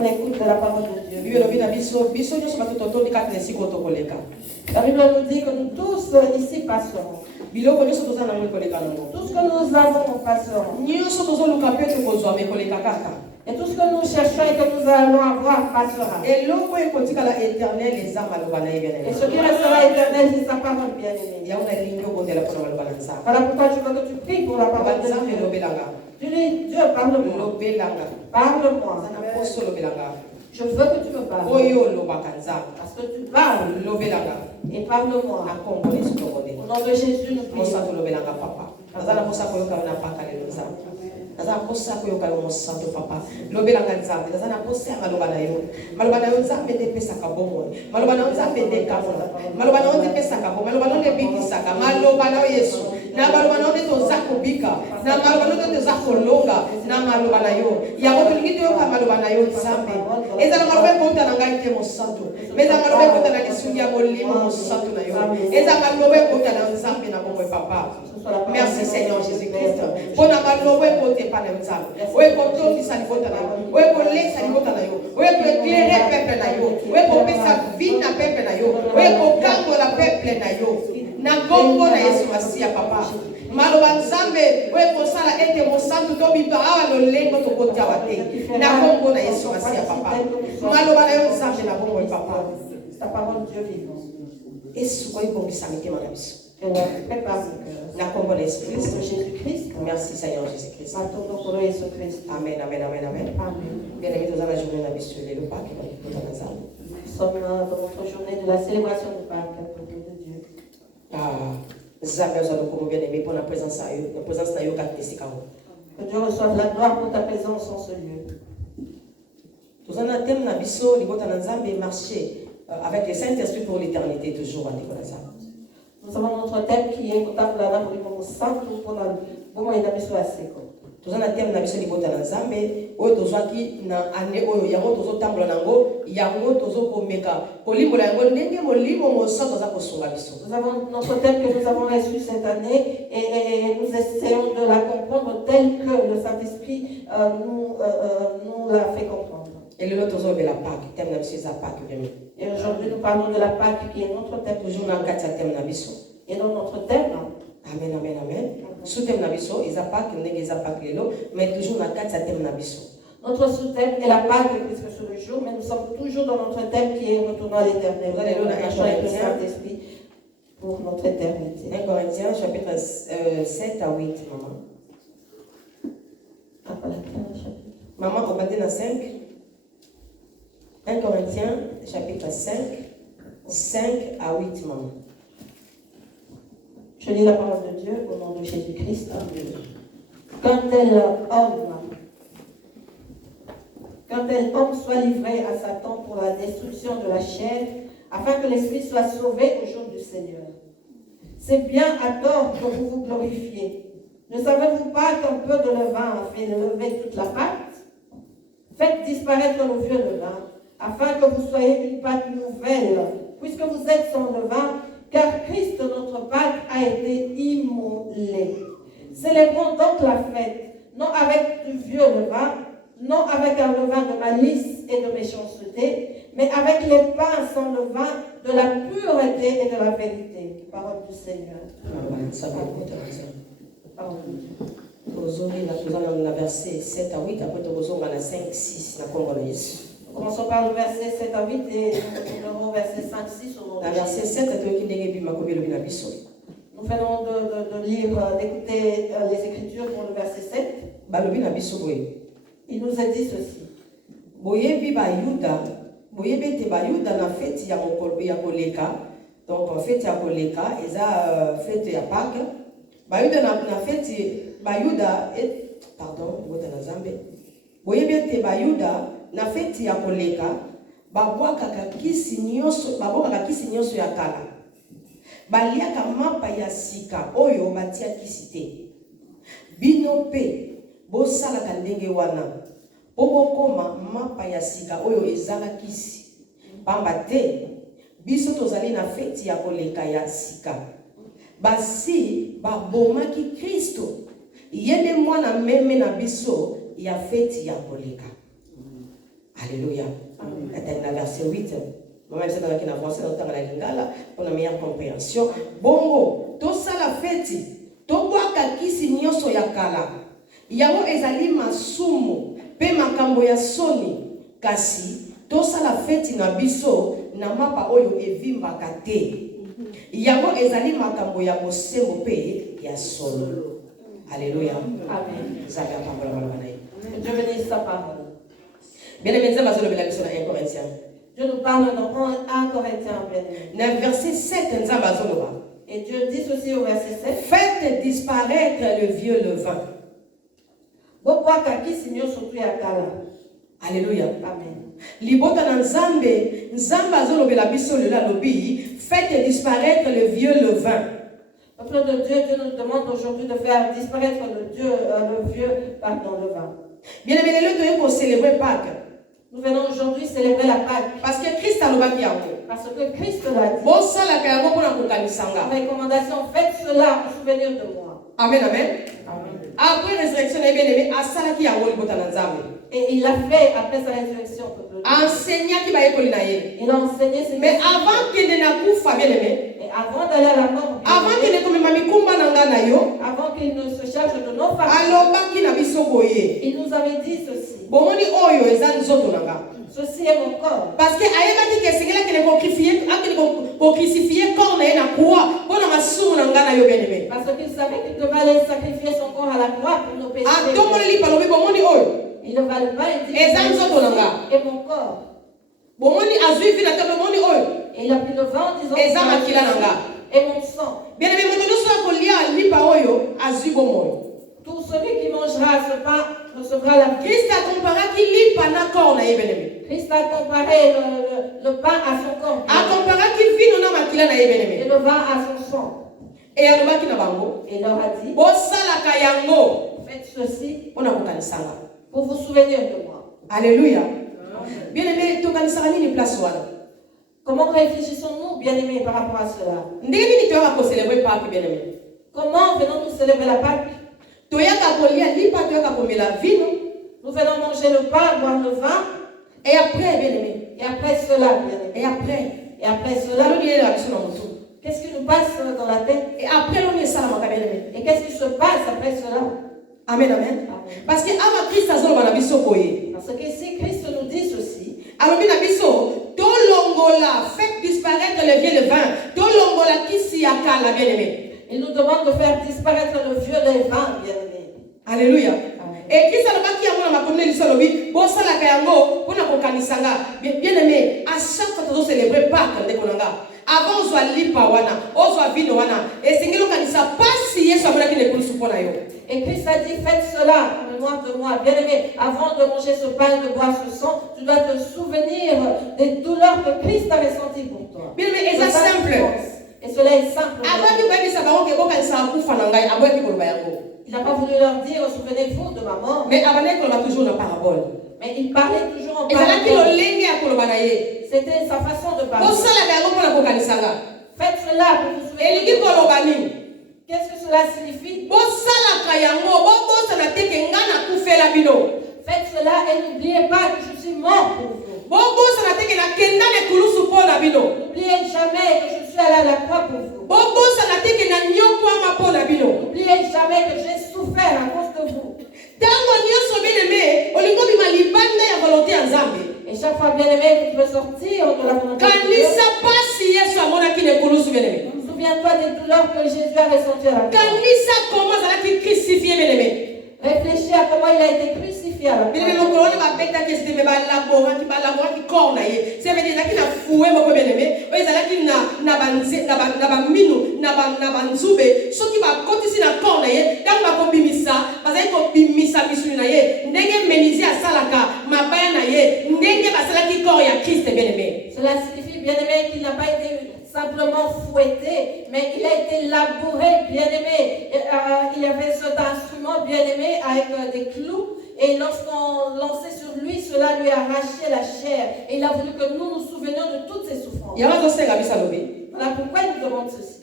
On écoute de la parole de Dieu. La Bible nous dit que nous tous ici passerons. Tout ce que nous avons, nous passerons. Et tout ce que nous cherchons et que nous allons avoir passera. Et ce qui restera éternel, c'est sa parole bien-aimée. Voilà pourquoi je veux que tu pries pour la parole de Dieu. Tu dis, Dieu, parle-moi. Parle-moi. Je veux que tu me parles. Parce que tu parles. Et parle-moi. Au nom de Jésus, nous prions. Naza posa ko yoka yo santo papa lobela nganza naza na posa maloba na yo nzambe de pesa ka bomo maloba na nzambe de ka maloba na nzambe pesa ka bomo maloba na nzambe bikisa ka maloba na Yesu na maloba na nzambe to zakobika na maloba na nzambe zakolonga na maloba na yo ya ko lingito yo ka maloba na yo nzambe eza na maloba ko ta na ngai te mo santo meza maloba ko ta na lisungi ya molimo mo santo na yo eza maloba ko ta na nzambe na bomo papa. Merci Seigneur Jésus-Christ. Bon amalo we kote pa na nzambe. We koto bisani kota na yo. We ko leksa ni kota na yo. We ko éclairer peuple na yo. We ko pesa vie na peuple na yo. We ko kango la peuple na yo. Na gongo na Yesu Masia papa. Malo nzambe we ko sala ete mo santo to biba awa lo lengo to kota wate. Na gongo na Yesu Masia papa. Malo na yo nzambe na gongo papa. Ta parole Dieu vivant. Yesu ko ibongisa mitema na biso. Prépare mon cœur. La combat l'Esprit de Jésus-Christ. Merci Seigneur Jésus-Christ. Amen, amen, amen, amen. Bien aimé, nous avons la journée de Pâques. Nous sommes dans notre journée de la célébration de Pâques, pour de Dieu. Zambé, nous allons bien aimé pour la présence de Dieu. Que Dieu reçoive la gloire pour ta présence en ce lieu. Nous avons un thème de marcher avec le Saint-Esprit pour l'éternité, toujours à Nicolas. Nous avons notre thème qui est potable là pour le centre pour la bonne et la mission à Seko. Nous avons un thème na biso libota na Nzambe oyo tozwaki na ane oyo yango tozotambola nango yango tozokomeka kolimbola yango ndenge molimo mosantu aza kosunga biso. Nous avons notre thème que nous avons reçu cette année et nous essayons de la comprendre tel que le Saint-Esprit nous l'a fait comprendre. Et le lot tozobela Pâques, thème na biso eza Pâques bien. Et aujourd'hui nous parlons de la Pâques qui est notre thème. Toujours na kati ya thème na biso. Et dans notre thème. Amen, amen, amen. Sous-thème na biso, eza Pâques, ndenge eza Pâques lelo, mais toujours na kati ya thème na biso. Notre sous-thème est la Pâques puisque sur le jour, mais nous sommes toujours dans notre thème qui est retournant à l'éternel. Nous allons avec le Saint-Esprit pour notre éternité. 1 Corinthiens chapitre 7 à 8, maman. Maman, on va dire 5. 1 Corinthiens chapitre 5, 5 à 8, maman. Je lis la parole de Dieu au nom de Jésus-Christ. Qu'un tel homme soit livré à Satan pour la destruction de la chair, afin que l'esprit soit sauvé au jour du Seigneur. C'est bien à tort que vous vous glorifiez. Ne savez-vous pas qu'un peu de levain a fait lever toute la pâte? Faites disparaître le vieux levain, afin que vous soyez une pâte nouvelle, puisque vous êtes sans levain, car Christ, notre Pâque, a été immolé. Célébrons donc la fête, non avec du vieux levain, non avec un levain de malice et de méchanceté, mais avec les pains sans levain de la pureté et de la vérité. Parole du Seigneur. Parole de Dieu. Nous avons verset 7 à 8, après nous avons 5, 6, Commençons par le verset 7 à 8 et nous avons verset 5, 6 au nom de verset 7, nous venons de lire, d'écouter les Écritures pour le verset 7. Il nous a dit ceci. na fête ya koleka, donc fête ya koleka, eza fête ya Pâques. Bayuda na fête bayuda pardon, na Zambe. Boyebete bayuda na fête ya koleka, babwakaka kisi nyonso ya kala. Baliaka mapa ya sika oyo batia kisi te. Bino pe bosalaka ndenge wana. Bobokoma mapa ya sika oyo ezala kisi. Pamba te biso tozali na fête ya koleka ya sika. Basi babomaki Kristo. Yende mwana meme na biso ya fête ya koleka. Alléluia. Attends la verset 8. Moi-même, c'est dans la français, dans la lingala, pour une meilleure compréhension. Bongo, tout ça la fête, tout bois kakisi nyoso ya kala. Yango ezali masumu, pe makambo ya soni, kasi, tout ça la fête na biso, na mapa oyo evimbaka te. Yango ezali makambo ya bosembo pe ya solo. Alléluia. Amen. Vous avez la parole. Dieu bénisse sa parole. Bien aimé, nous allons lire sur 1 Corinthiens. Dieu nous parle dans 1 Corinthiens, bien-aimé. Dans le verset 7, nous allons lire. Et Dieu dit aussi au verset 7. Faites disparaître le vieux levain. Alléluia. Amen. Libota na nzambe, nzambe azolobela biso lela lobi, faites disparaître le vieux levain. Peuple de Dieu, Dieu nous demande aujourd'hui de faire disparaître le vieux levain. Bien aimé, le pour célébrer Pâques. Nous venons aujourd'hui célébrer la Pâque. Parce que Christ a lobaki yango. Parce que Christ l'a dit. Bon ça la kayango pour la kokanisanga. Recommandation, faites cela en souvenir de moi. Amen, amen. Amen. Après résurrection, bien aimé, asalaki yango libota na nzambe. Et il l'a fait après sa résurrection. Enseignant qui va école na ye. Il a enseigné ses Mais avant qu'il ne nakufa, bien aimé. Et avant d'aller à la mort. Avant qu'il ne komema mikumba na nga na yo. Avant qu'il ne se charge de nos familles. Alobaki na biso boye. Il nous avait dit ceci. Bomoni oyo eza nzoto na nga. Ceci est mon corps. Parce que ayebaki ke sengela ke ko crucifier corps na ye na croix pour na masumu na nga na yo bien aimé. Parce qu'il savait qu'il devait aller sacrifier son corps à la croix pour nos péchés. Atomoli palobi bomoni oyo. Il ne va pas il dit. Et mon corps. Bomoni azui vi na te bomoni oyo. Et il a pris le vent en disant. Eza makila na nga. Et mon sang. Bien aimé, moto nyonso akolia lipa oyo azui bomoi. Tout celui qui mangera ce pain recevra la vie. Christ a comparé qui lipa na corps na ye bien aimé. Christ a comparé le pain à son corps. A comparé qui vino na makila na ye bien aimé. Et le vin à son sang. Et alobaki na bango. Et il leur a dit. Bosalaka yango. Faites ceci. Pona kokanisanga. Pour vous souvenir de moi. Alléluia. Bien aimé, tokanisanga nini place wana. Comment réfléchissons-nous, bien-aimés, par rapport à cela? Ndeni ni toyaka ko célébrer Pâques, bien-aimé. Comment venons-nous célébrer la Pâque? Toyaka kolia lipa, toyaka komela vino. Nous venons manger le pain, boire le vin. Et après, bien-aimé. Et après cela, bien-aimé. Et après cela, qu'est-ce qui nous passe dans la tête? Et après, on est ça, bien-aimé. Et qu'est-ce qui se passe après cela? Amen, amen. Parce que avant Christ, parce que si Christ nous dit ceci, alors bien abiso, tolongola, faites disparaître le vieux levain, tolongola qui s'y a kala, bien aimé. Il nous demande de faire disparaître le vieux levain, bien aimé. Alléluia. Et qui ça le baki yango na makomne liso lobi, bo sala ka yango, pona ko kanisanga. Bien aimé, à chaque fois que nous célébrons Pâques, ndeko nanga. Avant on soit lipa wana, on soit vino wana. Et singelo kanisa pasi yesu amona ki ne kulusu pona yo. Et Christ a dit, faites cela en mémoire de moi. Bien-aimé, avant de manger ce pain, de boire ce sang, tu dois te souvenir des douleurs que Christ a ressenties pour toi. Bien-aimé, et c'est simple. Et cela est simple. Il n'a pas voulu leur dire, souvenez-vous de ma mort. Mais toujours la parabole. Mais il parlait toujours en parabole. C'était sa façon de parler. Faites cela pour vous souvenir. Qu'est-ce que cela signifie? Faites cela et n'oubliez pas que je suis mort pour vous. N'oubliez jamais que je suis allé à la croix pour vous. N'oubliez jamais que j'ai souffert à cause de vous. Et chaque fois, bien aimé, tu peux sortir de la volonté de Dieu. Souviens-toi des douleurs que Jésus a ressenties à la croix. Réfléchis à comment il a été crucifié à la croix. Cela signifie, bien aimé, qu'il n'a pas été simplement fouetté, mais il a été labouré, bien aimé. Il y avait cet instrument, bien aimé, avec des clous. Et lorsqu'on lançait sur lui, cela lui arrachait la chair. Et il a voulu que nous nous souvenions de toutes ces souffrances. Voilà pourquoi il nous demande ceci.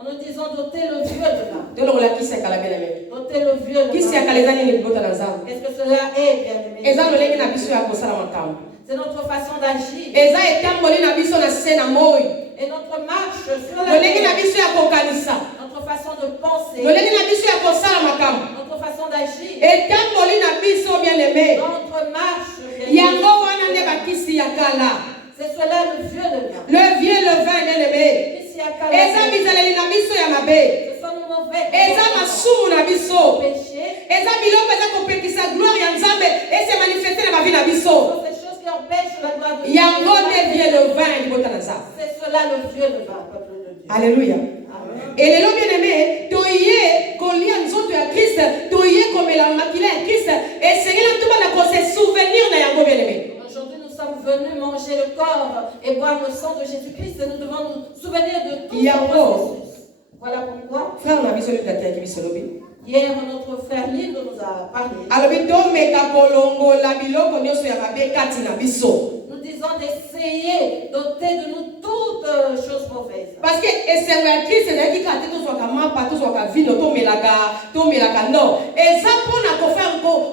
En nous disant d'ôter le vieux levain. tolokola kisi ya kala bien-aimé. D'ôter le vieux Kisi ya levain. kala eza nini libota na nzambe? Qu'est-ce que cela est, bien-aimé? Eza lolenge na biso ya kosala makambo. C'est notre façon d'agir. Eza etamboli na biso na se na moi. Et notre marche sur la lolenge na terre. biso ya kokanisa. Notre façon de penser. lolenge na biso ya kosala makambo. Notre façon d'agir. etamboli na biso bien-aimé. Notre marche. bien-aimé. yango wana nde bakisi ya kala. C'est cela le vieux levain. le vieux levain bien-aimé. Kisi ya kala. eza bizaleli na biso ya mabe. Ce sont nos mauvais eza masumu na biso. péchés. eza biloko eza kopekisa gloire ya nzambe ese manifeste na bavi na Ce biso. sont ces choses qui empêchent la gloire de Dieu. yango nde vieux levain libota na nzambe. C'est cela le vieux levain, peuple de Dieu. Alléluia. Amen. elelo bien-aimé toye kolia nzoto ya kriste toye komela makila ya kriste esengeli tobanda kose souvenir na yango bien-aimé. Aujourd'hui, nous sommes venus manger le corps et boire le sang de Jésus-Christ et nous devons nous souvenir de tout ce processus. Voilà pourquoi, frère na biso lutatiaki biso lobi hier, notre frère Lindo nous a parlé. alobi tomeka kolongola biloko nyonso ya mabe kati na biso. Nous disons d'essayer d'ôter de nous toutes choses mauvaises. parce que esengo ya kriste ezalaki kaka te tozwaka mapa tozwaka vino tomelaka no eza mpona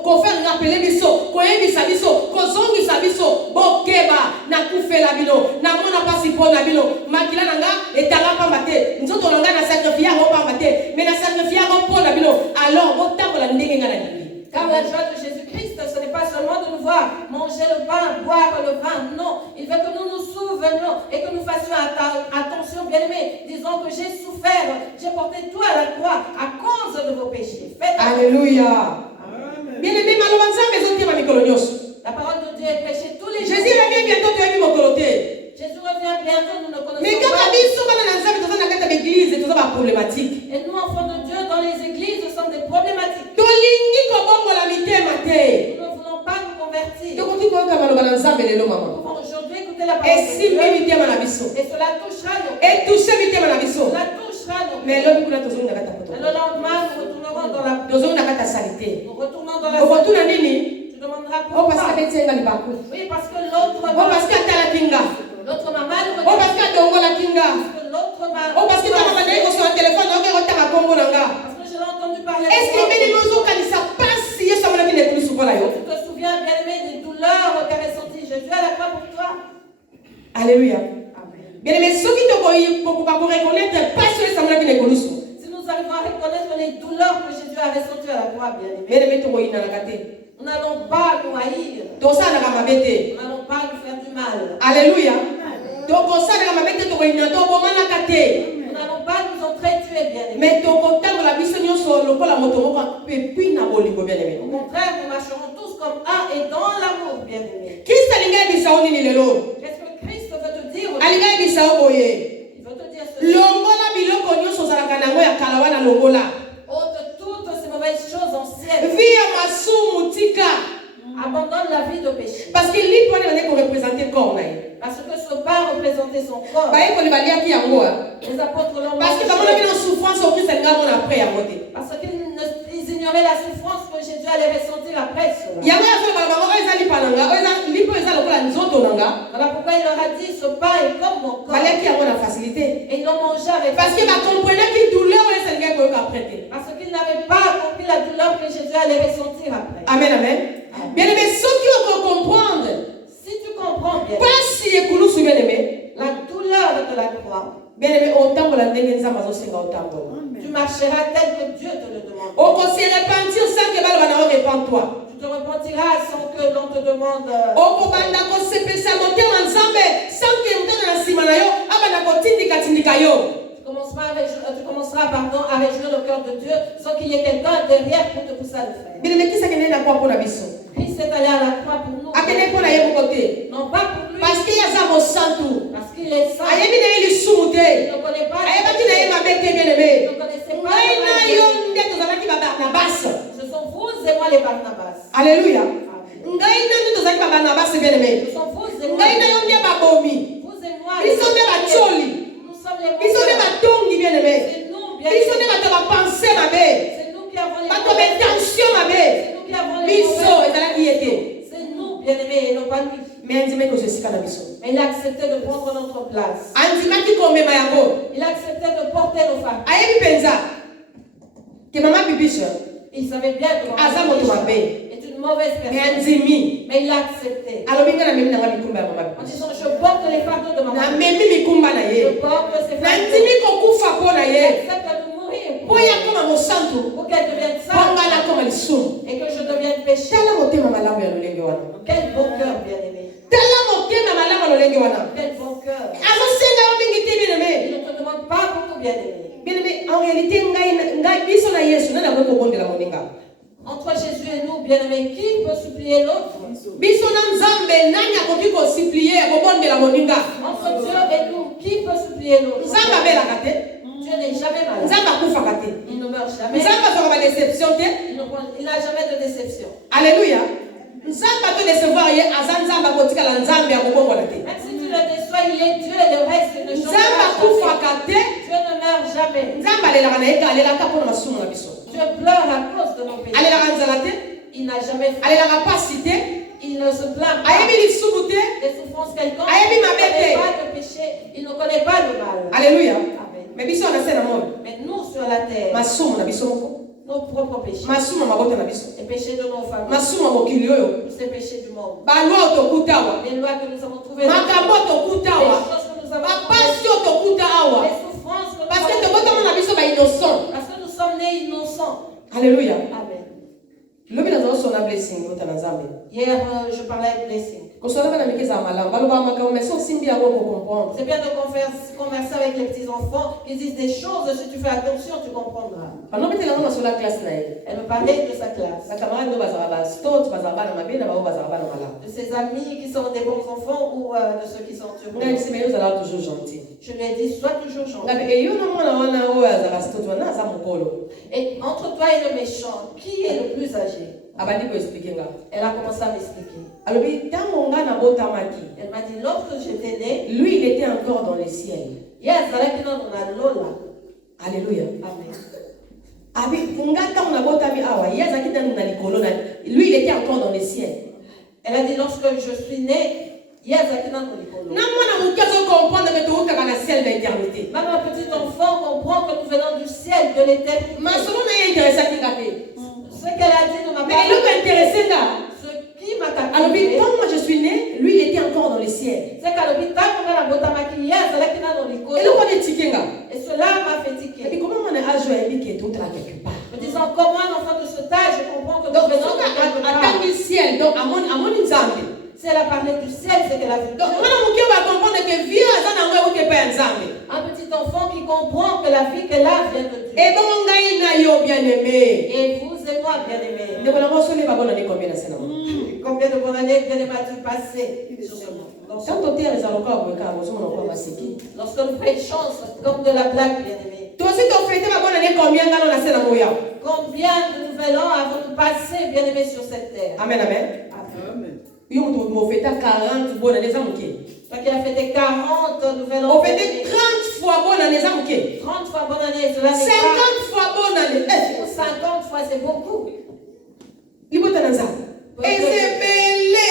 kofaire rappele biso koyebisa biso kozongisa biso bokeba nakufela bino namona mpasi mpo na bino makila na nga etanga pamba te nzoto na nga na sakrifie yango pamba te me na sakrifie yango mpo na bino alors botambola ndenge nga na lingi. Car la joie de Jésus-Christ, ce n'est pas seulement de nous voir manger le pain, boire le vin. Non, il veut que nous nous souvenions et que nous fassions attention, bien-aimés. Disons que j'ai souffert, j'ai porté tout à la croix à cause de vos péchés. Faites Alléluia. Bien-aimé, maloba nzambe ezotiema mikolo nyonso. la parole de Dieu est prêchée tous les jours. Jésus revient bientôt toyebi mokolo te. Jésus revient bientôt, nous ne mais connaissons kaka pas. biso bana na nzambe toza na kati ya baeglize toza baproblématique. Et nous, enfants de Dieu, dans les églises, nous sommes des problématiques. tolingi kobongola mitema te. Nous ne voulons pas nous convertir. tokoki koyoka maloba na nzambe lelo Nous mama pouvons aujourd'hui écouter la parole de esimbi Dieu. mitema na biso Et cela touchera nos etouche mitema na biso. Cela touchera nos mais elobi kuna tozongi na kati ya Et poto le lendemain, nous retournerons dans la tozongi na kati ya salite. Nous retournons dans la okotuna nini Tu demanderas o parce que pourquoi. abetienga libaku Oui, parce que l'autre o parce que atalaki nga m'a mal o parce que adongolaki nga Parce que l'autre m'a o parce que tanga bandaki kosona telefone oke kotanga kombo na nga. Parce que je l'ai entendu parler. est ce que ebeli nozokanisa pasi yesu amonaki na ekulu sukola yo. Tu te souviens, bien-aimé, des douleurs qu'a ressenti Jésus à la croix pour toi? Alléluia. Amen. bien-aimé soki tokoka koreconnaître pasi yesu amonaki na ekulu sukola. Si nous arrivons à reconnaître les douleurs que Jésus a ressenties à la croix, bien-aimé, bien-aimé tokoyinanaka te nous n'allons pas nous haïr. tosalaka mabe te. Nous n'allons pas nous faire du mal. Alléluia. tokosalaka mabe te tokoyina tobomanaka te. Nous n'allons pas nous entretuer, bien-aimé. mais tokotambola biso nyonso lokola moto moko epui na bolingo bien-aimé. Au contraire, nous marcherons tous comme un et dans l'amour, bien-aimé. kristo alingi yebisa yo nini lelo. Qu'est-ce que Christ veut te dire? alingi yebisa yo boye Il veut te dire ceci. longola biloko nyonso ozalaka nango ya kala wana longola. Ôte toutes ces mauvaises choses anciennes. vi ya masumu tika. Abandonne la vie de péché. parce que lipo wana ebandeki korepresente corps na ye. Parce que ce pain représentait son corps. bayekoli baliaki yango Les apôtres l'ont parce que bamonaki na souffrance o kristo alingi amona apres yango te. Parce qu'ils ignoraient la souffrance que Jésus allait ressentir après cela. yango yazoloba bango oyo eza lipa na nga oyo eza lipo eza lokola nzoto na nga. Voilà pourquoi il leur a dit, ce pain est comme mon corps. baliaki yango na facilité. Et ils l'ont mangé avec parce que bakomprenaki douleur oyo esi alingi koyoka apres te. Parce qu'ils n'avaient pas compris la douleur que Jésus allait ressentir après. amen amen. bien aimé soki okocomprendre Si tu comprends bien pasi ekulusu bien aimé la douleur de la croix, bien aimé otambola ndenge nzambe azosenga otambola. tu marcheras tel que Dieu te le demande. okosi repentir sans que baloba nango repens-toi. Tu te repentiras sans que l'on te demande. okobanda kosepelisa motema nzambe sans que motema na nsima na yo abanda kotindika yo. Tu commenceras à réjouir le cœur de Dieu sans qu'il y ait quelqu'un derrière pour te pousser à le faire. bien aimé kisi akende na kwa mpona biso Christ est allé à la croix pour nous. akende mpona ye moko te. Non pas pour lui, parce que ye aza mosantu parce qu'il est saint. ayebi na ye lisumu Il te ne connaît pas. ayebaki na ye mabe te bien aimé. Il ne connaissait pas. ngai na yo nde tozalaki babarnabase. Ce sont vous et moi les Barnabas. alléluia. Amen. ngai na nde tozalaki babarnabase bien aimé. Ce sont vous et moi. ngai na yo nde babomi Vous et moi. biso nde batioli Nous sommes les biso nde mauvais. batongi bien aimé C'est nous, bien biso nde sûr. bato bapense mabe C'est nous qui avons les bato mauvais. baintention mabe C'est nous qui avons les biso mauvais. ezalaki ye te. C'est nous, bien-aimés, et non pas lui. Mais andimaki kozosika na biso. Mais il a accepté de prendre notre place. Andimaki komema yango. Il a accepté de porter nos fardeaux. Ayebi penza. Ke mama bibiso. Il savait bien que Aza moto mabe. est une mauvaise Mais personne. andimi. Mais il a accepté. Alobi nga na memi na nga bikumba ya mama En bibiso. disant, je porte les fardeaux de Na maman. memi bikumba na Je ye. porte ses Na fardeaux. ndimi kokufa mpo na ye. J'accepte de mourir Po ya koma mosantu. pour qu'elle devienne Po nga sainte na koma lisumu. et que je devienne péché. Tala motema malamu ya lolenge wana. Quel bon cœur, bien-aimé. Tala motema malamu ya lolenge wana. Quel bon cœur. Azosenga yo mingi te bien-aimé. Il ne te demande pas beaucoup, bien-aimé. Bien-aimé, en réalité ngai biso na Yesu nani akoki kobondela moninga. Entre Jésus et nous, bien-aimé, qui peut supplier l'autre? Biso na Nzambe nani akoki kosupplier kobondela moninga. Entre Dieu et nous, qui peut supplier l'autre? Nzambe abelaka te. Dieu n'est jamais malade. Nzambe akufaka te. Il ne meurt jamais. Nzambe azwaka badéception te. Il n'a jamais de déception. Alléluia. Nzambe atodecevoir ye aza Nzambe akotikala Nzambe akobongola te. Même si tu le déçois, il est Dieu et le reste ne change Nzambe pas. akufaka te. Dieu ne meurt jamais. Nzambe alelaka na ye te alelaka mpo na masumu na biso. Dieu pleure à cause de nos péchés. Alelaka nzala te. Il n'a jamais fait. Alelaka pasi te. Il ne se plaint pas Ayebi lisumu te. des souffrances quelconques. Ayebi Il ne mabe connaît te. pas de péché. Il ne connaît pas le mal. Alléluia. Amen. Mais biso na se na moi. Mais nous sur la terre, Masumu na biso moko. nos propres péchés, Masumu na mabota na biso. les péchés de nos familles, Masumu na mokili oyo. tous ces péchés du monde, Balwa tokuta awa. les lois que nous avons trouvées, les Makambo tokuta awa. choses que nous avons Bapasi trouvées, tokuta awa. les souffrances que nous Parce que avons tobota trouvées, na biso ba innocent. parce que nous sommes nés innocents. Alléluia. Amen. Lobi na zo na blessing ota na Nzambe. Hier, je parlais avec Blessing. Kosola bana mikeza malamu. Baloba makambo mais so simbi yango ko comprendre. C'est bien de converser avec les petits-enfants qui disent des choses. Si tu fais attention, tu comprendras. Bano betela na sola classe na ye. Elle me parlait de sa classe, Ba camarade no bazaba ba stot bazaba na mabena ba bazaba na malamu. de ses amis qui sont des bons enfants ou de ceux qui sont Ngai turbulents. msi meyo zala toujours gentil. Je lui ai dit, sois toujours gentil. Ngabe eyo na mwana wana oyo azala stot wana aza mokolo. Et entre toi et le méchant, qui est le plus âgé? Abandi ko expliquer nga. Elle a commencé à m'expliquer. Alobi tango nga na botamaki. Elle m'a dit, lorsque j'étais née, Lui, il était encore dans les ciels. Alléluia. Amen. Abi ngata on a botami awa. Yazaki dans na likolo na. Lui, il était encore dans les ciels. Elle a dit, lorsque je suis née, Yazaki dans mon école. Na mwana mukazo comprendre que tu utaka na ciel d'éternité. Même un petit enfant comprend que nous venons du ciel, de l'éternité. Masomo na ye intéressé ngate. Ce qu'elle a dit ne m'a Mais pas il est intéressé là. Ce qui m'a Alors captivé, quand moi je suis né, lui il était encore dans les ciels. c'est qu'à l'hôpital, on a la botte à maquiller, c'est là qu'il a dans l'école. Et là on est tikenga. Et cela m'a fait Et puis tiquer. comment on a âge à qui est tout là quelque part. Me disant, comment un enfant de ce âge, je comprends que nous Donc venons on de quelque a part. atteint le ciel. Donc à mon Nzambe. Si elle a parlé du ciel, c'est qu'elle a vu. Donc on a muke va comprendre que vie aza na ngwe uke pa Nzambe. Un petit enfant qui comprend que la vie qu'elle a vient de Dieu. Et bon ngai na yo bien-aimé. Et vous et moi, bien-aimés. Ndeko na moso le babona ni combien na sena. Combien de bonnes années bien-aimés a-t-il passé sur ce monde? Tanto terre za lokwa boka bozo na kwa maseki. Lorsque nous prêchons, c'est comme de la blague, bien-aimés. To si to fete babona ni combien ngalo na sena moya. Combien de nouvel an avons-nous passé, bien-aimés, sur cette terre? Amen amen. Amen. Yo mutu mo feta 40 bona neza muke. Toi qui as fêté 40 nouvel an. On fete 30 fois bona neza muke. 30 fois bonne année, cela n'est 50 pas. fois bonne année. 50 fois, c'est beaucoup. Libota na nza. Et c'est belé.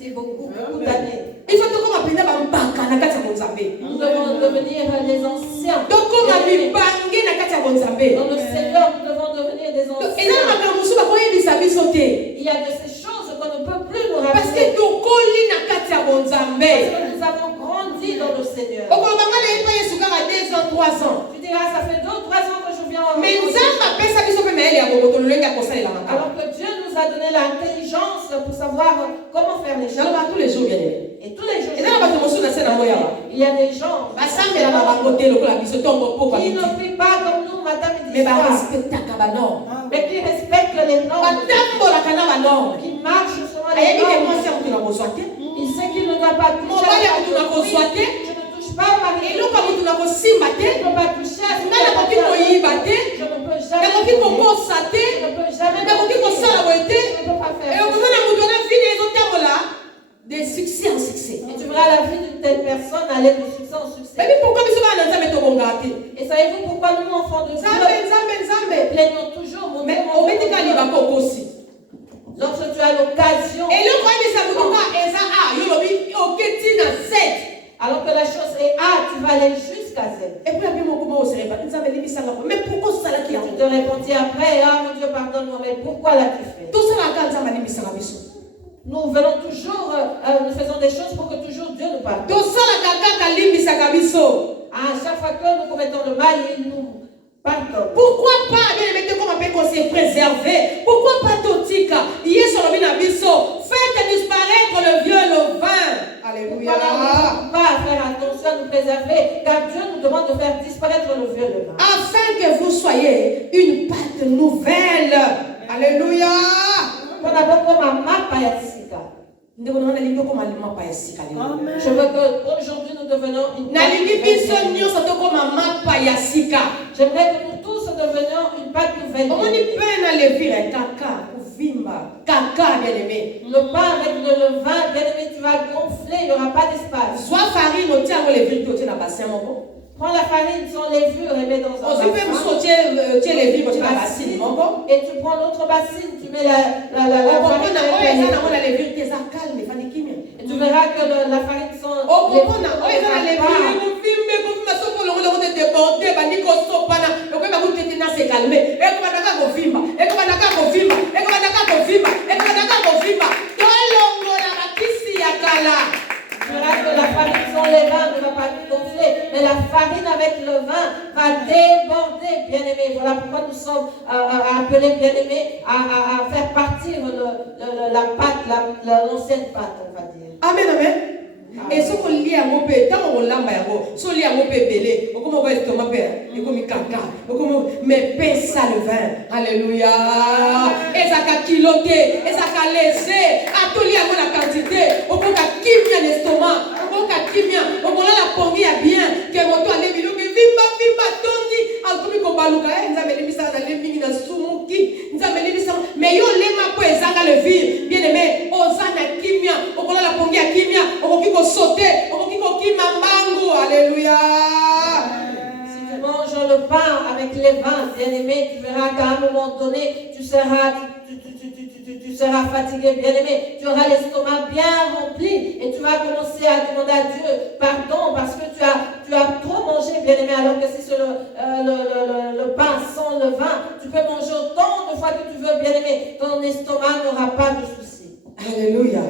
C'est beaucoup, beaucoup d'années. Il faut que comme apenda ba mbaka na kati ya Nzambe. Nous devons devenir les anciens. Donc comme abibange na kati ya Nzambe. Dans le Seigneur, nous devons devenir des Et anciens. là makambo suba ko yebisa biso te. Il y a de ces choses qu'on ne peut plus nous Parce rappeler. que tokoli na kati ya Nzambe. Parce que nous avons grandi dans le Seigneur. Okoloba nga na yepa Yesu kaka 2 ans 3 ans. Tu diras, ça fait 2 ou 3 ans que je viens en Mais Nzambe apesa biso pe mayele ya boboto lolenge akosalela makambo. alors que Dieu nous a donné l'intelligence pour savoir comment faire les choses. Naloba tous les jours bien aimé. Et tous les jours, Et là bato mosu na se na moya. il y a des gens Basambela na bango te lokola biso tongo poko qui ne abiti. prient pas comme nous, matin, midi, Mais ba soir, respectaka ba norme. mais qui respectent les normes, Batambolaka na ba norme. qui marchent selon les Ayebi ke normes. mwasi ya mutu na kozwa te. Il sait qu'il ne doit pas toucher Mobali ya à mutu na la kozwa te. Je ne touche pas au mari. Eloko ya mutu na kosimba Je te. ne peux pas toucher à ce Nga nakoki koyiba te. Je ne peux jamais. Nakoki kokosa te. Je ne peux jamais. Nakoki kosala boye te. Je ne peux pas faire. Et okomona mutu na vie ezotambola de succès en succès. Et tu verras la vie d'une telle personne aller de succès en succès. Mais pourquoi biso bana Nzambe tobongaka te? Et savez-vous pourquoi nous, enfants de Dieu, Nzambe Nzambe Nzambe. plaignons toujours mon Mais Dieu, mon Dieu, obetika mon Dieu. libaka okosi. Lorsque tu as l'occasion, alors que la chose est A, tu vas aller jusqu'à Z. Et puis après, mais pourquoi ça là qui a Tu te répondis après, ah mon Dieu, pardonne-moi, mais pourquoi l'as-tu fait? tout ça là Nous venons toujours, nous faisons des choses pour que toujours Dieu nous pardonne. tout ça là À chaque fois que nous commettons le mal, il nous pardonne. pourquoi pas bien mettez comme un peu qu'on s'est préservé, pourquoi pas totika hier sur le binabiso faites disparaître le vieux le vin. Alléluia. Pourquoi n'arrivons pas à faire attention à nous préserver, car Dieu nous demande de faire disparaître le vieux levain. Afin que vous soyez une pâte nouvelle. Alléluia. Je veux qu'aujourd'hui nous devenions une pâte nouvelle. J'aimerais que nous tous devenions une pâte nouvelle. Le pain avec le levain, bien aimé, tu vas gonfler, il n'y aura pas d'espace. Prends la farine sans levure et mets dans un bassin. Et tu prends l'autre bassine, tu mets la farine avec la levure. Et tu verras que la farine sans tu verras que la farine sans levain ne va pas gonfler, mais la farine avec le vin va déborder, bien-aimés. Voilà pourquoi nous sommes appelés, bien-aimés, à faire partir la pâte, l'ancienne pâte, on va dire. Amen, amen. Et ce qu'on lit à mon père, tant on l'a so lit à mon père belé, au comment va être ma père, et comme caca, mais pain ça le vin, alléluia. Et ça a kiloté, et ça a laissé, à tout lié à la quantité, au comment kimia l'estomac, au comment kimia, au comment la pongi a bien, que mon toit les bilou, que vimba tondi, à tout le combaluka, nous avons mis ça dans les mines dans Sumuki, nous avons mis ça, mais yo les ma po ezanga le vir, bien aimé, osana kimia, au comment la pongi a kimia, au comment sauter, au comment kimia mango, alléluia. Si tu manges le pain avec les vins, bien-aimé, tu verras qu'à un moment donné, tu seras fatigué, bien-aimé. Tu auras l'estomac bien rempli et tu vas commencer à demander à Dieu pardon parce que tu as trop mangé, bien-aimé, alors que si c'est le pain sans le vin, tu peux manger autant de fois que tu veux, bien-aimé. Ton estomac n'aura pas de soucis. Alléluia.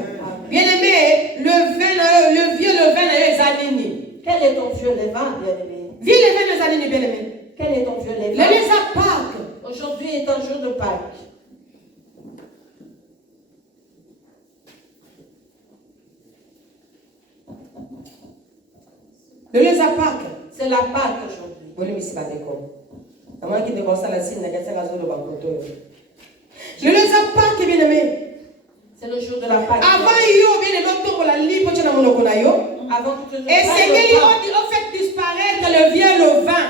Bien-aimé, le vieux levain est Zanini. Quel est ton vieux levain, bien-aimé? Vieux levain est Zanini, bien-aimé. Quel est ton vieux levain? Le les à Pâques. Aujourd'hui est un jour de Pâques. Le les à Pâques. C'est la Pâque aujourd'hui. Le les à Pâques, bien-aimé. C'est le jour de la Pâque. Avant yo, bien-aimé, avant que tu et Seigneur, on fait disparaître le vieux levain.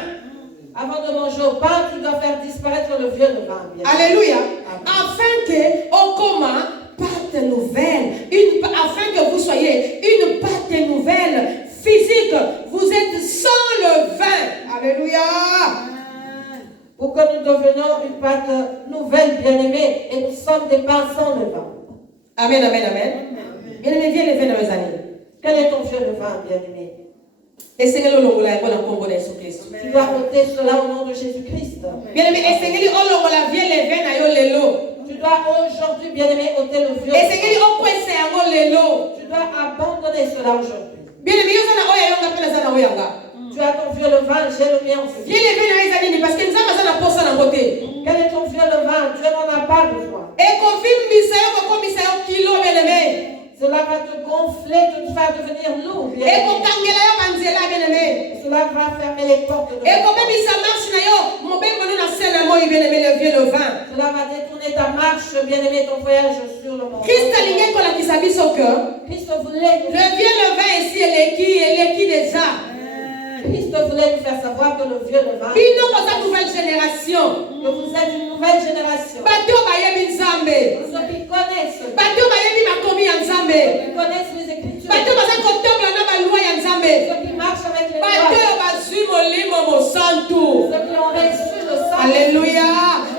Avant de manger au pain, tu dois faire disparaître le vieux levain. Alléluia. Afin que, au commun, pâte nouvelle, afin que vous soyez une pâte nouvelle physique, vous êtes sans le vin. Alléluia. Pour que nous devenions une pâte nouvelle, bien-aimée, et nous sommes des pains sans levain. Amen, amen, amen. Bien-aimé, viens les vins dans les années. Quel est ton vieux levain, bien-aimé? Et Seigneur, le la bonne combo de Jésus-Christ. Tu dois ôter cela au nom de Jésus-Christ. Bien-aimé, et Seigneur, on la vient les vins dans les lots. Tu dois aujourd'hui, bien-aimé, ôter le vieux. Et Seigneur, on peut essayer les lots. Tu dois abandonner cela aujourd'hui. Bien-aimé, tu as ton vieux levain, j'ai le mien aussi. Viens les vins dans les années parce que nous avons pour ça dans côté. Quel est ton vieux levain? Dieu n'en a pas besoin. Et qu'on filme Misaël comme Misaël kilo, bien-aimé. Cela va te gonfler, te faire devenir lourd. Et qu'on tangela manzela, bien-aimé. Cela va fermer les portes de et comme ça marche, mon bien mon scène moi bien-aimé le vieux levain. Cela va détourner ta marche, bien-aimé, ton voyage sur le monde. Christ a ligné qu'on a qui s'habille au cœur. Christ voulait. Le vieux levain ici, elle est qui déjà? Christ voulait nous faire savoir que le vieux levain. Puis nous, dans cette nouvelle génération. Que vous êtes une nouvelle génération. Bateau Bayebi Nzambe. Ceux qui connaissent. Bateau Bayebi Makomi Nzambe. Ceux qui connaissent les Écritures. Bateau Baza Kotomba na ba loi ya Nzambe. Ceux qui marchent avec les lois. Bateau Bazui Molimo Mosantu. Ceux qui ont reçu le sang. Alléluia.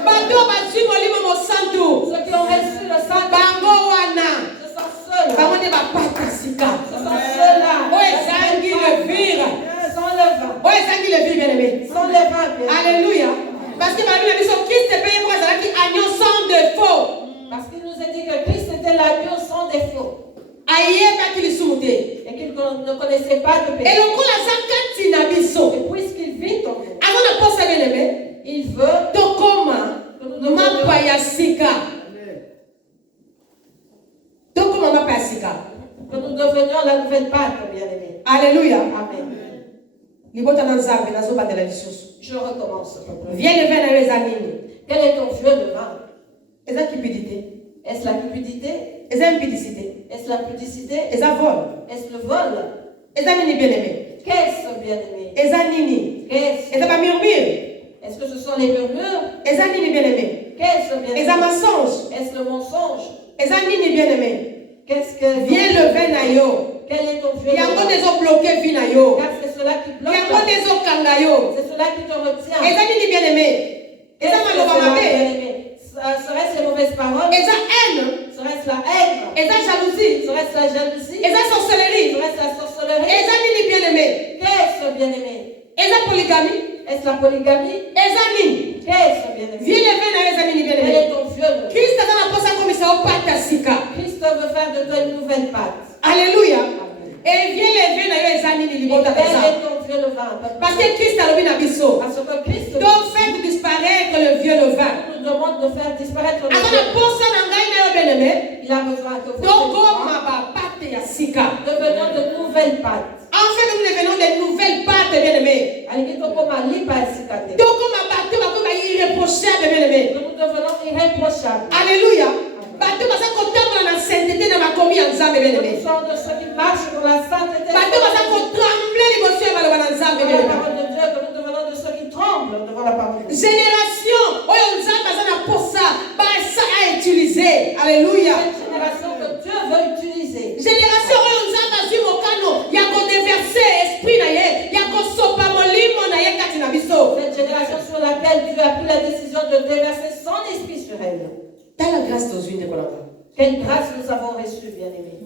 Bateau Bazui Molimo Mosantu. Ceux qui ont reçu le sang. bapata sika. Ce sont ceux-là. Oh, ezangi le vire. Sans le vin. Oh, ezangi le vire, bien-aimé. Sans le vin, bien. Alléluia. Parce que ma Bible dit que Christ est payé pour qui agneau sans défaut. Parce qu'il nous a dit que Christ était l'agneau sans défaut. Aïe, pas qu'il soude. Et qu'il ne connaissait pas de péché. Et le coup, la zakati na biso. Et puisqu'il vit en nous, Avant de penser bien-aimé, il veut tokoma mapa ya sika. Tokoma mapa ya sika. que nous devenions la nouvelle pâte, bien-aimés. Alléluia. Amen. Libota na nzambe na zoba de la lisusu. Je recommence. Viens le vin na ezanini. Quel est ton vieux levain? Eza cupidité. Est-ce la cupidité? Eza impudicité. Est-ce la pudicité? Eza vol. Est-ce le vol? Eza nini bien-aimé. Qu'est-ce, bien-aimé? Eza nini. Qu'est-ce? Eza ba murmure. Est-ce que ce sont les murmures? Eza nini bien-aimé. Qu'est-ce, bien-aimé? Eza mensonge. Est-ce le mensonge? Eza nini bien-aimé. Qu'est-ce que... Viens le vin na yo. Quel est ton vieux Yango levain? dezo bloquer vi na yo. Car c'est cela qui bloque. Yango dezo kanga yo. C'est cela qui te retient. Eza nini bien-aimé. Eza Qu'est-ce que maloba cela, mabe. bien-aimé? Serait-ce les mauvaises paroles? Eza haine. Serait-ce la haine? Eza jalousie. Serait-ce la jalousie? Eza sorcellerie. Serait-ce la sorcellerie? Eza nini bien-aimé. Qu'est-ce, bien-aimé? Eza polygamie. Est-ce la polygamie? Eza nini. Qu'est-ce, bien-aimé? Viens le vin na yo eza nini Quel bien-aimé. est ton vieux levain? Christ aza na posa komisa yo pata sika. Christ veut faire de toi une nouvelle pâte. Alléluia. Et viens le vin na yo eza nini Et libota quel kaza. est ton vieux levain? Parce que Christ alobi na biso. Parce que Christ Donc faites disparaître le vieux levain. nous demande de faire disparaître le Aza vieux. na posa na ngai na yo bien-aimé. Il a besoin que vous Donc koma bapate ya sika. devenons de nouvelles pâtes. En fait, nous devenons des nouvelles pâtes, bien-aimés. Donc, comme un bateau, comme un irréprochable, bien-aimés. Que nous devenons irréprochables. Alléluia. Bateau, parce que quand on a la sainteté, on a commis en Zambé, Que bien-aimés. nous sommes de ceux qui marchent dans la sainteté. Bateau, parce qu'on tremble, les monsieur, on a Zambé, Devant la bien-aimés. parole de Dieu, que nous devenons de ceux qui tremblent devant la parole de Dieu. Génération, oh, on Zambé, ça n'a pas ça, bah, ça a utilisé. Alléluia. Cette génération que Dieu veut utiliser. Génération, oh, on Zambé, sur mon canon, il y a qu'on déverser esprit, il y a qu'on sopa mon limo, il y a qu'on biso. Cette génération sur laquelle Dieu a pris la décision de déverser son esprit sur elle. Dans la grâce de Dieu, Quelle grâce nous avons reçue, bien-aimés.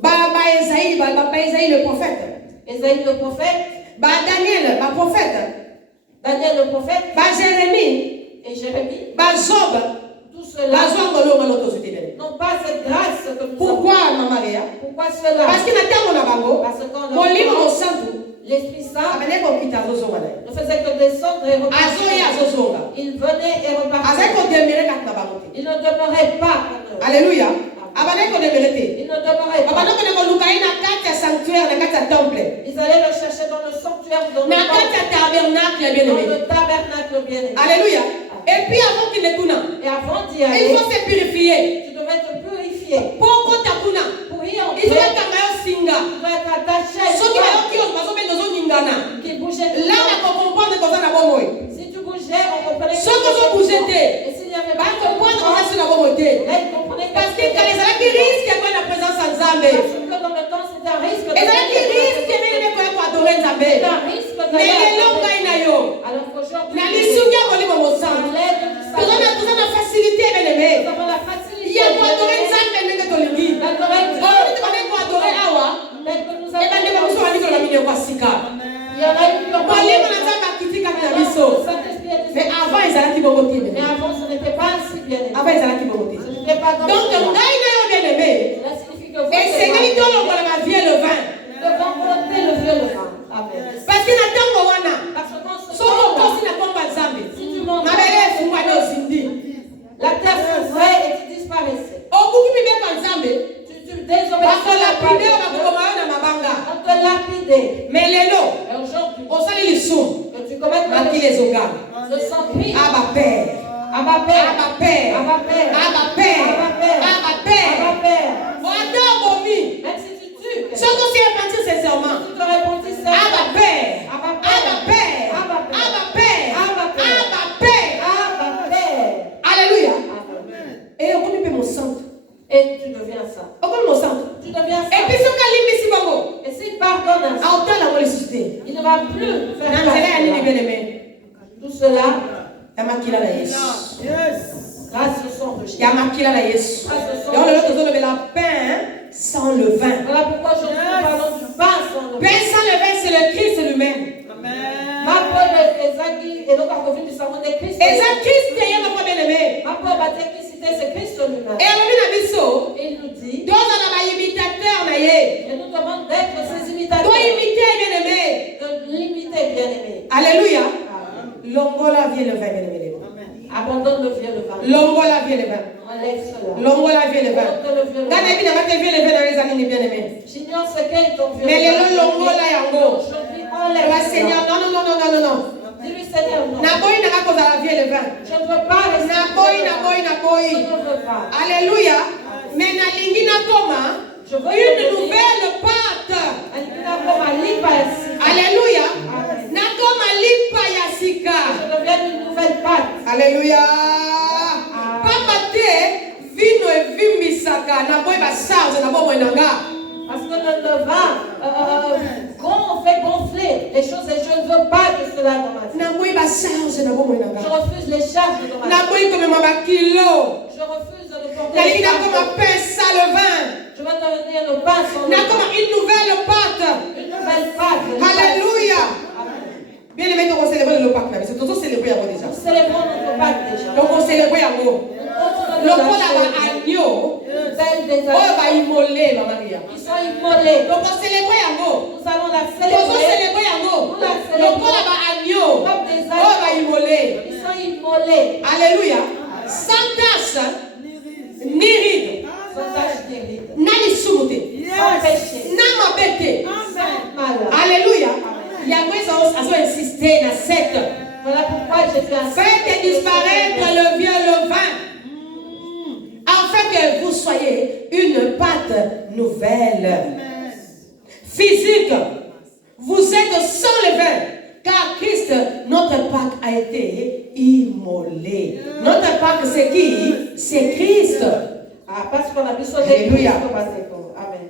Esaïe le prophète. Esaïe le prophète. Daniel, le prophète. Daniel le prophète. Jérémie. Et Jérémie. Job. Tout cela n'ont pas cette grâce que nous pourquoi, avons. Maman Maria? Pourquoi cela? Parce que Parce que l'Esprit Saint ne faisait que descendre et repartir. Il venait et repartait. Il ne demeurait pas pour eux. Alléluia. Il ne demeurait pas. Ils allaient le chercher dans le sanctuaire, dans le tabernacle bien-aimé. Alléluia. Et puis avant qu'il ne tourne, Et avant d'y aller, il faut se purifier. tu devais te purifier. Pour Pour y entrer, il faut être tu dois être attaché à ceux qui qui bougeait. là, on comprend que ça n'a pas de Si tu bougeais, on comprenait que ceux qui ont bougé, et s'il n'y avait pas de comprendre que ça n'a pas de là, ils comprenaient parce que quand les gens qui risquent de la présence en Zambé, parce que dans le temps, c'était un risque. les gens qui risquent de adorer Zambé, C'était un risque de mais les longs alors qu'aujourd'hui, na lisukia molimo mosantu tozana facilité bien-aimé nous avons la facilité ya koadore nzambe ndenge tolingi oyo tokone koadore awa ebandeko biso balikolo na minoko ya sika molimo na nzambe akiti kati na biso mais avant ezalaki bongo te mais avant ce n'était pas ainsi bien aimé. avant ezalaki bongo te Ce n'était pas comme donc cela. ngai na yo bien-aimé Cela signifie que vous esengeli tolongola na vie le vin devons ôter le vieux levain. Amen. parce que na ntango wana Parce que dans ce soki temps-là, okosi na komba nzambe si tu montes, mabele efungwani ozindi la terre s'ouvrait et tu disparaissais. obuki mibeko ya nzambe Tu désobéissais la parole de bakolapide Dieu. bakokoma yo na mabanga On te lapidait. mais lelo Et aujourd'hui, osali lisumu que tu commettes makili ezogana le sang Christ. aba père Abba Père. aba père Abba Père. aba père Abba Père. aba père Abba Père. oata obomi Même si tu tues, soki osi repentir sincèrement tu te repentis aba sincèrement. père Abba Père. aba père Abba Père. aba père Abba Père. aba père Abba Père. alléluia Amen. et okomi mpe mosantu Et tu deviens ça. okomi mosantu Tu deviens et puis ça. soki alimbisi bango Et s'il pardonne ainsi, aotalango lisusu te il ne va plus faire na nzela ya nini ça. bien aimé Tout cela, ya makila na yesu grâce au sang de Jésus. ya makila na yesu yango lelo tozolobela pain sans le vin. Voilà pourquoi aujourd'hui nous parlons du pain sans le vin. Pain sans le vin, c'est le Christ lui-même. Ma pauvre Ezaki, et donc à cause du savon de Christ. Et ça, Christ, il y a ma bien-aimé. Ma pauvre Christ, c'est Christ lui-même. Et alors, Et il nous dit, dans un imitateur, et nous demande d'être ses imitateurs. toi imiter, bien-aimé. De l'imiter, bien-aimé. Alléluia. Amen. Longola vient le vin, bien-aimé. Abandonne le vieux levain. Longola vient le vin. Enlève cela. Longola vient le vin. Abandonne le vieux levain. Gana bien le vin dans les amis, bien-aimé. J'ignore ce qu'est ton vieux Mais levain. les longola yango. Aujourd'hui, Le enlève Seigneur, cela. non. Dis-lui, Seigneur, non. Naboy n'a pas cause à la vie le vin. Je ne veux pas rester. Naboy. Je ne veux pas. Alléluia. Mais na lingi na toma Je veux une nouvelle pâte. Alléluia. Na toma lipa ya sika. Je deviens une nouvelle pâte. Alléluia. Papa te vino e vimisaka na boy ba charge na bomo nanga. Parce que le vin fait gonfler les choses et je ne veux pas de cela dans ma vie. Na boy ba charge na bomo nanga. Je refuse les charges dans ma vie. Na boy comme ma kilo. Je refuse de porter Na les lina charges. comme pain sans le vin. Je vais devenir le pain sans Na le comme une nouvelle pâte. une nouvelle pâte. Alléluia. Amen. Bien aimé, on célèbre le Pâques, mais c'est toujours célébré avant déjà. Nous célébrons notre Pâques déjà. Donc on célèbre en gros. Le col à agneau, Celle des oh agneaux va immoler, ma Maria. qui sont immolés. Donc on célèbre en gros. Nous allons la Donc on célébrer célèbre en gros. Nous la Le célébrons col à agneau, comme des oh va agneaux. immoler. Ils sont immolés. Alléluia. Sans tache, ni ride, Sans tache ni ride. ni sumute, Sans péché. ni mabete. Sans mal. Alléluia. Il y a besoin d'insister dans cette. Voilà pourquoi Jésus a Faites disparaître le vieux levain, afin que vous soyez une pâte nouvelle. Physique, vous êtes sans levain, car Christ, notre Pâque, a été immolé. Notre Pâque, c'est qui? C'est Christ. Ah, parce qu'on a besoin de Alléluia. Christ. Amen.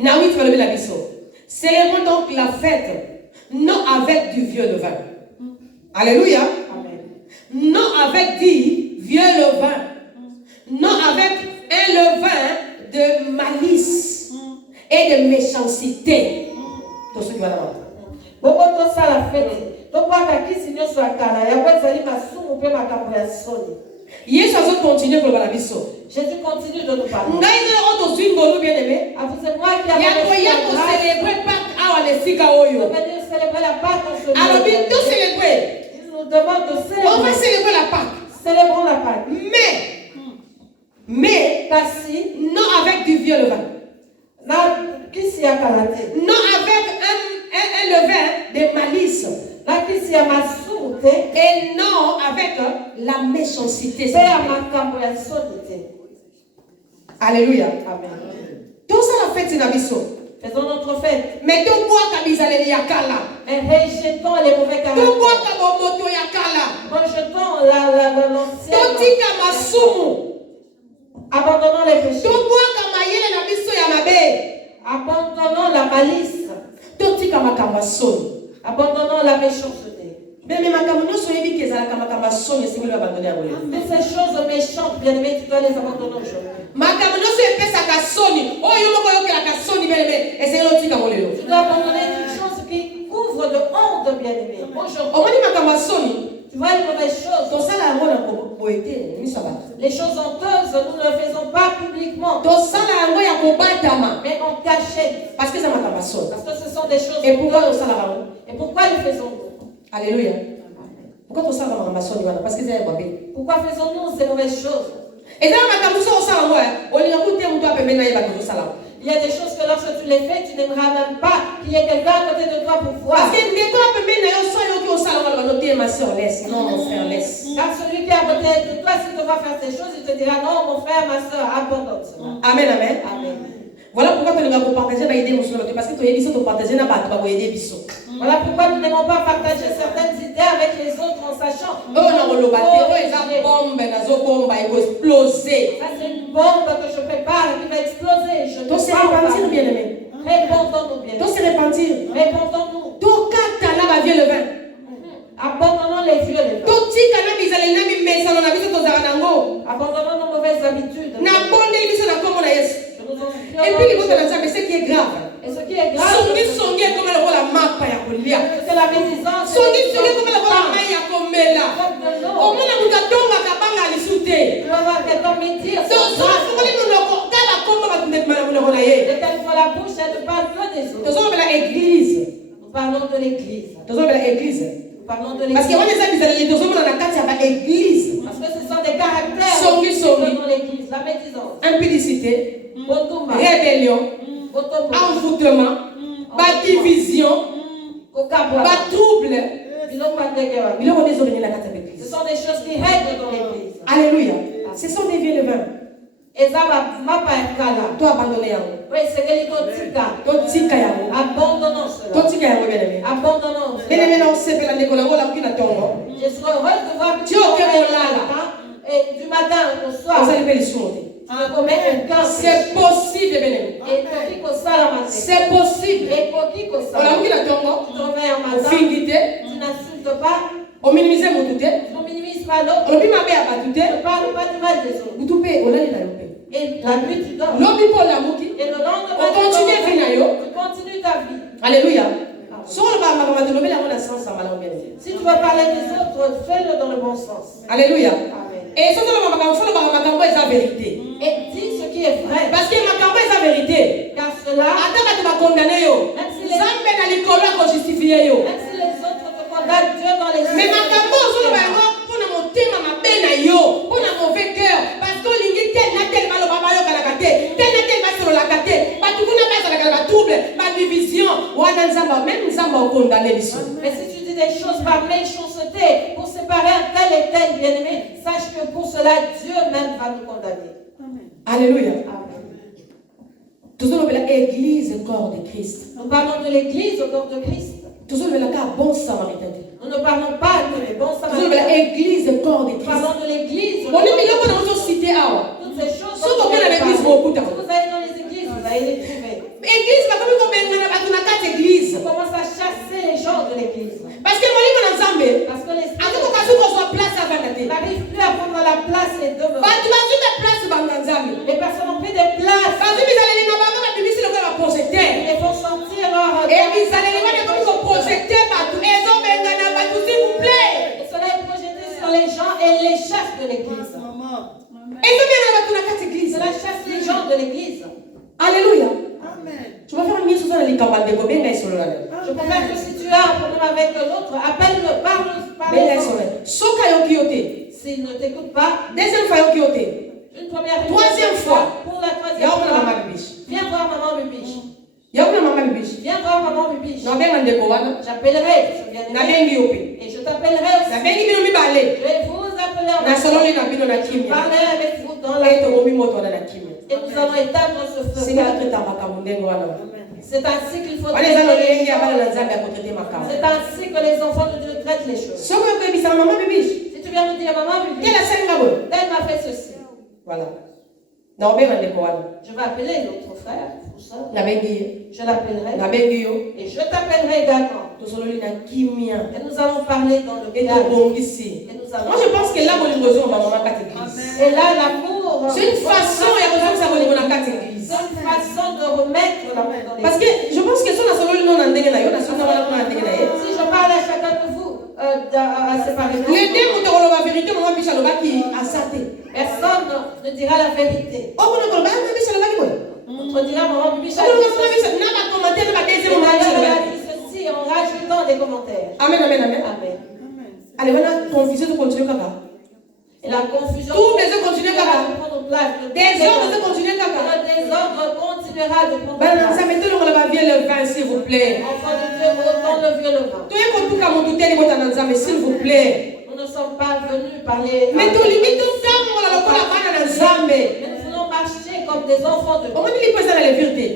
Naoui, tu vas lever la biseau. Célébrons donc la fête, non avec du vieux levain. Alléluia. Amen. Non avec du vieux levain. Non avec un levain de malice et de méchanceté. Tout ce qui va là-bas. Bokoto sala fete. Tokwaka kisi nyonso ya kala yango ezali masumu mpe makambo ya soni. Yesu azo continuer pour la biso. Jésus continue de nous parler. Ngai ngai oto zwingolo bien aimé. À vous c'est moi qui Yako célébrer Pâques awa lesika oyo. venir célébrer la Pâque en ce lieu. Alors bien tout célébrer. Il nous demande de On va célébrer. célébrer la Pâque. Célébrons la Pâque. Mais Kasi non avec du vieux levain. na kisi ya kala te. Non avec un levain de malice. Na kisi ya masumu te. Et non avec la méchanceté. Pe ya makambo ya soni te. Alléluia. Amen. Tout ça la fête c'est biso. Faisons notre fête. Mais tout bois kabizaleli yakala. Mais rejetons les mauvais Tout caractères. bois kabomoto yakala. Rejetons l'ancien. Tout tika masumu. Abandonnons les péchés. Tout bois kamayele na biso ya mabe. Abandonnons la malice. Tout tika makamba soni. Abandonnons la méchanceté. Mais makambo nyonso yebi kezalaka makamba soni esengeli abandonner yango lelo. Toutes ces choses méchantes, bien-aimés, tu dois les abandonner aujourd'hui. Makambo nyonso epesaka soni oyo moko oyokelaka soni bien-aimé esengeli otika yango lelo. Tu dois abandonner toutes choses qui couvrent de honte, bien-aimés. Aujourd'hui, omoni makambo ya soni tu vois les mauvaises choses. tosala yango na boye te miso ya bato. Les choses honteuses, nous ne les faisons pas publiquement, tosala yango ya kobatama mais en cachette. parce que eza makambo ya soni. Parce que ce sont des choses Et pourquoi honteuses. tosala yango? Et pourquoi le faisons-nous? Alléluia. Pourquoi tosala makambo ya soni wana? Parce que eza ya babe. Pourquoi faisons-nous ces mauvaises choses? eza makambo so osala yango olinga kute moto apembeni na ye bato tosala. Il y a des choses que lorsque tu les fais, tu n'aimeras même pas qu'il y ait quelqu'un à côté de toi pour voir. Parce que ndeko apembeni na yo so yoki osala yango bano te ma sœur laisse. Non mon frère laisse. Car celui qui est à côté de toi, s'il te voit faire ces choses, il te dira non, mon frère, ma soeur, abandonne cela. Amen amen. Amen. Voilà pourquoi tolinga kopartager baide mosusu na bato parce que toyebi so topartager na bato bakoyede biso. Voilà pourquoi nous n'aimons pas partager certaines idées avec les autres en sachant. oyo na koloba te oyo eza bombe nazobomba ekoexplose. Ça, c'est une bombe que je prépare qui va exploser. Je To ne se parle pas. repentir bien aimé. Répondons-nous bien. To se repentir. Répondons-nous. Tokata na bavie le vin. Abandonnons les vieux les vins. totika na bizaleli na mimesano na biso tozala nango. Abandonnons nos mauvaises habitudes. Na bondeli biso na kombo na Yesu. Je nous en prie. Et ce qui est grave, Songi songi comme le rôle la mapa ya kolia. c'est la médisance. Songi songi comme le rôle la main ya komela. Comme de l'eau. Au moins na mukatonga kabanga lisute. Tu vas voir quelqu'un médire. So so fukoli munoko kala komba batunde mala munoko na ye. Dès qu'elle ouvre la bouche, elle ne parle que des autres. Tozo bela église. Nous parlons de l'église. Tozo bela église. Nous parlons de Parce que l'église. on est bizarre tozo mona na kati ya ba église. Parce que ce sont des caractères Songi, qui songi. sont dans l'église. La médisance. Impudicité, Botomba. rébellion, Botomba. envoûtement, ba division, Kokabwa. ba trouble. Biloko bategewa. Il est désormais la kati ya Ce l'église. sont des choses qui règnent dans l'église. Alléluia. Ce sont des vieux levains. Et ça va m'appartenir. Toi abandonné yango. Oui, c'est que les totika. Totika yango. Abandonnons cela. Totika yango bien aimé. Abandonnons Bien cela. aimé non sepela ndeko nango la kina tongo. Je suis heureuse de voir que Dieu tu auquel fais on l'a, là. et du matin au soir, Osali pe lisumo. tu ne commets aucun péché. C'est possible bien aimé. Et koki kosala matin. C'est possible. Et koki On kosala. la kina tongo. Tu te réveilles un Au matin, fingité. tu n'insultes pas, Au minimiser motute. tu ne minimises pas l'autre, On bi mabe ya tu batute. ne parles pas du mal des autres. Butupe olali na yope. Et la nuit, tu dors. Lobi po la muki. Et le lendemain, On continue tu vie na yo. continues ta vie. Alléluia. Solo ba makamata lobi la mona sens amala bien. Si tu veux parler des autres, fais-le dans le bon sens. Alléluia. Amen. Et surtout le makambo folo ba makambo eza vérité. Et dis ce qui est vrai. Parce que makambo eza vérité. Car cela, Ata bato ba condamné yo. même si les, Zambe na likolo ko justifier yo. même si les autres te condamnent, Dieu dans les Mais makambo solo ba yango pona motema mabe na yo, pona mauvais cœur parce que lingi tel na tel malo baba yo kala kate, tel na tel basolo la kate, batu kuna ba sala kala trouble, ba division, wana nzamba même nzamba o condamner biso. Mais si tu dis des choses par méchanceté pour séparer un tel et tel bien-aimé, sache que pour cela, Dieu même va nous condamner. Alléluia. Amen. Toujours la église corps de Christ. Nous parlons de l'église au corps de Christ. Toujours le cas bon samaritain. Nous ne parlons pas de les bons Toujours la samaritains. église corps de Nous Christ. parlons de l'église. On est millionnaire dans notre cité awa. Toutes ces choses. Sauf dont qu'on je a l'église parle. beaucoup de temps. Si vous allez dans les églises, vous allez les trouver. Église ba comme bengana ba tuna kati église. On commence à chasser les gens de l'église. Parce que moi na nzambe. Parce que les Ako kasu ko so place avant d'aller. n'arrivent plus à prendre la place et demeurer. Batu bazu de place banga nzambe. Les personnes ont pris des places. Bazu bizaleli na bango ba bimisi le ba projecteur. Ils les font sortir leur Et bizaleli ba de ko projecteur batu ezo bengana batu s'il vous plaît. Et cela est projeté sur les gens et les chasse de l'église. Ezo bengana batu na kati église. Cela chasse les gens de l'église. Alléluia. Tu vas faire une mise sur les campagnes de combien ils sont là. Je préfère que si tu as un problème avec l'autre, appelle-le, parle-le. Ben ils sont là. Soka yo kiote. S'il ne t'écoute pas, Deuxième fois yo kiote. une première fois, Troisième fois. pour la troisième Ya ona fois, mama bibishi. viens voir maman Bibiche. Ya ona mama bibishi. Viens voir maman Bibiche. Na benga ndeko wana. J'appellerai, je Na viendrai. bengi yo pe. Et je t'appellerai Na aussi. bengi bino mibale. Je vais vous appeler en Na sololi na bino na kimia. parler avec vous dans la Et to bomi moto na kimia. et nous allons éteindre ce feu. Singa traiter makambo ndengo wana. C'est ainsi qu'il faut Wana eza lolengi ya bana na nzambe ya kotraiter makambo. C'est ainsi que les enfants de Dieu traitent les choses. Soko yo koyebisa mama bibishi. Si tu viens me dire, maman, Bibi, Quelle scène nga boye? elle m'a fait ceci. Voilà. Na obenga ndeko wana. Je vais appeler l'autre frère ou soeur. Na bengi ye. Je l'appellerai. Na bengi yo. Et je t'appellerai également. Tosololi na kimia. Et nous allons parler dans le Et calme. tobongisi. Et nous allons. Moi je pense que là bolingo zo ba mama kati église. Et là, l'amour. C'est une façon ya kozongisa bolingo na kati église. C'est une façon de remettre l'amour dans les Parce que je pense que so na sololi no na ndenge na yo na so na wana na ndenge na ye. Si je parle à chacun de vous, à séparer. Le deux moto koloba vérité mama bisha lobaki asate. Personne ne dira la vérité. Oko no koloba mama bisha lobaki boy. On dira, maman, Bibi, Oko no mama bisha na ba commentaire na ba deuxième mama bisha elle a lobaki. dit ceci en rajoutant des commentaires. Amen amen amen. Amen. Allez wana confusion de continuer kaka. Et la confusion. Tout les continuer va kaka. prendre place. Des ordres de continuer kaka. Le désordre continuera de prendre Bana place. nzambe to longola ba vie le vin s'il vous plaît. Enfant de Dieu, autant le vieux le vin. Toye kotuka motu teli bota na nzambe s'il vous plaît. Nous ne sommes pas venus parler. Mais tolingi totambola lokola bana na nzambe. Mais nous voulons marcher comme des enfants de Dieu. Omoni lipo eza na la vérité.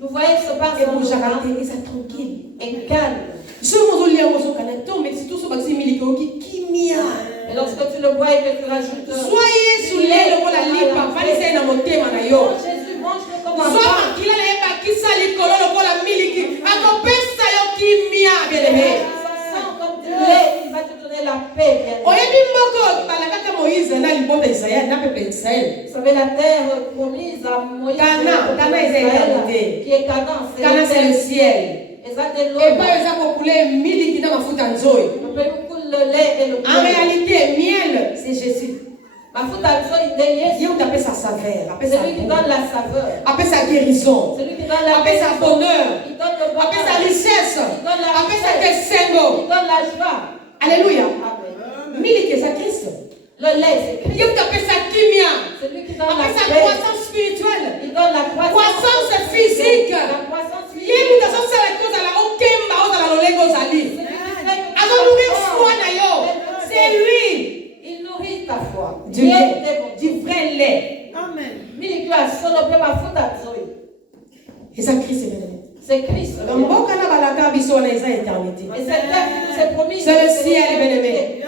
Vous voyez ce passe Et bougeaka te eza tranquille. et calme. So mozolia mozokana to mais surtout so bakisi miliki oki kimia. Et lorsque tu le bois et que tu rajoutes. Soyez sous l'aile lokola lipa falisa na motema na yo. Oh, Jésus, mange-le comme un So pain. makila na ye bakisa likolo lokola miliki akopesa yo kimia bien aimé. Ça sent comme du lait, il va te donner la paix, bien aimé. Oyebi mboko balakaka Moïse na libota Israël na peuple d'Israël. Vous savez, la terre promise à Moïse, Canaan, Canaan, Israël, Israël, qui est Canaan, c'est Canaan, c'est le ciel. Et ça, de l'eau. Et pas eza kokule miliki na mafuta nzoi. On peut beaucoup le lait et le En miel. réalité, miel, c'est Jésus. Mafuta nzoi, il est Yesu. Dieu appelle sa saveur, appelle C'est sa lui qui goût, donne la saveur. appelle sa guérison, C'est lui qui donne la appelle sa guérison. bonheur, Il donne le appelle sa bonheur. richesse, appelle sa kesengo. Il donne la joie. Alléluia. Amen. Miliki c'est Christ. Le lait, c'est Christ. Dieu appelle sa kimia, C'est lui qui donne la appelle sa paix. croissance spirituelle, Il donne la croissance physique. La croissance Ye physique. mutu azosala ekoza la okemba ozala lolenge ozali. Azolourir foi na yo. C'est lui. Il nourrit ta foi. Du lait, du vrai lait. Amen. Miliki a solo pe mafuta nzoi. Et ça Christ est bien-aimé. C'est Christ. Mboka na balaka biso na eza éternité. Et c'est terre qui nous est promis. C'est le ciel, bien-aimé.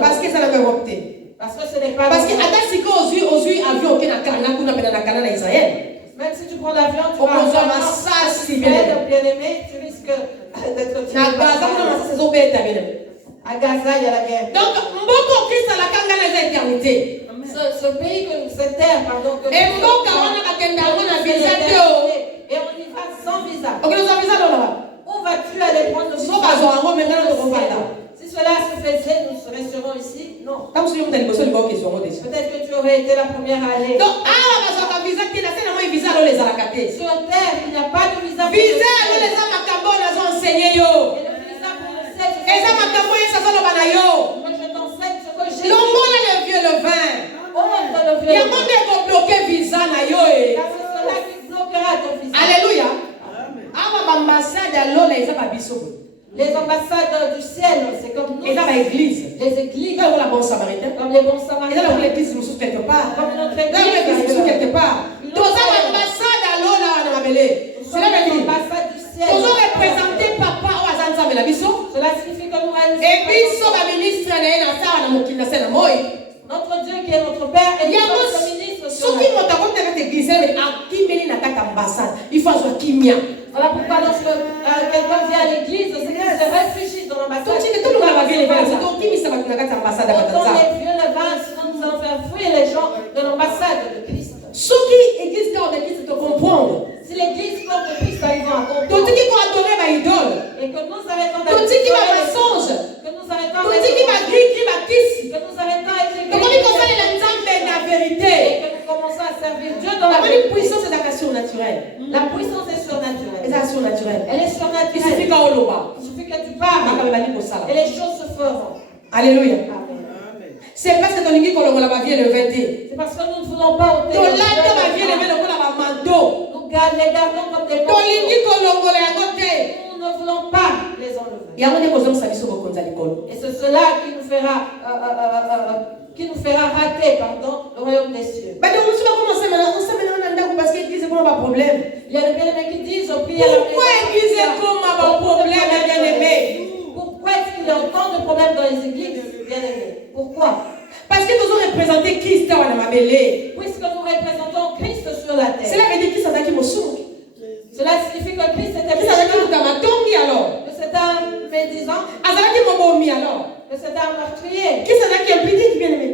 Parce que ça n'a pas opté. Parce que ce n'est pas Parce que ata siko ozui avion ke na kana kuna pena na kana na Israël. même si tu prends l'avion, tu Au vas besoin ma sasi bien-aimé. bien-aimé, tu risques d'être tué. Na Gaza kuna masasi ezobeta bien-aimé. À Gaza, il y a la guerre. Donc mboko Christ la kanga na eza éternité. Ce pays, cette terre, pardon, que Et mboka wana bakenda yango na visa te o. et on y va sans visa. Okeleza visa lona ba. Où vas-tu aller prendre le So bazwa yango mengana to kovanda. Si cela se faisait, nous resterons ici. Non. Comme si on t'a liboso libo question ngo déjà. Peut-être que tu aurais été la première à aller. Donc awa bazwa visa te na sena mo visa lo les alakate. Sur terre, il n'y a pas de visa. Visa lo les makambo na zo enseigner yo. Et le visa pour le sexe, Eza makambo yesa zo lo bana yo. moi je t'enseigne ce que j'ai. Longola le vieux le vin. Honte le vieux. Yango nde ko bloquer visa na yo e. Car c'est cela qui bloquera ton visa. Alléluia. Awa bambassade ya lola eza babiso. Les ambassades du ciel, c'est comme nous. Eza ba église. Les églises, Eza la bon samaritain. comme les bons Eza samaritains. la l'église mususu quelque part. Comme notre Eza la église mususu église. quelque part. Toza bambassade ya lola na mabele. Cela veut dire L'ambassade du ciel. tozo représenter papa oyo aza nzambe na biso. Cela signifie que nous Et biso baministre na ye na sala na mokili na se na moi. notre Dieu qui est notre Père et Yango notre ministre sur soki la terre. moto akoti na kati église akimeli na kati ambassade il faut azwa kimia. Voilà pourquoi lorsque quelqu'un vient à l'église, c'est qu'il se réfugie dans l'ambassade. totiki tolongola bavie lebele tokimisa bato na kati ambassade ya Autant batanza. les vieux le vin, sinon nous allons faire fuir les gens de l'ambassade de Christ. soki église corps de Christ tocomprendre Si l'église corps de Christ arrive à comprendre totiki koadore baidole et que nous arrêtons totiki bamensonge que nous arrêtons totiki bagrikri bakisi que nous arrêtons avec les tokomi kosalela nzambe na et vérité. que nous commençons à servir Dieu dans la namoni vérité. puissance ezaka surnaturelle. La puissance est surnaturelle. ezaka surnaturelle. Elle est il surnaturelle. suffit ka oloba Il suffit que tu parles makambo ebandi kosala. et les choses se feront. Alléluia. Amen. C'est parce que tolingi kolongola bavie levé te. C'est parce que nous ne voulons pas ôter tolata bavie levé lokola bamanto. nous les gardons comme des tolingi manteaux. kolongola yango te. Nous ne voulons pas les enlever. yango nde kozongisa biso bokonzi ya likolo. Et c'est cela qui nous fera rater le royaume des cieux. bato mosusu bakomasala osamelanga na ndako parce que église ekoma baproblème. Il y a des bien-aimés qui disent au prier à la pourquoi église ekoma baproblème ya bien-aimé? Pourquoi est-ce qu'il y a autant de problèmes dans les églises, bien-aimés? Pourquoi? parce que tozo représente Christ awa na mabele. Puisque nous représentons Christ sur la terre. cela veut dire Christ azalaki mosumu. Cela signifie que Christ était Christ azalaki méchant, moto ya matongi alors. que c'était un médisant, azalaki mobomi alors. que c'était un meurtrier. Christ azalaki impliqué bien-aimé.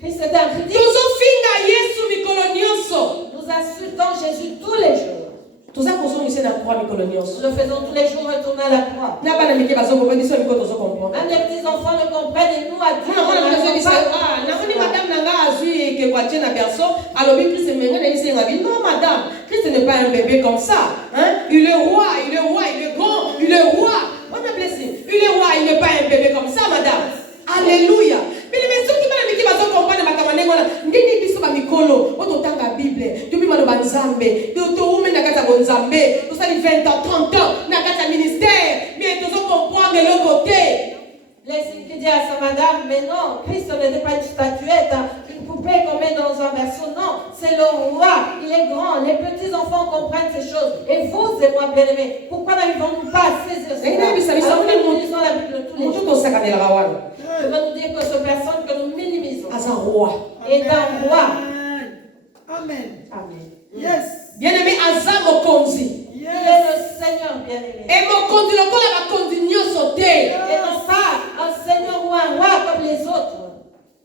Christ était un ridicule. tozofinga yesu mikolo nyonso. Nous insultons Jésus tous les jours. toza kozongisa na croix mikolo Nous nyonso. le faisons tous les jours retourner à la croix. na bana mike bazokomprendre biso mikolo tozokomprendre. Même les petits enfants ne comprennent et nous adultes. mwana nous mwana n'avons azobisa pas- namoni madame na nga azwi ekeko atie na berceau alobi Christ menga na biso yenga bi non madame Christ n'est pas un bébé comme ça hein? il est roi il est roi il est grand il est roi on a blessé il est roi il n'est pas un bébé comme ça madame alléluia mais soki bana mike bazokomprendre makambo ndenge wana ndenge biso bamikolo oyo totanga bible tobima loba nzambe toume na kati ya bonzambe tosali 20 ans 30 ans na kati ya ministère mais tozokomprendre eloko te. Les signes qui disent à sa madame, mais non, Christ n'était pas une statuette, une poupée qu'on met dans un berceau. Non, c'est le roi, il est grand. Les petits enfants comprennent ces choses. Et vous et moi, bien-aimés, pourquoi n'arrivons-nous pas à saisir cela? Alors que nous lisons la Bible tous les moto jours. tosakanelaka wana Je veux nous dire que cette personne que nous minimisons aza roi. est un roi. Amen. Amen. Yes. bien-aimé aza mokonzi. Il est le Seigneur, bien-aimé. Et mokonzi lokola bakonzi nyonso te. Et non pas un Seigneur ou un roi comme les autres.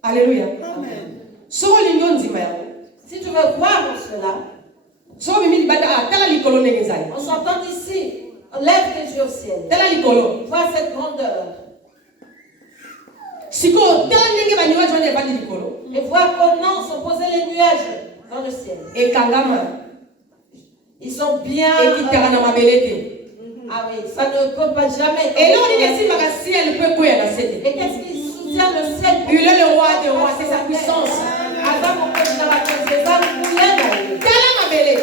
Alléluia. Amen. soko olingi ondima yango Si tu veux croire en cela, So mimi libanda tala likolo ndenge ezali. On s'entend d'ici. On lève les yeux au ciel. Tala likolo. Vois cette grandeur. Siko tala ndenge ba nuages wana ebandi likolo. Et vois comment sont posés les nuages dans le ciel. Et kangama. Ils sont bien. Et kitara na mabelete. Ah oui, ça ne peut pas jamais. Et là on dit que si ma ciel peut courir dans cette. Et qu'est-ce qui soutient le ciel? Il est le roi des rois, c'est sa puissance. Adam on peut dans la terre. Tala mabele.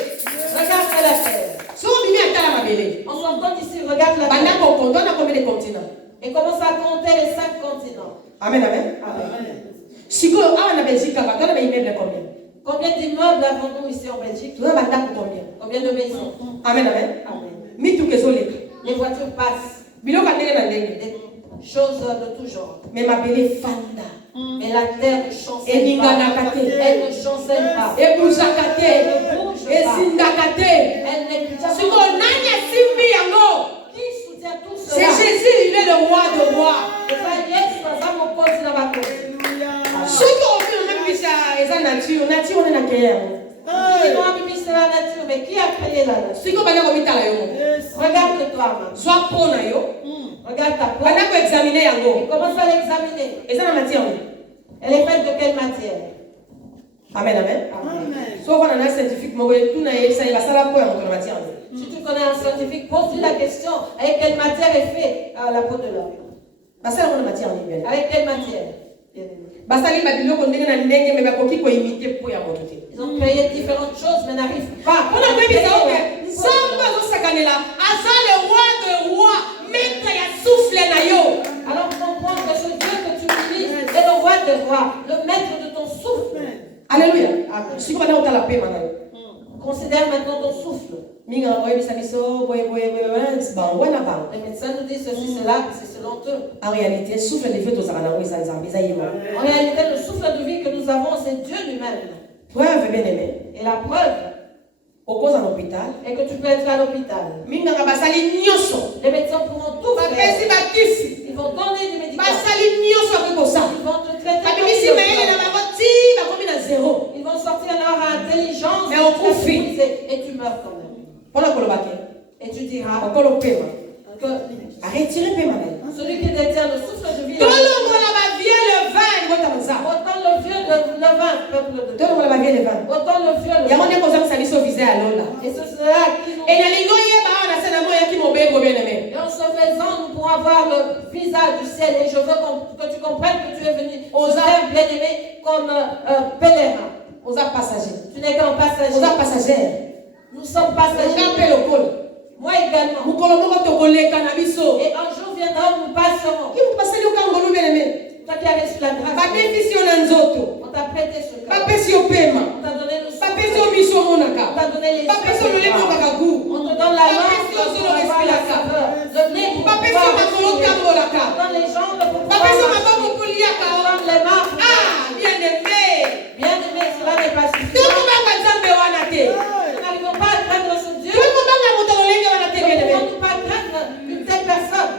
Regarde la terre. So mimi tala mabele. On s'entend d'ici, regarde la Banda terre. ko on a combien de continents? Et commence à compter les 5 continents. Amen amen. Siko awa na Belgique kaka tala ba immeuble combien? Combien d'immeubles avons-nous ici en Belgique? Tu as banda combien? Combien de maisons? Amen amen. Amen. Mitu kezoleka. Les voitures passent. Biloko ndenge na ndenge. Des choses de tout genre. Mais mabele fanda. Mais la terre ne chancelle Eningana pas. kate. Elle ne chancelle pas. Ebuzaka te. Elle ne bouge pas. Esindaka te. Elle n'est pas. Siko nani asimbi yango? Qui soutient tout C'est cela? Jésus, il est le roi de rois. Et ça, Yesu aza mokonzi na bakonzi. Soki ofi omebisa eza nature on est na keya. Ils ont abîmé la nature, mais qui a créé la nature? Siko banda komitala yo. Regarde-toi, maman. Zwa pona yo. Regarde ta peau. Banda ko examiner Et yango. commence à l'examiner. Eza na matière. Elle est faite de quelle matière? Amen amen. Amen. So on a un scientifique moko tout na yebisa ba sala ko ya moto na matière. Si tu connais un scientifique, pose-lui la question avec quelle matière est faite la peau de l'homme? Ba sala ko na matière ni bien. Avec quelle matière? Bien-aimé. Ba sali ba biloko ndenge na ndenge mais ba koki ko imiter po ya moto te. Ils ont créé différentes choses, mais n'arrivent pas. On a bien ça que samba zo sakanela asa le roi de roi maître ya souffle na yo. Alors comprends que ce Dieu que tu utilises est le roi des rois, le maître de ton souffle. Alléluia. Amen. Siko banda otala pe mana. Considère maintenant ton souffle. Minga boye bisa biso boye ba wana ba. Les médecins nous disent ceci, cela, c'est selon eux. En réalité, souffle de vie tozala na wisa nzambe za yema. En réalité, le souffle de vie que nous avons, c'est Dieu lui-même. Preuve bien aimé. Et la preuve Au cause en hôpital. est que tu peux être à l'hôpital. Minga basali nyoso. Les médecins pourront tout Ba faire. pesi batisi. Ils vont donner des médicaments. Basali nyoso ko ça. Ils vont te traiter. Ba comme bimisi ils mayele na veulent. ba ti ba komi na zéro. Ils vont sortir leur intelligence Mais on profite. et tu meurs quand même. Pona kolobake. Et tu diras Okolo pema. que A retirer pema na. celui qui détient le souffle de vie, Tolongo la ba vie le vin ngota mza. autant le vieux le vin, peuple de Dieu. Tolongo la ba vie le vin. Autant le vieux le Ya vin. mone ko zamsa biso visé à lola. Et c'est cela qui nous. Et na lingo ye ba na sana moya ki mobengo bien aimé. Et en se faisant, nous pourrons avoir le visage du ciel. Et je veux que tu comprennes que tu es venu aux âmes bien-aimés comme pèlerin. Aux a passagers. Tu n'es qu'un passager. Aux a passagers. Nous sommes On passagers. appelle au col. Moi également. Mukolo moko tokoleka na biso. Et un jour viendra où nous passerons. Ki pasali okangolo bien aimé. Toi qui as reçu la grâce, Bapesi yo na nzoto. on t'a prêté ce cœur. Bapesi yo pema. On t'a donné le Bapesi souffle. yo miso On monaka. t'a donné les Bapesi yo lolemo kaka gu. On te donne la langue Bapesi yo pour zolo avoir la respiraka. saveur. Le nez pour Bapesi pouvoir yo makolo respirer. tambolaka. On donne les jambes pour pouvoir Bapesi yo marcher. maboko poliaka. On donne les mains pour Ah, bien aimé. bien aimé, cela n'est pas suffisant. Tokobanga nzambe wana te. Nous n'arrivons pas à craindre ce Dieu. Tokobanga moto lolenge wana te Nous bien ne aimé. pouvons pas craindre une telle personne.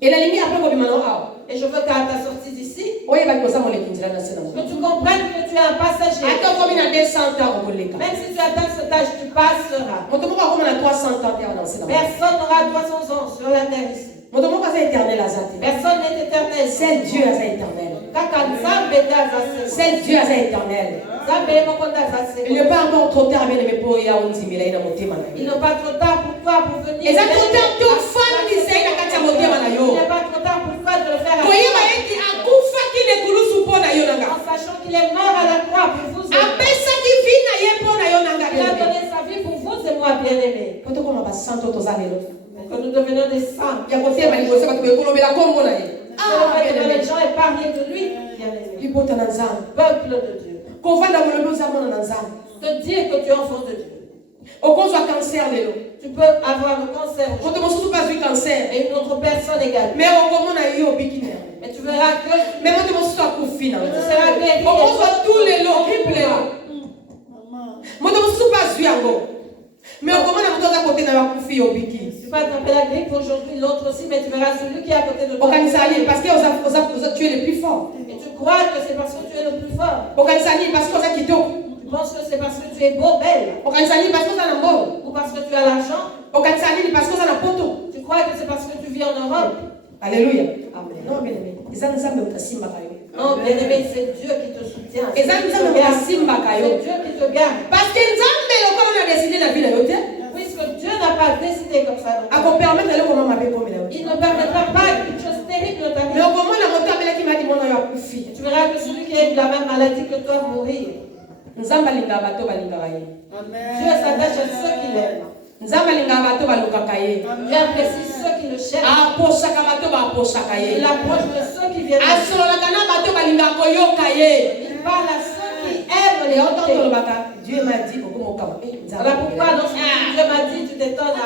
Et la limite après kobima no awa. Et je veux qu'à ta sortie d'ici, Oye ba kosa moleki njila na sena. que tu comprennes que tu es un passager. Ata komi na 200 ans okoleka. Même si tu atteins cet âge, tu passeras. Moto moko akoma na 300 ans te awa na sena. Personne n'aura 300 ans sur la terre ici. Moto moko aza éternel aza te. Personne n'est éternel. Seul Dieu aza éternel. Kaka nzambe nde azase. Seul Dieu aza éternel. Nzambe moko nde azase. Il n'est pas encore trop tard bien aimé pour ya ondimela ina motema na Il yo. n'est pas trop tard pour toi pour venir. Eza trop tard to fandisa ina kati ya motema na Il yo. n'est pas trop tard pour toi de le faire Koyeba eti akufaki nekulusu mpo na yo en nanga. sachant qu'il est mort à la croix pour vous et moi. Apesaki vi na ye mpo na yo nanga Il a bien aimé. donné sa vie pour vous et moi, bien-aimés. Po tokoma basanto toza lelo. Que nous devenions des saints. Ya kotema liboso bato bekolobela kombo na ye. Ah, bien devant les aimé. gens et parler de lui, bien-aimés. Libota na nzambe. Peuple de Dieu. Kovanda molobi ozamona na nzambe. Te dire que tu es enfant de Dieu. Okozwa cancer lelo. Tu peux avoir le cancer Moto mosusu bazwi cancer. et une autre personne également. Mais okomona yo obiki na yango. Mais tu verras que Mais moto mosusu akufi na tu yango. seras guéri. Okozwa tout lelo triple lelo. Moto mosusu bazwi yango. Mais okomona moto aza kote na yo akufi yo obiki. Tu peux attraper la grippe aujourd'hui, l'autre aussi, mais tu verras celui qui est à côté de toi. Okanisa nini parce que tu es le plus fort. Et tu crois que c'est parce que tu es le plus fort. Okanisa nini parce que oza kitoko. Tu penses que c'est parce que tu es beau, belle, okanisa nini parce que oza na mbongo, ou parce que tu as l'argent. okanisa nini parce que oza na poto. Tu crois que c'est parce que tu vis en Europe. Alléluia. Amen. Non, bien-aimé, eza nzambe moto asimbaka yo. Non, bien-aimé, c'est Dieu qui te soutient. Et ça, nous avons la simba C'est kayo. Dieu qui te garde. Parce que nzambe lokola on a décidé la vie na yo te. Puisque Dieu n'a pas décidé comme ça. Donc, Ako permettre le comment m'a comme là. il ne permettra pas une chose terrible dans ta vie. Mais au moment la moto abela qui m'a dit mon yo akufi. Tu verras que celui qui a eu la même maladie que toi mourir. Nzambe linga bato balinga ye. Dieu s'attache à ceux qui l'aiment. Nzambe linga bato balukaka ye. Dieu apprécie ceux qui le cherchent. Aposaka bato baposaka ye. Il approche de ceux qui viennent. Asololaka na bato balinga koyoka ye. Il parle à ceux qui aiment les Autant autres. que le baka Dieu m'a dit okomokama. Voilà pourquoi lorsque Dieu m'a dit, tu t'étonnes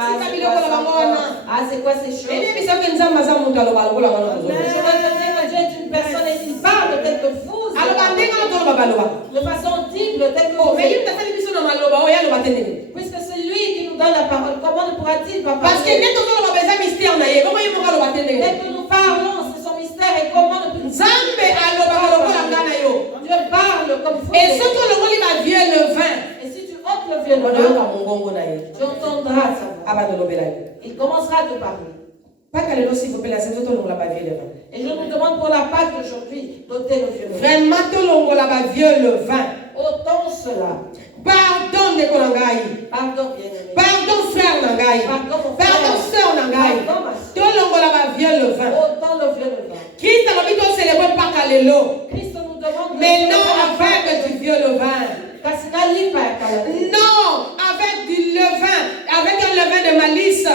c'est quoi ces choses. Et bien ça que nzambe za moto aloba lokola wana Je kozo. veux te dire que Dieu est une personne et il parle tel que vous. Aloba ndenga na toloba baloba. De façon digne, tel que Oh, vous. mais il t'a fait biso na maloba oya loba tendenge. Puisque c'est lui qui nous donne la parole, comment ne pourra-t-il pas Parce que parler? dès que nous avons mystère na ye, comment il moka loba tendenge. Dès que nous parlons, c'est son mystère et comment ne peut Nzambe aloba lokola ngana yo. Dieu parle comme vous. Et ce que le moli va vieux le vin. Et si tu ôtes le vieux, tu entendras sa voix. Il commencera à te parler. Pas qu'elle est aussi, vous pouvez la saison de la vieux le vin. Et je nous demande pour la Pâque d'aujourd'hui d'ôter le vieux. Vraiment, tout le monde la vieux le vin. Ôtons cela. Pardon de Kolangaï. Pardon, bien-aimé. Pardon, frère Nangaï. Pardon, mon frère. Pardon, sœur Nangaï. Pardon, ma soeur. Tout le monde la vieux le vin. Autant le vieux le vin. Christ a envie de célébrer Pâques à l'élo. Christ nous demande de Mais non célébrer la avec du vieux le vin. Non, avec du levain, avec un levain de malice.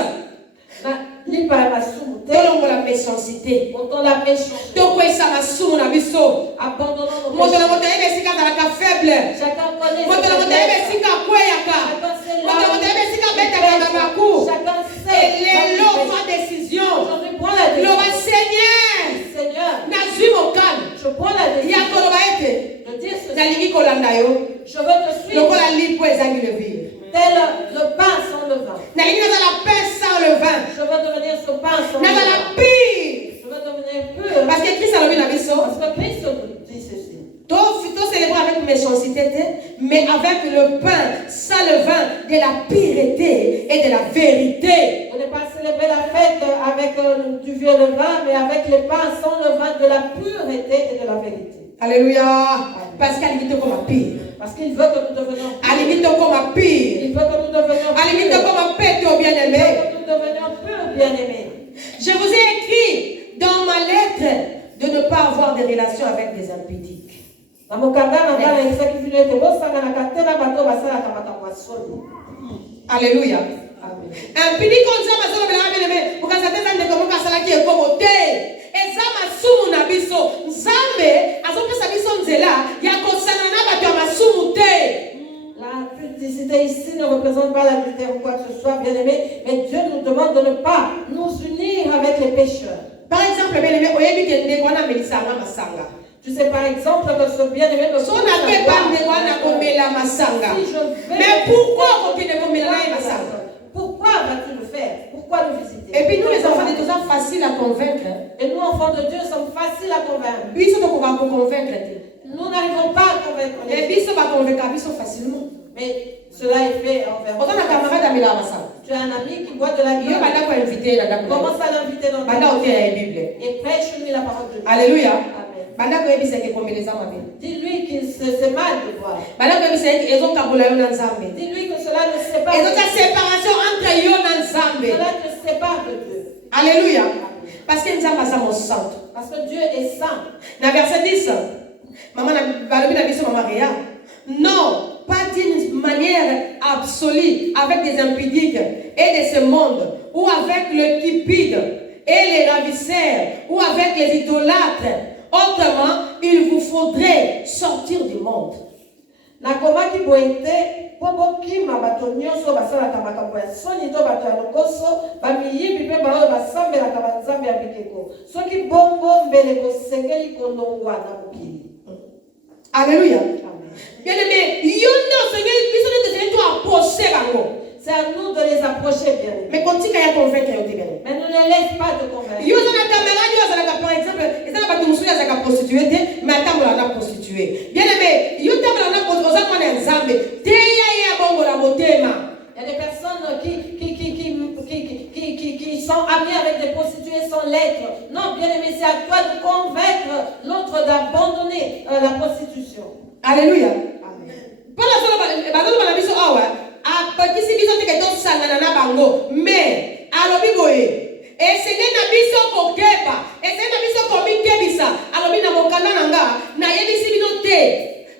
Tolongo la méchanceté. Autant la méchanceté. Toko esa masumu na biso. Abandonnons nos Moto na péchés. moto yebe sika talaka faible. Chacun connaît Moto na ses moto yebe faiblesses. sika kweyaka. Chacun sait Moto na moto yebe sika là betaka na baku. Chacun Et sait. les lots prend décision. Aujourd'hui, prends la Le va décision. Seigneur. Seigneur, Nazwi mokano. je prends la Ya décision koloba ete. de dire ceci. Nalingi kolanda yo. Je veux te suivre. Lokola lipo ezangi levire. Tel le pain sans levain. Nalingi nazala pain sans levain. Je veux devenir ce pain sans Nazala levain. pire. Je veux devenir pur. Parce que Christ alobi na biso. Parce que Christ nous dit ceci. Tout célébrer avec méchanceté, mais avec le pain sans levain de la pureté et de la vérité. On n'est pas célébrer la fête avec du vieux levain, mais avec les pains sans levain de la pureté et de la vérité. Alléluia. Parce qu'elle limite comme un pire. Parce qu'il veut que nous devenions purs. Elle limite comme un pire. Il veut que nous devenions Elle limite purs. comme un pète au Il bien-aimé. veut que nous devenions purs, bien-aimés. Je vous ai écrit dans ma lettre de ne pas avoir de relations avec des impudiques. Alléluia. Impudique comme ça, ma soeur, bien-aimé. Vous savez, ça ne commence pas à la qui est comme au et ça m'a soumou na biso. Nzambe, azopesa biso nzela, ya kosana na bato ya masumu te. La publicité ici ne représente pas l'adultère ou quoi que ce soit, bien aimé, mais Dieu nous demande de ne pas nous unir avec les pécheurs. Par exemple, bien aimé, oyebi ke ndeko wana melisanga masanga. Tu sais par exemple que ce bien-aimé ne So na pe pa ndeko wana komela masanga. Si je vais Mais pourquoi kokende komela na masanga? Pourquoi vas-tu le faire? Pourquoi le visiter? Et puis nous les enfants de Dieu sommes faciles à convaincre. Et nous enfants de Dieu sommes faciles à convaincre. Biso to ko convaincre te. Nous n'arrivons pas à convaincre Et les biso ba convaincre biso facilement. mais cela est fait envers On a camarade amela masanga. Tu as un ami qui boit de la Yo bière. banda ko inviter na ndako. Commence à l'inviter dans ta Banda ote ya Bible. et prêche-lui la parole de Dieu. Alléluia. Amen. Banda ko ebisa ke kombeleza mabe. Dis-lui que c'est mal de boire. Banda ko ebisa ke ezo kabola yo na Nzambe. Dis-lui que cela ne sépare Ezo ta séparation entre yo na Nzambe. Cela te sépare de Dieu. Alléluia. Parce que Nzambe sa mon santo. Parce que Dieu est saint. Na verset 10. Maman na balobi na biso mama Maria. Non, pas d'une manière absolue avec des impudiques et de ce monde ou avec le cupide et les ravisseurs ou avec les idolâtres. Autrement, il vous faudrait sortir du monde. Nakomaki boite pobo kima bato nyonso basalaka makambo ya soni to bato ya lokoso bamiyibi mpe baoyo basambelaka banzambe ya bikeko soki bongo mbele kosengeli kolongwa na mokili. Alléluia. Amen. Bien aimé, yondo Seigneur, biso toi approcher bango. C'est à nous de les approcher, bien aimé. Mais continue à convaincre yo bien. Mais ne les laisse pas te convaincre. Yo za na camarade yo za par exemple, ezana bato musuya za ka prostituer te, mais atambola na prostituer. Bien aimé, yo tambola na prostituer, oza mwana nzambe. l'être. Non, bien-aimé, c'est à toi de convaincre l'autre d'abandonner la prostitution. Alléluia. Amen. Pour la seule bazalo na biso awa apakisi biso teke to sangana na bango mais alobi boye esenge na biso kokeba esenge na biso komikebisa alobi na mokanda na nga nayebisi bino te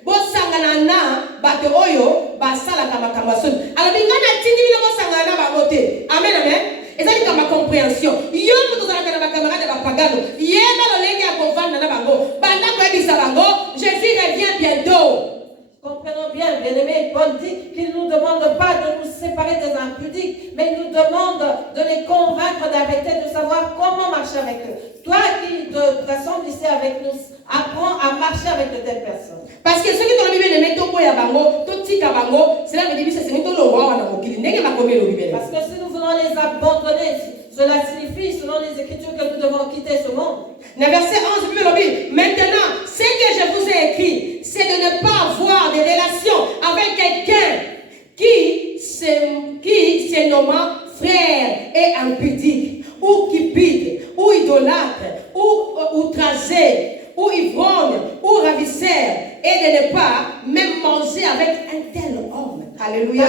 bosangana na bato oyo basalaka makambo ya soni alobi nga natindi bino bosangana na bango te amen amen ezali kama compréhension yo moto ozalaka na bakamarade bapagano yeba lolenge ya kovanda na bango banda koyebisa bango Jésus revient bientôt. Comprenons bien, bien-aimé, Paul dit qu'il ne nous demande pas de nous séparer des impudiques, mais il nous demande de les convaincre d'arrêter, de savoir comment marcher avec eux. Toi qui de façon ici avec nous, apprends à marcher avec de telles personnes. Parce que ceux qui ont le Bible, les métaux à bango, tout tika bango, c'est là que c'est c'est métaux le roi na mokili. Nenge makomé le Bible. Parce que si nous voulons les abandonner, cela signifie, selon les Écritures, que nous devons quitter ce monde. Dans verset 11, Bible dit, maintenant, ce que je vous ai écrit, c'est de ne pas avoir des relations avec quelqu'un qui se nomme frère et impudique, ou cupide, ou idolâtre, ou outragé, ou ivrogne, ou ravisseur, et de ne pas même manger avec un tel homme. Alléluia.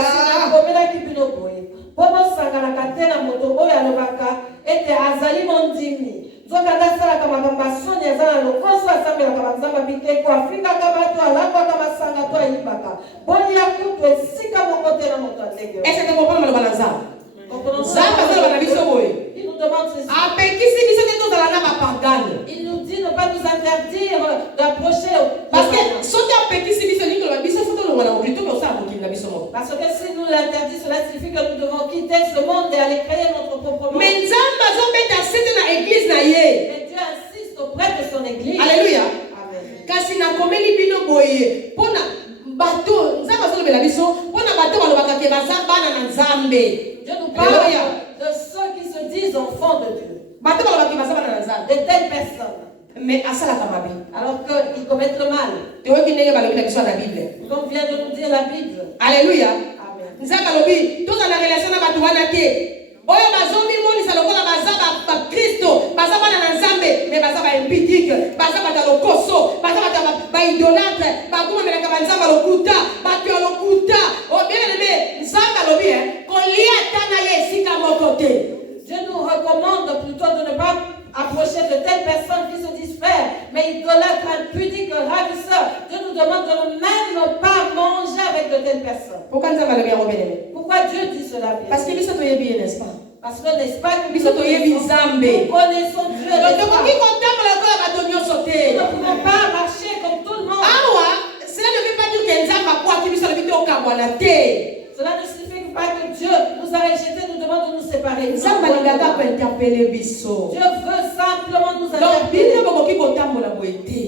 Bobo sangana katena moto oyo alobaka ete azali mondimi zokanda sala kama kambasoni azala lokoso asambela kama nzamba biteko Afrika kabato alakwa kama sanga to ayibaka boni ya kutu esika moko te na moto atege. Est-ce que tu comprends le balanza? Zamba zala bana biso boye. Il nous demande ceci. Apekisi biso te tozala na bapagano. Il nous dit ne pas nous interdire d'approcher. Parce que soki apekisi biso ningo la biso foto lo wana oblito ko sa mokili na biso moko. Parce que si nous l'interdisons, cela signifie que nous devons quitter ce monde et aller créer notre propre monde. Mais nzamba zo beta sete na église na ye. Et Dieu insiste auprès de son église. Alléluia. Amen. Kasi na komeli bino boye pona bato nzamba zo bela biso pona bato balobaka ke baza bana na nzambe. Dieu nous parle de ceux qui se disent enfants de Dieu. Bato balobaka ke baza bana na nzambe. De telles personnes. Mais asala kamabi. Alors qu'ils commettent le mal. Tewe ki ndenge balobi na biso na Bible. Comme vient de nous dire la Bible. Alléluia. Amen. Nzamba lobi toza na relation na bato wana te. Oyo bazomi monisa lokola baza ba Kristo, baza bana na nzambe, mais baza ba impudique, baza bata lokoso, baza bata ba idolâtre, bakuma melaka banzamba lokuta, bato lokuta. O bien aimé, nzamba lobi kolia tana ye sika moko te. Dieu nous recommande plutôt de ne pas approcher de telles personnes qui se disent frères, mais idolâtres, impudiques, ravisseurs. Dieu nous demande de ne même pas manger avec de telles personnes. Pourquoi Pourquoi Dieu dit cela? Parce que nous sommes bien, n'est-ce pas? Parce que n'est-ce pas que nous connaissons Dieu. Nous connaissons Dieu. Nous ne pouvons pas marcher comme tout le monde. Cela ne veut pas dire que nous avons quoi qui nous sommes au Cameroun. Cela ne signifie pas que Dieu nous a rejetés, nous demande de nous séparer. Dieu veut simplement nous interpeller.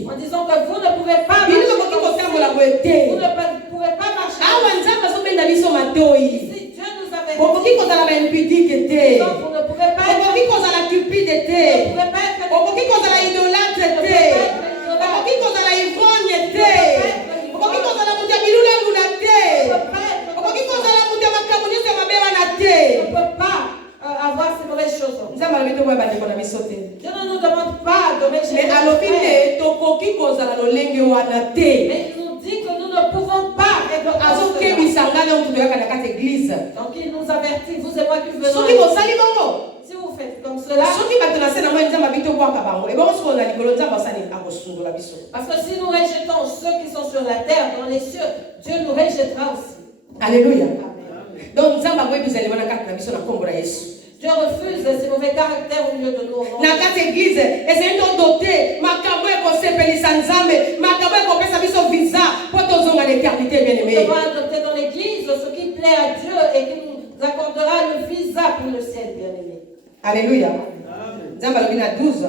En disant que vous ne pouvez pas marcher vous ne pouvez pas marcher. Si Dieu nous avait dit, vous ne pouvez pas être vous ne pouvez pas avoir ces mauvaises choses. Dieu ne nous demande pas de rejeter. Mais il nous dit que nous ne pouvons pas. Donc il nous avertit, vous et moi qui venons. Si vous faites comme cela, parce que si nous rejetons ceux qui sont sur la terre, dans les cieux, Dieu nous rejettera aussi. Alléluia. Amen. Donc Dieu refuse ces mauvais caractères au milieu de nous. Na kati église, essayez de doter makambo eko sepelisa nzambe, makambo eko pesa biso visa pour tozonga l'éternité bien-aimé. Nous devons adopter dans l'église ce qui plaît à Dieu et qui nous accordera le visa pour le ciel bien-aimé. Alléluia. Nzamba lobina 12.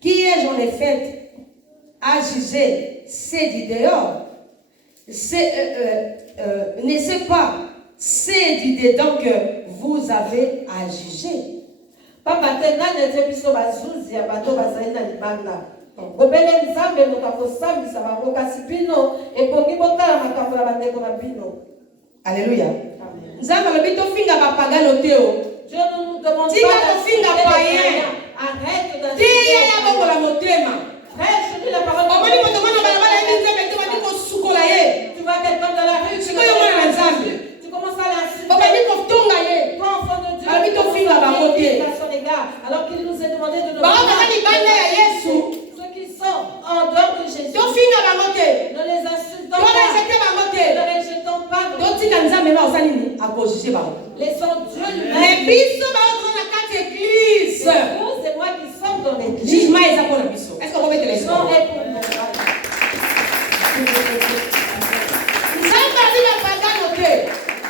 Qui ai-je en effet à juger c'est du dehors? Ne sais pas c'est du dedans que vous avez à juger. Papa tenane te biso bazuzi ya bato bazali na libanda. Obele nzambe moto akosambisa bango kasi bino ebongi botala makambo na bandeko na bino. Alléluia. Amen. Nzambe lobi tofinga bapagano te o. Dieu ne nous ne demande Tika pas kofinga d'insulter les païen. païens. Arrête Te d'insulter ya les ya bongola païens. motema. Prêche, je dis la parole de Omoni Dieu. moto mwana balabala yebi nzambe te bandi kosukola ye. Tu vois quelqu'un dans la rue, tu Siko yo mwana na nzambe. commences à l'insulter. Obandi kotonga ye. Toi, enfant de Dieu, Balobi tu commences tofinga bango à te. dire à son égard, alors qu'il nous est demandé de nous Bango kaka libanda ya Yesu. ceux qui sont en dehors de Jésus. Tofinga bango te. Ne les insultons pas. Torejete bango te. Ne les jetons pas. Totika nzambe ma osali nini akojuge bango. Laissons Dieu Mais lui-même. biso baoza na kati église. Vous et moi qui sommes dans l'église. Jugement eza mpona biso. Est-ce qu'on peut mettre les Jugement choses? est pour nous. Nzambe alinga pagano te.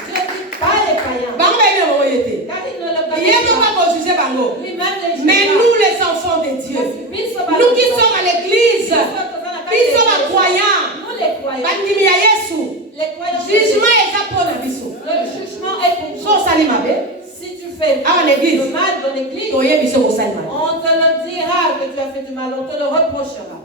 Dieu dit pas les païens. Bango bayebi na bango ye te. Car il ne le Ye connaît moko pas. akojuge bango. Lui-même les juge Mais pas. nous les enfants de Dieu, nous qui sommes à l'église, biso bakoyant, Nous les croyants. bandimi ya Yesu, Les croyants. jugement eza mpona biso. Le jugement est pour So nous. osali mabe, Si tu fais awa na du église, mal dans l'église, toyebi so kosali mabe. on te le dira que tu as fait du mal, on te le reprochera.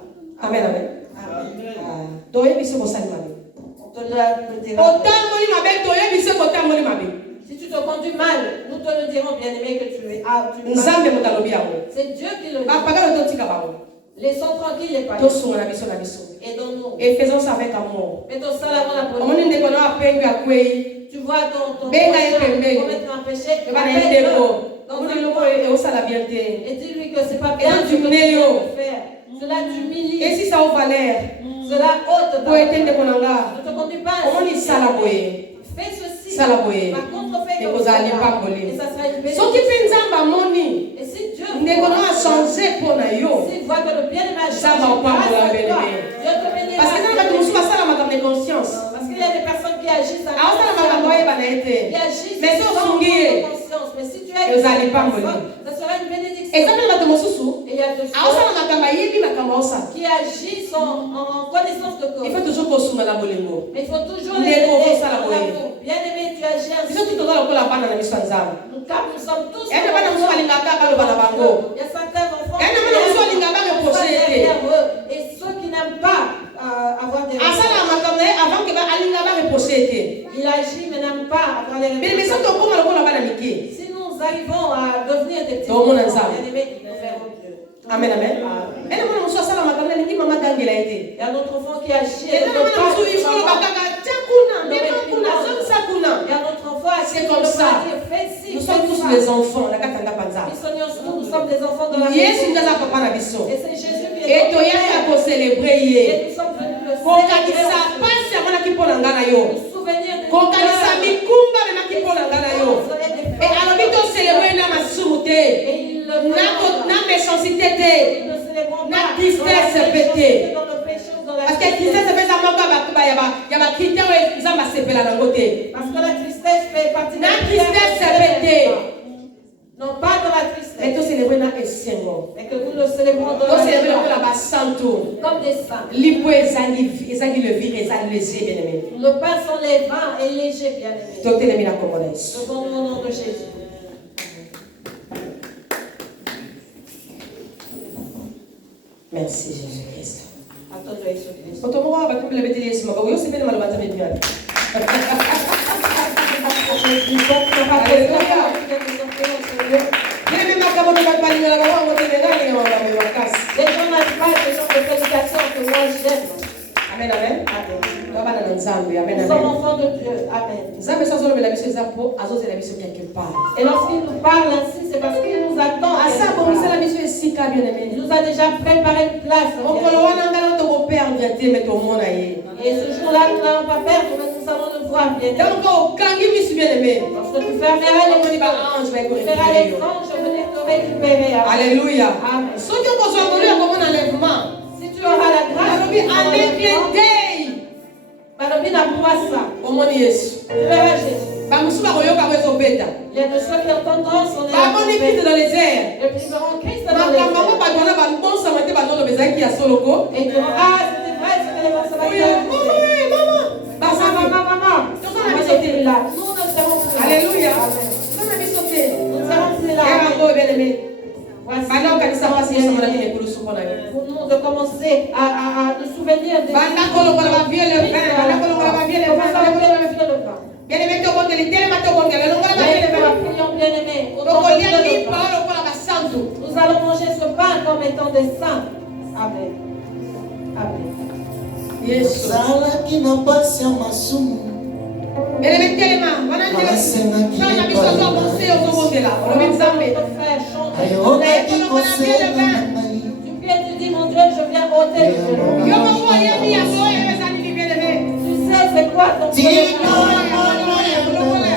Amen, amen. Ah, toyebi so kosali mabe. On te le dira. Otamboli mabe, toyebi so kotamboli mabe. Si tu te conduis mal, nous te le dirons, bien-aimé, que tu es. Nzambe moto alobi yango. C'est Dieu qui le dit. Bapagano totika bango. Laissons tranquille les païens. Tosunga na biso na biso. Aidons-nous. Et faisons ça avec amour. Mettons ça avant la Omoni police. ndeko na apengi akwei. Tu vois ton Benga prochain epembe. commettre un péché, Bana appelle-le ndeko. dans Omoni un loko coin eosala bien te. et dis-lui que c'est pas Et bien là, ce que tu tu mets viens yo. de faire. Cela t'humilie. Et si ça au valeur, Cela ôte ta pour être ndeko na nga. Ne te conduis pas Omoni ainsi. sala boye. Fais ceci. Sala boye. Par contre, fais comme Ekozala ça. lipamboli. Et ça sera une Soki bénédiction. mpe nzambe amoni Et si Dieu ndeko na achange mpo na yo. s'il voit que le bien-aimé a Ça changé va pas grâce pour la à toi, bien-aimée. Dieu te bénira. Parce que nana bato mosusu basala makambo de conscience. Parce qu'il y a des personnes qui agissent à Aosala makambo oyeba na ye te. qui agissent Mais sans so osungi ye. conscience. Mais si tu es Ezali pamboli. ça sera une bénédiction. eza mpe na bato mosusu Et il y a de ceux aosala makambo ayebi makambo aosala. qui agissent en connaissance de Il cause. faut toujours kosunga na bolingo. Mais il faut toujours Ndeko, les aider faut ça, la dans boye. l'amour. Bien-aimé, tu agis ainsi. biso tutoza lokola bana na miso ya nzambe. Car nous sommes tous Y'a des bana mosusu balingaka baloba na bango. il y a certains enfants Il y a des bana mosusu balingaka reprocher ete. derrière eux. Et ceux qui n'aiment pas avoir des asala makambo na ye avant ke alinga bareproche ete. il agit mais n'aime pas avoir les Mais biso tokóma lokola bana mike. Si nous arrivons à devenir des petits Dans mon enfants, ensemble. bien-aimés, nous verrons Dieu. Amen, amen. Ena mwana mosusu asala makambo alingi mama dangela ete. Il y a notre enfant qui agit et Eza ne na veut mwana pas mosusu que ifolo maman- bakaka tia kuna mema kuna zongisa kuna. Il y a notre enfant à qui C'est ne comme veut ça. pas dire fais ci, Nous fais sommes tous ça. les enfants na kati ya ndako ya nzambe. Nous sommes des enfants de la Yesu maison. nde aza papa na biso. Et c'est Jésus qui est Et notre toyaki ya Père. kocelebre Et ye. nous sommes venus le Kokanisa célébrer. pasi amonaki mpo na nga na yo. Nous souvenir de Kokanisa mikumba memaki mpo na nga na yo. E alobi tocelebre na masumu te. Et ils le font. Na méchanceté te. Ils ne célébrons Na pas tristesse dans la pété. méchanceté, dans le péché ou dans la Parce que tristesse eza moko ya bakritère oyo nzambe asepela nango te. Parce que la tristesse fait partie de Na la tristesse pété. Non pas dans la Mais tristesse, tocelebre na esengo. mais que nous le célébrons dans la Tocelebre joie, lokola basanto. comme des saints. Lipo ezangi levire eza léger bien aimé. Le pain sans levain est léger, bien-aimé. Totelemi na kombo na Yesu. Devant au nom de Jésus. Merci Jésus-Christ. Attends, Jésus-Christ. Oto moko wa batumbi lebete Yesu mako yo sepele maloba nzambe bien. Yele makambo na bato balingana bango ngo te ngani na makambo ya makasi. Les gens n'arrivent pas à ce genre de prédication que moi j'aime. Amen amen. Bana na nzambe amen Nous sommes amen. enfants de Dieu. Amen. Nzambe so azolobela biso eza mpo azozela biso quelque part. Et lorsqu'il nous parle ainsi, c'est parce qu'il nous attend. Asa quelque bomisala part. biso esika bien aimé. Il nous a déjà préparé une place. Mokolo wana ngala tokoperdre te me tomona ye. Et ce jour-là, nous n'allons pas perdre, mais nous allons le voir bien. Donc okangi misu bien aimé. Lorsque tu fermeras les Omoni ba portes, ange ba tu feras les ekorécupérer yo. anges venir te récupérer. Alléluia. Amen. Soki okozwa kolio komona enlèvement. Si tu auras la grâce, Alobi anekledei. Balobi na mwasa. Omoni Yesu. Tu verras Jésus. Bamosusu bakoyoka ngo ezobeta. Il y a de ceux qui entendront son Bamoni Christ dans les airs. et puis ils verront Christ dans les Makambo yango airs. bato wana babonsama te bazoloba ezalaki ya soloko. Et ils diront, ah, c'était vrai, ce que les personnes Oyo, mama, basama. Maman, Toza na biso te. là. Nous ne serons plus là. Alléluia. Amen. Toza na biso te. Nous ne serons plus là. Yango bien aimé. Voici. Banda okanisa mpasi Yesu amonaki lekulusu mpo na yo. Pour nous de commencer à nous souvenir de Banda kolongola baviele vin, banda kolongola baviele vin, Commence à banda kolongola ouvrir le vin. bien aimé tokongeli telema tokongela longola baviele vin. Prions bien-aimés. Tokolia saints. Nous allons manger ce pain comme étant des saints. Amen. Amen. Yesu. Zalaki na pasi ya masumu. Eleme telema, wanandele. Sana biso zo monse yo zo mondela. Olobi nzambe. Notre frère chante. Ayokaki kosenga na ngai. Tu viens, tu dis, mon Dieu, je viens ôter le violon. Yo mo yemi ya zo ezali ni bien-aimé. Tu sais c'est quoi ton Tina problème? mwana ya ngai.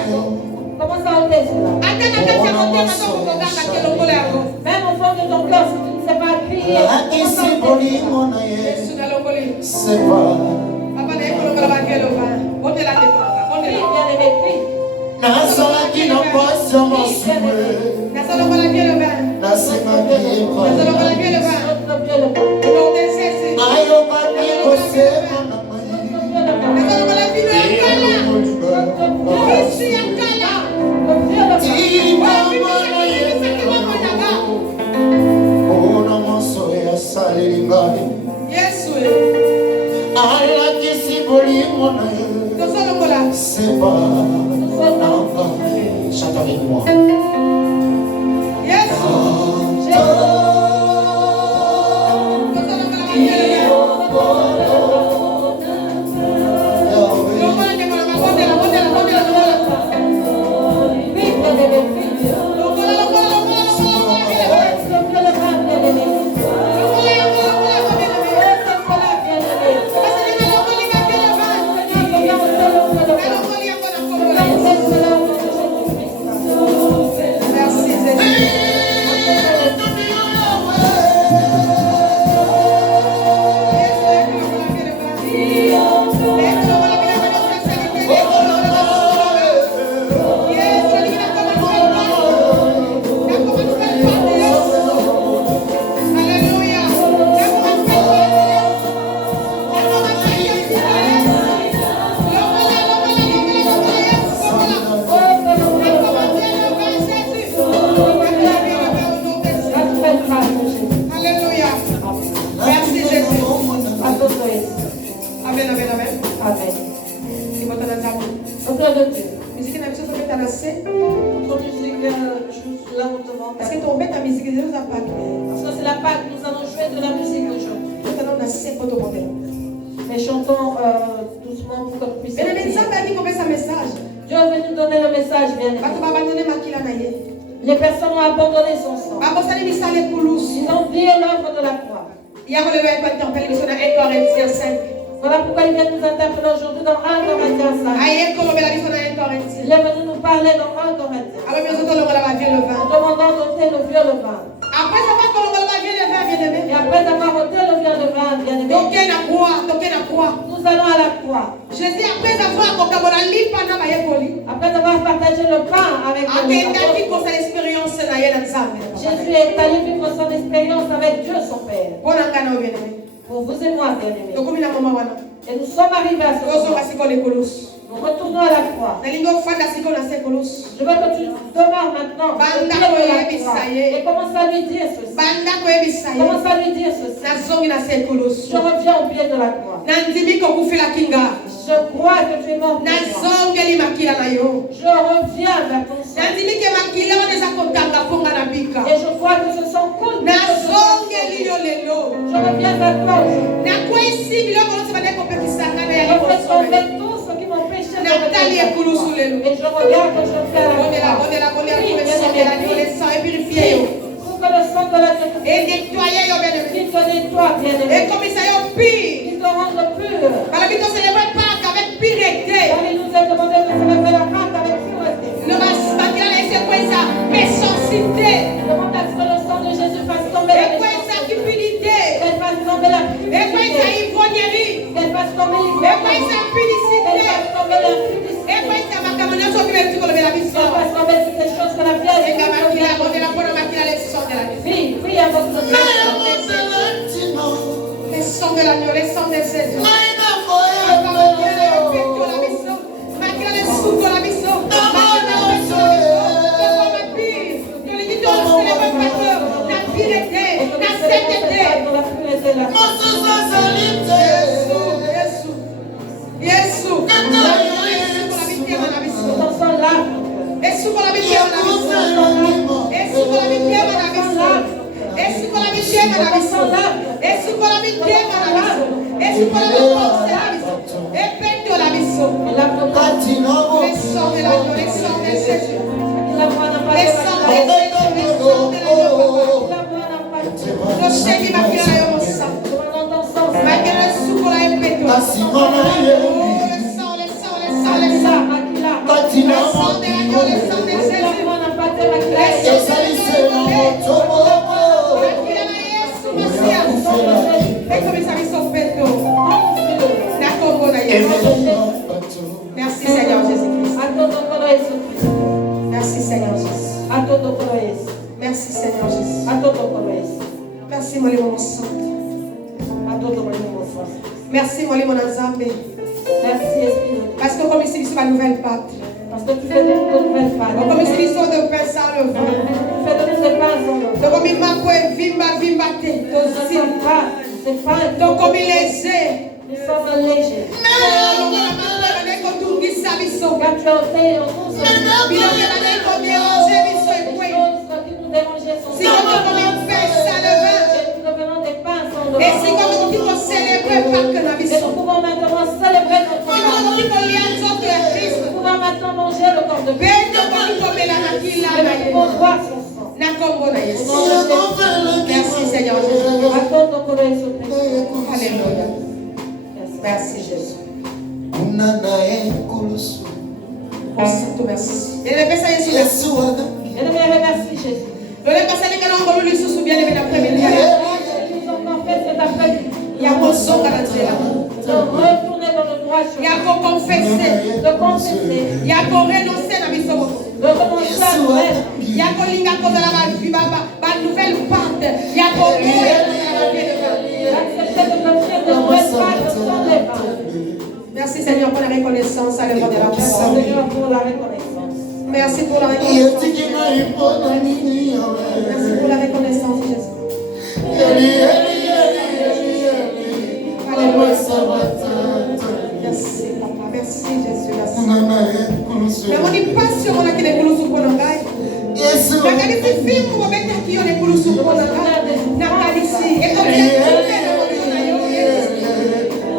Comment ça ôter cela? Atana kati ya motema zo kokanga ke lokola yako. Même au fond de ton cœur, si tu ne sais pas crier, comment ça Lakisi ôter bolingo na ye. Yesu na lokoli. Seba. Papa na yeko lokola bakelo ba. Bondela te kolanga. crie, Bondela. bien-aimé, crie. Nazalaki na pasi ya masumu. Nasa lokola bien ba. Nasengaki Nasa lokola epai. bien ba. Ôte le violon. Lokola sese. Ayokaki kosenga na ngai. Nasa lokola bien kala. Yesu ya kala. Tina mwana ya ngai. Ona moso ya saleli ngai. Yesu. Alakisi bolingo na ye. Nasa lokola. Seba. Chante avec moi. Yesu. Nasa lokola bien ba. Lokola ne kola bondela bondela bondela lokola. Crie, bien-aimé, crie. Lokola lokola lokola lokola bien ba. Ôte le violon, bien-aimé. Lokola lokola lokola bien ba. Ôte cela, bien-aimé. Parce que lokola bien ba. Seigneur, je viens ôter le violon. Lokola ya kola Je kola. viens ôter cela au nom de Jésus-Christ. Merci Jésus. Alléluia. Merci Jésus. Watoto Yesu. Amen, amen, amen. Amen. Simotana nzambe. Au nom de Dieu. Miziki na biso tobeta na se. Notre musique, je là nous demande. Parce que tobeta miziki zezo za Pâques. Parce que c'est la Pâque, nous allons jouer de la musique aujourd'hui. Totana na se poto potela. Mais chantons doucement pour que nous puissions. Bene prier. nzambe aki kopesa message. Dieu veut nous donner le message, bien aimé. Bato babandone makila na ye. Les personnes ont abandonné son sang. Bakosali misala ekulusu. Ils ont oublié l'œuvre de la croix. Yango lelo ekointerpele biso na 1 Corinthiens 5. Voilà pourquoi il vient nous interpeller aujourd'hui dans 1 Corinthiens 5. Aye kolobela biso na 1 Corinthiens. Il est venu nous parler dans 1 Corinthiens. Alors biso tolongola ba vieux le vin. En demandant d'ôter le vieux levain. Après avoir kolongola ba vieux le vin bien aimé. Et après avoir ôté le vieux levain, bien aimé, Toke na croix. nous allons à la croix. Jésus après avoir kokabola lipa na bayekoli. Après avoir partagé le pain avec les Akendaki apôtres, kosa expérience na ye na nzambe. Jésus est allé vivre son expérience avec Dieu son Père. Mpona nga na yo bien aimé. Pour vous et moi, bien aimés. Tokomi na moma wana. Et nous sommes arrivés à ce Tozonga moment. sikoyo ekulusu. Nous retournons à la croix. Nalingi ofanda sikoyo na se ekulusu. Je veux que tu demeures maintenant au pied de la croix. Et commence à lui dire ceci. Banda koyebisa ye. Commence à lui dire ceci. Nazongi na se ekulusu. Je reviens au pied de la croix. Nandimi kokufela kinga. Je crois que tu es mort pour moi. Nazongeli makila na yo. Je reviens vers ton sang. Nandimi ke makila wana eza kotanga mponga na bika. Et je crois que ce sang coule. Nazongeli yo lelo. Je reviens vers toi aujourd'hui. Nakwesi biloko nyonso bande kopekisanga na Je ya fais liboso. tomber tout ce qui m'empêchait de Nathalie revenir vers ekulusu toi. lelo. Et je regarde que je fais à la Bondela, croix. bondela, bondela, Prie, pour le bien sang de aimé, l'agneau, le prie. sang et purifié yo. Pour que le sang de la Et nettoyer yo bien aimé. qui te nettoie, bien Et aimé. comme ça yo pire. Qui te rende pur. Balabito célèbre Pâques avec pureté. Car il nous est demandé de célébrer la Pâque avec pureté. Le masmakila na ese kweza méchanceté. Demande à ce que le sang de Jésus fasse tomber la Et kweza méchanceté. cupidité. Qu'elle fasse tomber la Et kweza cupidité. ivrognerie. Qu'elle fasse tomber Et l'hypocrisie. kweza Qu'elle impudicité. fasse tomber Et l'impudicité. kweza makambo nyonso bimeti kolobela biso. Qu'elle fasse tomber toutes les choses que la vieille Enga makila, bondela a mpona makila le sang de l'agneau. Prie, prie à votre Dieu. Le sang de l'agneau, le sang de Jésus. Nous en sommes là. la biso. Yesu kola mitema na biso. Yesu kola makonse na biso. Ependo la biso. Le sang de l'agneau, le sang de Jésus. Le sang de Jésus, le sang de l'agneau, papa. Le Seigneur qui m'a fait la mon sang. Malgré le souffle, la épée, toi. Oh, le sang, le sang, le sang, le sang. Le sang de l'agneau, le sang de Jésus. Le sang de merci Seigneur Jésus-Christ. Merci Seigneur Jésus. Merci Seigneur Jésus. Merci mon mon sang. Merci mon Nzambe. Merci Esprit. Parce que comme ici, c'est ma nouvelle pâte. Parce que tu fais de nouvelles pâtes. Comme ici, c'est de pain sans le vin. Tu fais de nouvelles pâtes sans le vin. Donc comme il m'a fait vimba tête aussi. C'est pas. Donc comme il est léger. Nous sommes légers. Car tu as ôté en nous ce qui nous dérangeait son si comme il fait ça le vin. Nous devenons des pains sans le vin. Et si comme il faut célébrer Pâques dans la vie. Et nous pouvons maintenant célébrer notre Pâques. Si comme il faut Christ. Nous pouvons maintenant manger le corps de Christ. Et nous pouvons boire son sang. Merci Seigneur Jésus. Alléluia. Merci Jésus. Merci. Et le Père Jésus. Et nous remercions Jésus. Le Père Seigneur, nous lui sous bien les après-midi. Nous avons fait cet après-midi. Il y a mon sang à la terre. De retourner dans le droit chemin. Il y a qu'on confesser. De confesser. Il y a qu'on renoncer à la vie. De renoncer à nous-mêmes. Il y a qu'on linga comme dans la vie, ma nouvelle pâte. Il y a qu'on accepter de devenir de nouvelles pâtes sans les pains. Merci Seigneur pour la reconnaissance à l'œuvre de la Merci parole. Seigneur pour la reconnaissance. Merci pour la reconnaissance. Merci pour la reconnaissance, Jésus. Alléluia. Merci, Papa. Merci, Jésus. Merci. Mais on dit pas sur mon qui est sous mon langage. Regardez ces films où on met qui on est sous mon langage. N'a pas ici. Et comme il y a tout fait dans mon langage.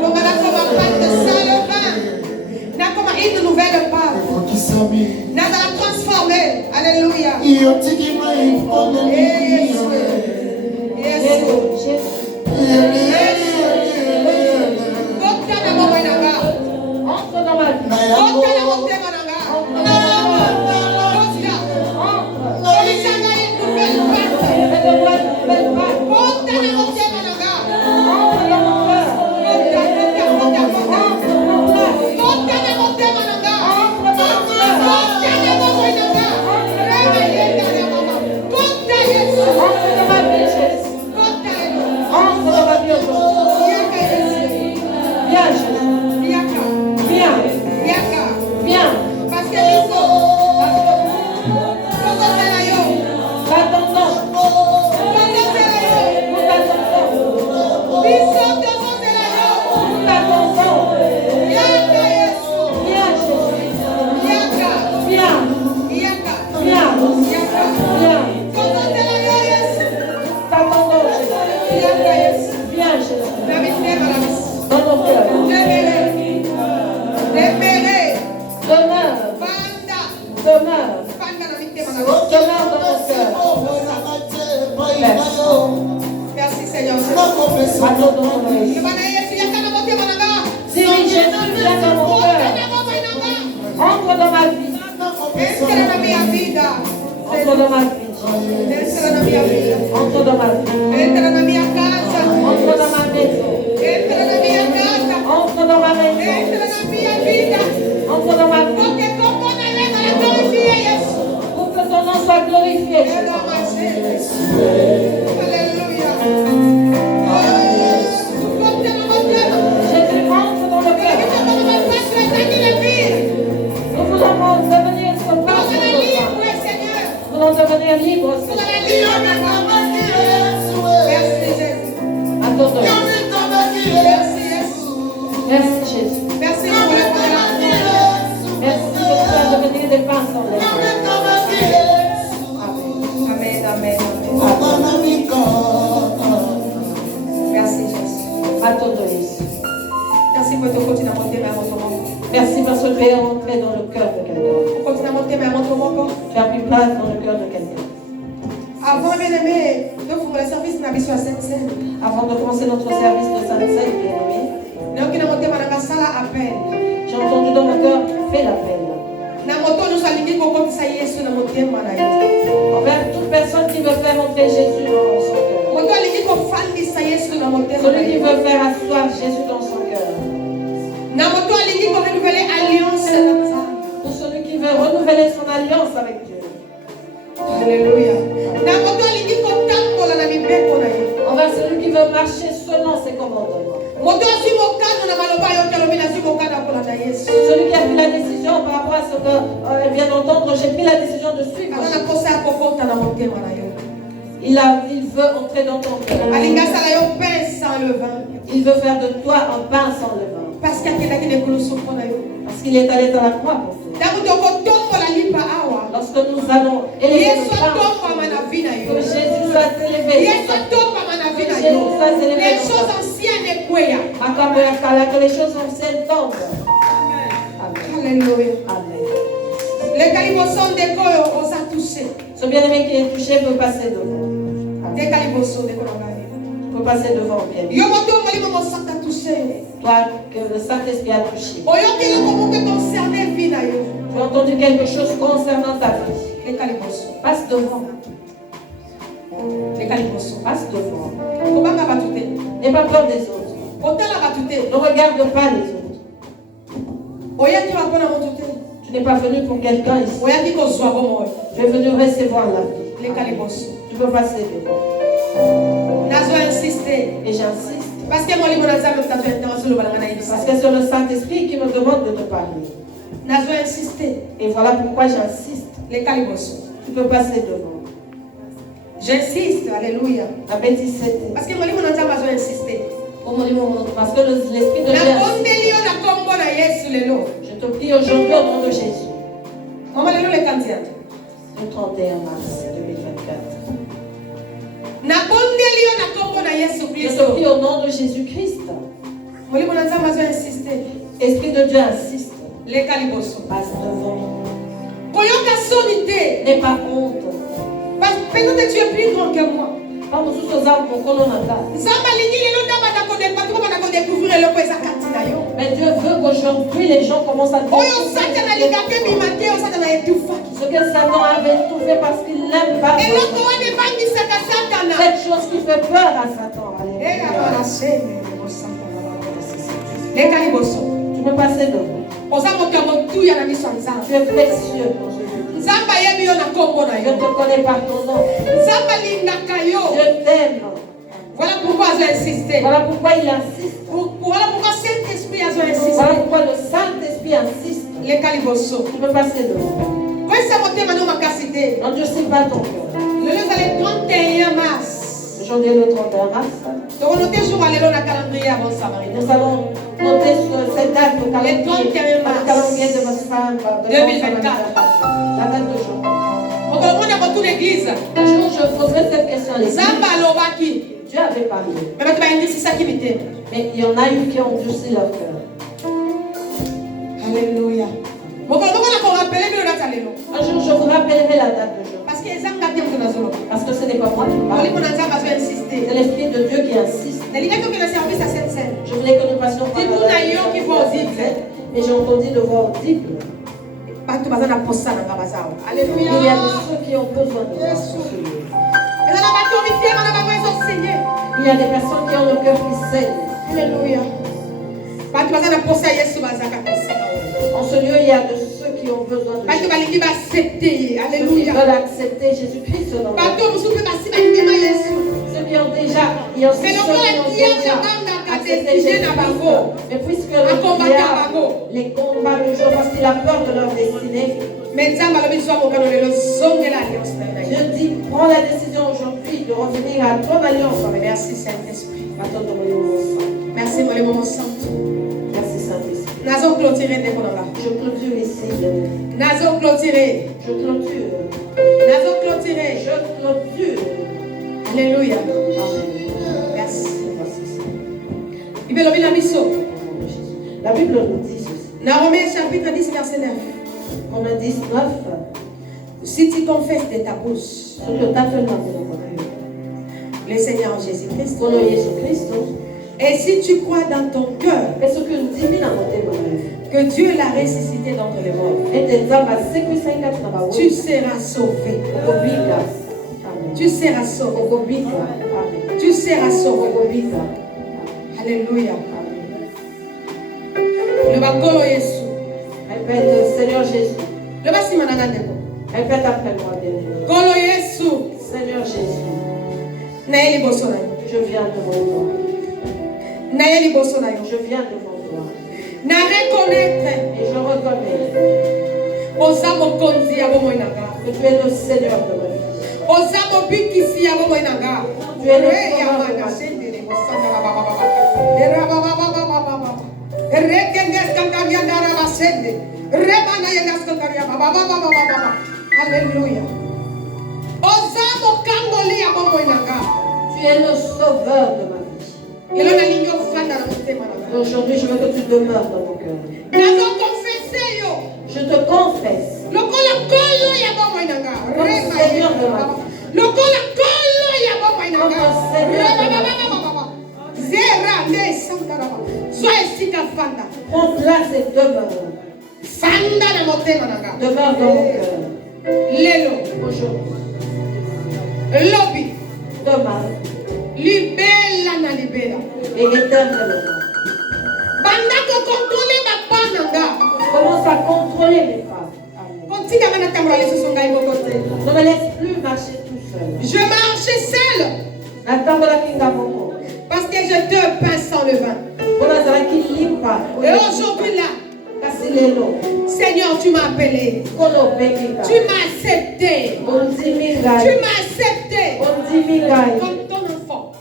Donc on a comme un pâte de sang le vin. N'a comme une nouvelle pâte. N'a la transformer. Alléluia. Entre dans ma vie. Merci Seigneur. Entre dans ma vie. Entra na minha vida. Entre dans ma vie. Entra na minha vida. Entre dans ma vie. Entra na minha casa. Entre dans ma maison. Entra na minha casa. Entre dans ma maison. Entra na minha vida. Entre dans ma vie. Porque como na lenda ela glorifica Jesus. Pour que ton nom soit glorifié. Alléluia. Jésus entre dans le cœur. Nous voulons devenir ce passe. Nous voulons devenir libres. Merci Jésus. À ton nom. Merci Jésus. Merci Jésus. Merci pour la Merci de faire devenir des pains sans lait. Amen, amen, amen. fais entrer dans le cœur de quelqu'un. Continue à monter, mais montre mon corps. Tu as pris place dans le cœur de quelqu'un. Avant, bien aimé, nous faisons le service de la mission à Sainte-Seine. Avant de commencer notre service de Sainte-Seine, bien-aimé, Nous qui avons monté dans la salle à appel. j'ai entendu dans mon cœur, fais l'appel. Na moto nous sommes liés pour comme ça Yesu na moto mana. Envers toute personne qui veut faire entrer Jésus dans son cœur. Moto lié pour fandi ça Yesu na moto. Celui qui veut faire asseoir Jésus dans son cœur. Na moto lié pour renouveler alliance na Nzambe. Pour celui qui veut renouveler son alliance avec Dieu. Alléluia. Na moto lié pour tambola na mibeko na ye. Envers celui qui veut marcher selon ses commandements. Moto asi mokano na maloba yo kalobi na si mokano kola na Yesu. Celui qui a pris la décision par rapport à ce qu'elle vient d'entendre, j'ai pris la décision de suivre. Kana na kosa kokota na moto na yo. Il veut entrer dans ton cœur. Alinga sala yo pain sans levain. Il veut faire de toi un pain sans levain. Parce qu'il y a qui ne kulusu na yo. Parce qu'il est allé dans la croix pour toi. Damu toko tombola lipa awa. Lorsque nous allons élever Yesu le pain, tomba mana vina yo. que Jésus soit élevé. Yesu tomba mana vina Jésus yo. soit élevé. Les choses anciennes kweya. Que les choses anciennes tombent. Amen. Alléluia. Amen. Les calibosons de koyo osa touché. Ce bien-aimé qui est touché peut passer devant. Des calibosons de koyo. Peut passer devant bien. Yo moto ngoli mo santa touché. Toi que le Saint-Esprit a touché. Oyo kilo komo ke concerné vina yo. Tu as entendu quelque chose concernant ta vie. Les calibosons. Passe devant. Les calibosons. Passe devant. Kobanga batute. N'aie pas peur des autres. Otala batute. Ne regarde pas les autres. Oya ki bakona motute. Tu n'es pas venu pour quelqu'un ici. Oya ki ko zwa bomo. Tu es venu recevoir la vie. Les calibosons. Tu peux passer devant. Nazo insister. Et j'insiste. Parce que moi li mona nzambe mtatu intervention lo balanga na Parce ibisa. que c'est le Saint-Esprit qui me demande de te parler. Nazo insister. Et voilà pourquoi j'insiste. Les calibosons. Tu peux passer devant. J'insiste, alléluia. La bénédiction. Parce que moi li mona nzambe azo insister. Parce que l'Esprit de Dieu. Na kondeli yo na kombo na Yesu lelo. Je te prie aujourd'hui au nom de Jésus. Mama lelo le kandia. Le 31 mars 2024. Na kondeli yo na kombo na Yesu Je Kristo. te prie au nom de Jésus-Christ. Moi li mona nzambe azo insister. Esprit de Dieu insiste. Les calibosons. Passe devant. Koyoka sonité. N'aie pas honte. Parce que peut-être tu es plus grand que moi. Pas pour tous aux arbres pour qu'on en a. Nzambe lingi lelo ndaba na découvrir le pesa katina yo. Mais Dieu veut qu'aujourd'hui les gens commencent à Oyo satana ligate bimate o satana etufa. ce que Satan avait tout fait parce qu'il n'aime pas. Et loko wane bangisaka satana. Cette chose qui fait peur à Satan. Ega Alléluia. bala sene mo satana. Les calibosons. Tu peux passer devant. Oza moto motuya na miso nzambe. Tu es précieux pour Jésus. Nzambe yebi yo na kombo na Je yo. te connais par ton nom. Nzambe lingaka yo. Je t'aime. Voilà pourquoi je insisté. Voilà pourquoi il insiste. Voilà pourquoi Saint-Esprit a insisté. Voilà pourquoi le Saint-Esprit insiste. Les calibosons. Tu peux passer devant. Quand ça monte maintenant ma capacité. N'endurcis pas ton cœur. Le 31 mars. Aujourd'hui est le 31 mars. Donc on note jour aller dans le calendrier avant Samarie. Nous allons noter cette date au calendrier, Le 31 mars. le calendrier de votre femme. 2024. La date de jour. On a toute l'église. Un jour, je poserai cette question à l'église. Zamba lobaki. Dieu avait parlé. Mais maintenant tu vas dire c'est ça qui m'était. Mais il y en a eu qui ont endurci leur cœur. Alléluia. Bon quand on a rappelé le date aller non. Un jour, je vous rappellerai la date de jour. Parce que Zamba tem que nous allons. Parce que ce n'est pas moi qui On parle. a Zamba veut insister. C'est l'Esprit de Dieu qui insiste. Les gars qui ont service à cette scène. Je voulais que nous passions par Dis pour Naïo qui va audible. mais j'ai entendu de voix audible. Pas tout bazar na posa na bazar. Alléluia. Il y a de ceux qui ont besoin de voir Yes. sur ce lieu. Et dans la maturité, on a besoin d'enseigner. Il y a des personnes qui ont le cœur qui saigne. Alléluia. Pas tout bazar na posa Yesu bazaka posa. En ce lieu, il y a de ceux qui ont besoin de Pas tout balingi ba accepter. ceux qui Alléluia. veulent accepter Jésus-Christ dans leur Pas vie. tout musupe basi balingi ma Yesu. Ceux qui ont déjà, il y a aussi Mais ceux le qui ont roi est déjà banda ka accepté décider Jésus-Christ. na bango. Mais puisque A le combattre diable bango. les combat toujours parce qu'il a peur de leur destinée, Mais Nzamba lobi zwa mokano lelo zongela alliance na ye. je dis, prends la décision aujourd'hui de revenir à ton alliance avec Merci Saint-Esprit. Attends de revenir. Merci mon moment saint. Merci Saint-Esprit. Nazo clôturer des là. Je clôture ici. bien-aimé. Nazo clôturer. Je clôture. Nazo clôturer. Je clôture. Alléluia. Amen. Merci. Merci Seigneur. Bible lobi na biso. La Bible nous dit ceci. Dans Romains chapitre 10, verset 9. Romains 10, 9. Si tu confesses de ta bouche Ce que tu as fait dans ton cœur. le Seigneur Jésus-Christ, Pour le Jésus-Christ. et si tu crois dans ton cœur Et ce que nous disons dans notre témoignage. que Dieu l'a ressuscité d'entre les morts, Et des hommes à 554 dans la tu seras sauvé. Tu seras sauvé. Tu seras sauvé. Alléluia. Le bakolo Yesu. Répète, Seigneur Jésus. Le basi manana ndeko. Répète après moi, bien-aimé. Kolo Yesu. Seigneur Jésus, Na yeli boso na yo. je viens devant toi. Na yeli boso na yo. Je viens devant toi. Na reconnaître Et je reconnais oza mokonzi ya bomoi na nga. que tu es le Seigneur de ma vie. Oza mobikisi ya bomoi na nga. Tu es le Ya Sauveur de mana ma vie. sendele bosanga baba baba. Era baba baba baba. Rekende kankaria dara basende. Rebana yenda kankaria baba baba baba. Alléluia. Oza mokangoli ya bomoi na nga. Tu es le Sauveur de ma vie. Lelo na lingo fanda na motema na nga. Et aujourd'hui, je veux que tu demeures dans mon cœur. Nazo confesse yo. Je te confesse. Lokola kolo ya bomoi na nga. Reba Seigneur de ma vie. Lokola kolo ya bomoi na nga. Comme Seigneur de ma vie. Zera le sandaraba. Sois esika fanda. Prends place et demeure. Fanda na motema na nga. Demeure dans mon cœur. Lelo. Aujourd'hui. Lobi. Demain. Libela na libela. Et éternellement. Bandako kontrole ba pananga. Commence à contrôler mes pas. Amen. Kontika mana tamura leso songa ibokote. Ne me laisse plus marcher tout seul. Je marche seul Attends la kinga moko. parce que j'ai 2 pains sans levain. Bona zala ki limpa. Et aujourd'hui là, Kasi lelo. Seigneur, tu m'as appelé. Kolo bekinga. Tu m'as accepté. Ondi Tu mingai. m'as accepté Ondi mingai. comme ton enfant.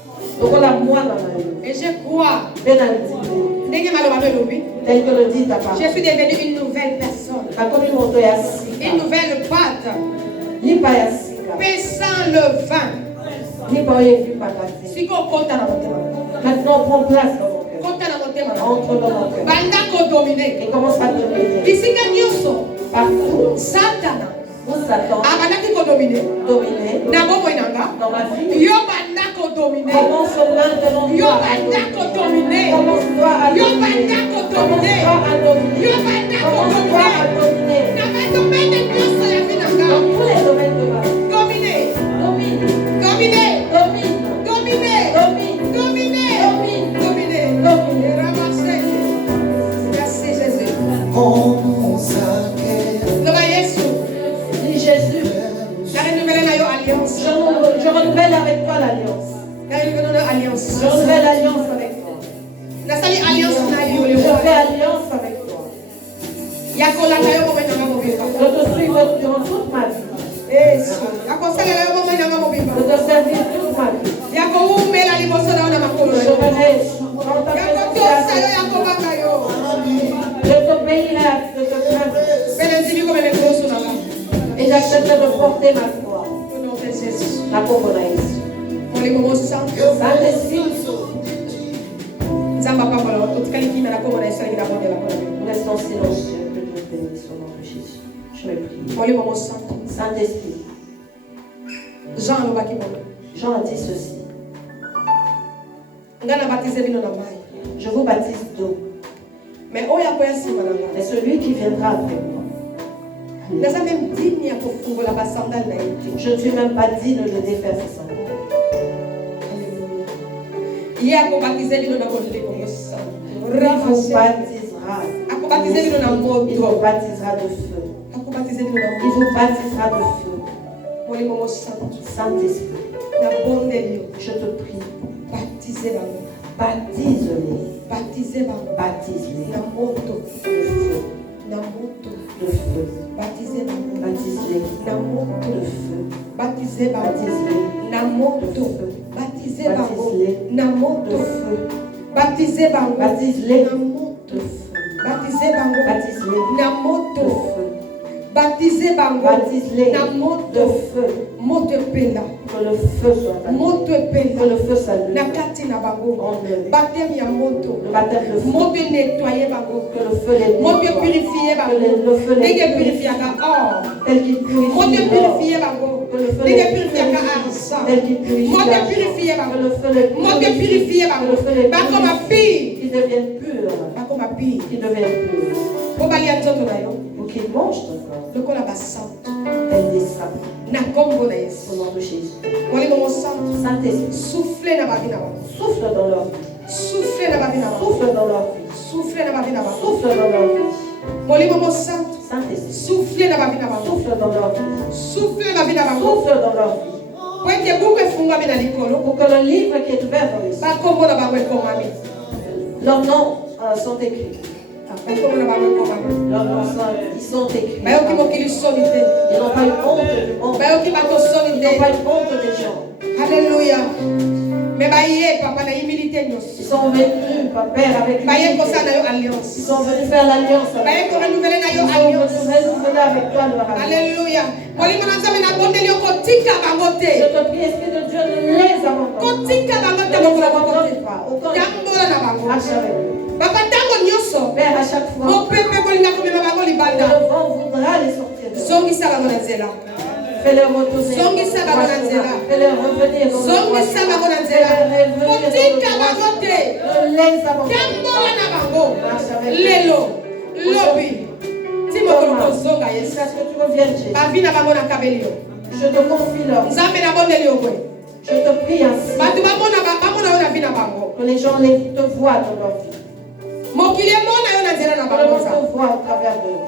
Lokola mwana na yo. Et je crois. Bena ndimi. Ndenge maloba no lobi. Tel que le dit ta parole. Je suis devenue une nouvelle personne. Nakomi moto ya sika. Une nouvelle pâte. Lipa ya sika. Paissant le vin. Lipa oyo evipa kasi. Siko kota na motema. Maintenant, prends place dans mon cœur. Kota na motema. Entre dans mon cœur. Bandako dominer. Et commence à te dominer. Bisika nyonso. Partout. Satana. Où Satan Abandaki ko dominer. dominer Na bomoi nanga. dans ma vie. Yo bandako dominer. Commence maintenant Yo toi à bandako dominer. dominer. Commence-toi à Yo dominer. bandako dominer. Commence-toi à dominer. Yo bandako Commence-toi à dominer. dominer. Na madomaine nyonso ya vie nanga. Dans tous les domaines de ma vie. Dominer. Domine. Dominer. Domine. Dominer. Domine. Dominer. Domine. Dominer. Domine. Ramasser. Merci Jésus. Como Zaqueu. Loba Yesu. Dis Jésus, Na renouvelle na yo alliance. je renouvelle avec toi l'alliance. Na renouvelle na alliance. Je renouvelle l'alliance avec toi. Na sali alliance na yo Je le fais wa. alliance avec toi. Yakola na yo bomoi nanga mobimba. Je te suis durant toute ma vie. Yesu. Yakosalela yo bomoi nanga mobimba. Je te servir toute ma vie. Yakoumela liboso na yo na makolo Je yo. venais dans ta Yakotosa yo présence. yakobanga yo. Je t'obéirai à ce que tu m'as dit. Pele nzimi komele kroso na nga. Et j'accepte de porter ma croix. Au nom de Jésus. La pauvre Yesu. Molimo mosantu. Saint-Esprit, Nzamba papa lo otikali kina na komona esali na bonde la bonde. nous restons silencieux. Que Dieu bénisse au nom de Jésus. Je me prie. Molimo mosantu. Saint-Esprit, Jean alobaki boye. Jean a dit ceci. Nga na baptize bino na mai. Je vous baptise d'eau. Mais oyo akoya nsima na nga. Mais celui qui viendra après moi, Naza même digne ya kofungola basandale na ye te. je ne suis même pas digne de défaire ses sandales. Ye akobaptize bino na molimo mosantu. Il vous baptisera. Akobaptize bino na Il vous moto. baptisera de feu. Akobaptize bino na Il moto. vous baptisera de feu. Molimo mosantu. Saint-Esprit, Na bondeli yo. je te prie, Baptize bango. baptise-les. Baptize bango. Baptise-les Na moto. de feu. Na moto. De feu. Baptize bango. Baptise-les Na moto. de feu. Baptize bango. Baptise-les Na moto. de feu. Baptize bango. Baptise-les Na de moto. feu. Baptize bango. Baptise-les Na moto. de feu. Baptize bango. Baptise-les Na de moto. feu. Baptisez bango. Baptise-les Na de moto. feu. Moto pela. Que le feu soit allumé. Moto Que pela. le feu s'allume. Na kati na bango. En eux. Baptême ya moto. Le baptême de feu. Moto nettoyer bango. Que le feu les Moto nettoie. purifier Que bango. le feu les Ndenge purifie. purifiaka or. Tel qu'il purifie Moto l'or. purifier bango. Que le feu Ndenge les purifiaka purifie. argent. Tel qu'il purifie Moto l'argent. purifier Que bango. le feu les Moto purifie. purifier Que bango. le feu les Bako ma purifie. fille. Qu'ils deviennent purs. Bako ma fille. Qu'ils deviennent purs. Po balia nzoto na yo. Pour qu'ils mangent ton corps. Lokola basante. Elle descend. Na kombo na Yesu. Au nom de Jésus. Molimo mo santo. Saint-Esprit. Soufflez na babi na bango. Souffle dans leur vie. Soufflez na babi na bango. Souffle dans leur vie. Soufflez na babi na bango. Souffle dans leur vie. Molimo mo santo. Saint-Esprit. Soufflez na babi na bango. Souffle dans leur vie. Soufflez na babi na bango. Souffle dans leur vie. Po ete buku efungwami na likolo. Pour que le livre qui est ouvert dans les cieux, Bakombo na bango ekomami. leurs noms sont écrits. Bakombo na bango ekomami. Leurs noms ils sont écrits. Bayoki mokili soni te. Ils n'ont pas eu honte du monde. Bayoki bato soni Ils n'ont te. pas eu honte des gens. Alléluia. Mais baye papa na humilité Ils nyonso. sont venus, Père, avec Baye humilité. kosa na yo Ils alliance. sont venus faire l'alliance avec Baye ko toi. renouveler na Ils yo sont alliance. venus renouveler avec toi leur alliance. Alléluia. Molimo na nzambe na bondeli yo kotika bango Je te. te prie, Esprit de Dieu, ne les abandonne pas. Kotika bango Ne te les mokola moko abandonne te. pas. Autant Tambola na bango. marche avec eux. Papa ntango nyonso. Père, à chaque fois, Mopepe kolinga komema bango que libanda. le vent voudra les sortir de là. Zongisa bango na nzela. Fais-les retourner. Zongisa bango na nzela. Fais-les revenir dans le Zongisa bango na nzela. Kotika bango te. Ne les abandonne Tambola na bango. Marche avec eux. Lelo. Lobi. Ti mokolo kozonga Yesu. Jusqu'à ce que tu reviennes, Jésus. Bavi na bango na kabeli yo. Je te confie leur vie. Nzambe na bondeli yo kwe. Je te prie ainsi Bato bamona yo na vi na bango. que les gens te voient dans leur vie. Mokili emona yo na nzela na Que le bango monde za. te voit au travers d'eux.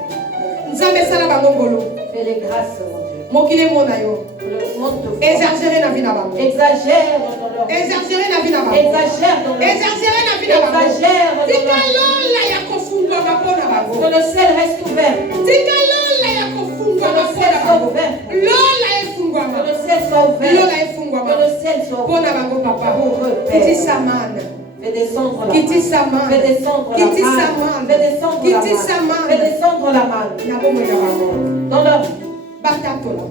Nzambe esala bango ngolo. Fais-les grâces, mon Dieu. Mokili emona yo. Que le monde te voit. Exagere na vi na bango. Exagère dans leur vie. Exagere na vi na bango. Exagère dans leur vie. Exagere na vi na bango. Exagère dans Tika leur vie. lola ya kofungwama mpo na bango. Que le ciel reste ouvert. Tika lola ya kofungwama Que le mpo ciel na soit bango. ouvert. Lola efungwama. Que le ciel soit ouvert. Lola Que efungwama le ciel soit mpo na ouvert. bango papa. Pour eux, Kiti Père. samana. Fais descendre la Kiti manne. samana. Fais descendre la Kiti manne. samana. Fais descendre la Kiti manne. samana. Fais descendre la manne. Na bomoi na bango. Dans leur vie, Batatola.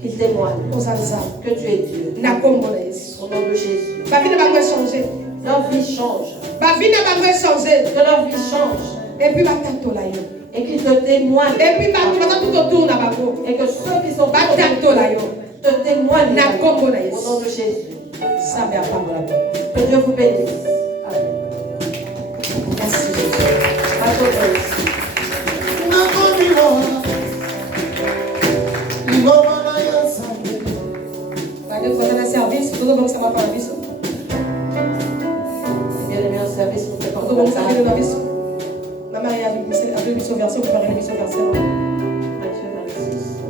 qu'ils témoignent Oza nzambe. que tu es Dieu. Na kombo na Yesu. Au nom de Jésus. Bavi na bango échanger. Leur vie change. Bavi na bango échanger. Que leur vie change. Et puis batatola yo. Et qu'ils te témoignent. Et puis bato tout autour na bango. Et que ceux qui sont Batatola yo. te témoignent. Na kombo na Au Yesu. nom de Jésus. Sabe apambola. Que Dieu vous bénisse. Amen. Merci Jésus. À toi, Jésus. Badio kwa na service, todo bongo sama para biso. Bien-aimé en service, nous Todo bongo sama préparons na biso. Na Maria a deux biso verset, pour préparer biso verset. Matthieu 26.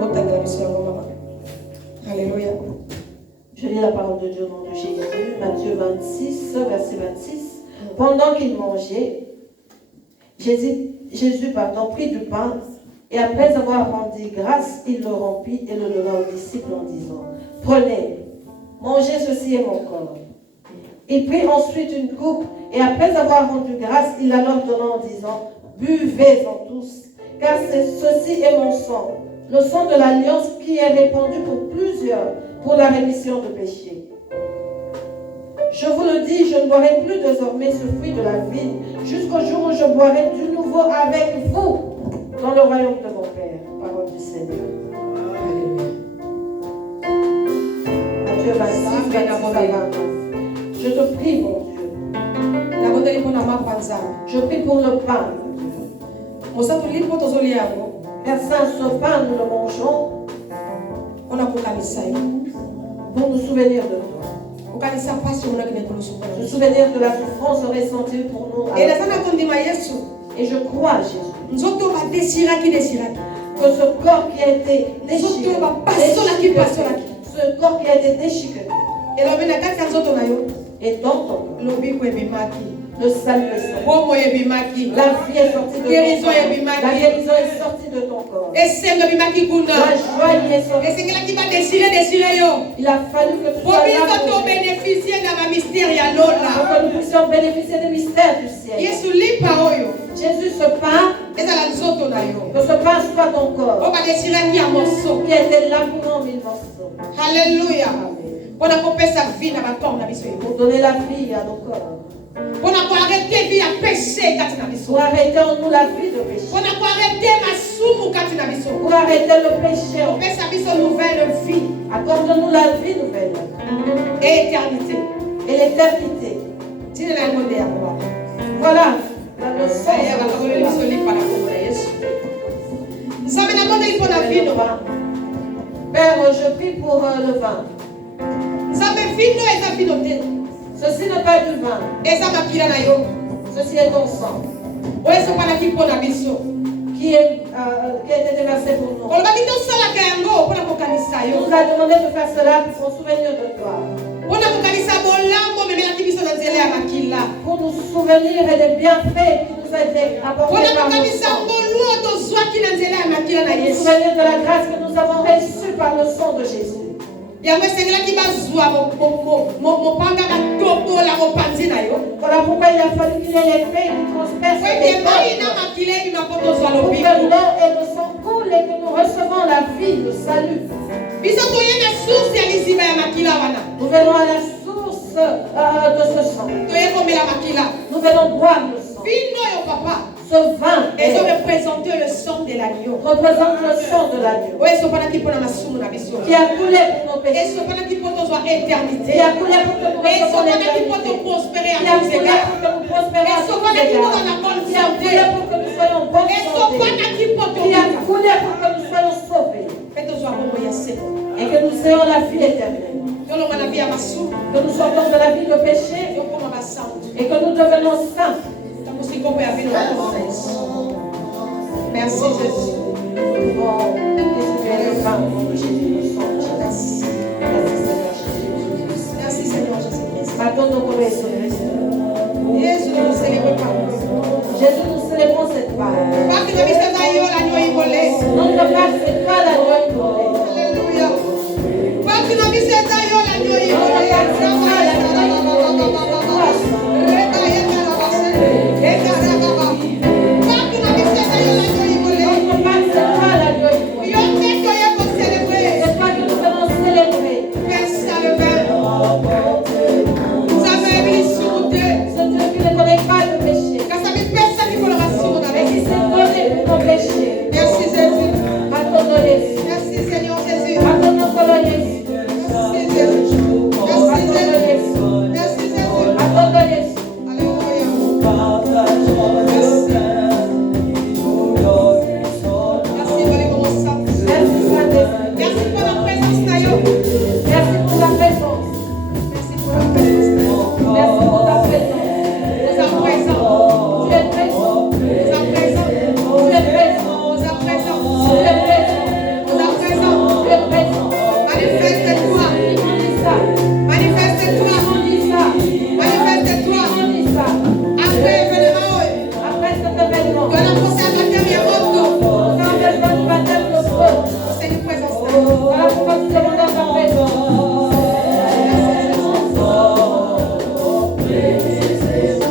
Rotanga biso yango mama. Alléluia. Je lis la parole de Dieu au nom de Jésus. Matthieu 26, verset 26. Pendant qu'il mangeait, Jésus prit du pain et après avoir rendu grâce, il le rompit et le donna aux disciples en disant: Prenez, mangez, ceci est mon corps. Il prit ensuite une coupe et après avoir rendu grâce, il la leur donna en disant: Buvez-en tous, car ceci est mon sang, le sang de l'alliance qui est répandu pour plusieurs pour la rémission de péchés. Je vous le dis, je ne boirai plus désormais ce fruit de la vigne jusqu'au jour où je boirai du nouveau avec vous dans le royaume de mon Père. Parole du Seigneur. Matthieu 26, 26 à 29. Je te prie, mon Dieu. Je prie pour le pain. Père Saint, ce pain, nous le mangeons pour nous souvenir de toi. Se souvenir de la souffrance ressentie pour nous. Et je crois, Jésus, que ce corps qui a été déchiré, ce corps qui a été déchiré, et dans ton corps, Le salut est sorti. Bomo ebimaki. La vie est sortie de ton Guérison corps. est bimaki. La guérison est sortie de ton corps. Esengo ebimaki kuna. La joie y est sortie. Esengelaki badesire yo. Il a fallu que tu Po sois biso là pour tobénéficie na bamystère ya lola. que nous puissions bénéficier des mystères du ciel. Yesu lipa oyo. Jésus, ce pain, Ezala nzoto na yo. que ce pain soit ton O corps, badesiraki ya morceau. qui était là pour en 1000 morceaux. Alléluia. Amen. Mpona kopesa vie na bacorps na biso Pour yo. donner la vie à nos corps. Mpona koarrete vie ya péché kati na biso. Pour arrêter en nous la vie de péché. Mpona koarrete masumu kati na biso. Pour arrêter le péché. Kopesa biso nouvelle vie Accorde-nous la vie nouvelle et éternité. et l'éternité. Tina na yango nde ya kowa. Voilà la leçon. Aya bakakoleli biso lipa na kombo na Yesu. Nzambe nabondeli mpo na vino. Père, je prie pour le vin. Nzambe vino eza vino te. Ceci n'est pas du vin. Eza makila na yo. Ceci est ton sang Oyo esopanaki mpo na biso. qui a été déversé pour nous. olobaki tosalaka yango mpona kokanisa Il yo. nous a demandé de faire cela pour son souvenir de toi. Mpona kokanisa bolambo omemelaki biso na nzela ya makila. Pour nous souvenir et des bienfaits qui nous a été apportés Mpona par le kokanisa sang. ngolu oyo tozwaki na nzela ya makila na Pour nous Yesu. souvenir de la grâce que nous avons reçue par le sang de Jésus. yango esengelaki bazwa mopanga batobola mopanzi na yo. Voilà pourquoi il a fallu qu'il ait les faits qui transpercent po les ete mai na peuples. makila ebima mpo tozwa Pour que lobiko. l'eau et le sang coulent et que nous recevons la vie, le salut. biso toye na source ya liziba ya makila wana. Nous venons à la source de ce sang. toye komela makila. Nous venons boire le sang. vino oyo papa Ce vin ezorepresente le sang de l'agneau représente le sang de l'agneau oyo esopanaki mpo na masumu na biso. qui a coulé pour nos péchés, esopanaki mpo tozwa qui éternité. a coulé pour que nous recevions esopanaki mpo l'éternité, toprospere qui ya a coulé kozega. pour que nous prospérions à tous esopanaki mpo égards, na bonne qui a santé. coulé pour que nous soyons en bonne santé, esopanaki mpo qui a tobuka coulé pour que nous soyons sauvés mpe tozwa bongo ya seko. et que nous ayons la vie éternelle, tolonga na vie ya masumu que nous sortons de la vie de péché tokoma basantu. et que nous devenons saints. takosi nkombo ya vino na kombo na Yesu. Merci Jésus. Nous pouvons distribuer le vin au nom de Jésus, le sang de Jésus. Merci. Merci Seigneur Jésus. Merci Seigneur Jésus-Christ. Maintenant, nous connaissons le Seigneur. Jésus, nous célébrons par nous. Jésus, nous célébrons cette part. Baki na biso za yo la nyo ibole. Notre Père, c'est pas la joie immolée. Alléluia. Baki na biso za yo la nyo ibole. Reba yenda la base. Enda la baba. Baki na biso za yo la nyo ibole. Notre Père, c'est pas la joie immolée. Yo te toye ko célébrer. C'est pas que nous venons célébrer. Pensa le verbe. Nous avons mis sur Ce Dieu qui ne connaît pas le péché, Kasabi pesa ni kola masumu na mais qui besi. s'est donné pour nos péchés. Merci Jésus. Pardonne Jésus. Merci Seigneur Jésus. Pardonne Jésus. Merci Jésus. Merci Jésus. Merci Jésus. Pardonne Jésus. Alléluia. Merci pour les moments saints. Merci Saint-Esprit. Merci pour la présence na yo. Merci pour ta présence. Merci pour la présence na yo. Merci pour ta présence. Nous sommes présents. Tu es présent. Nous sommes présents. Tu es présent. Nous sommes présents. Tu es présent. Nous sommes présents. Tu es présent. Manifeste-toi. On dit ça. Manifeste-toi. On dit ça. Manifeste-toi. On dit ça. Après événement oyo. Après cet événement, Tu as la pensée à baptême ya moto. nous avons besoin du baptême de feu. C'est une présence na yo. Voilà pourquoi nous demandons ta présence. Merci.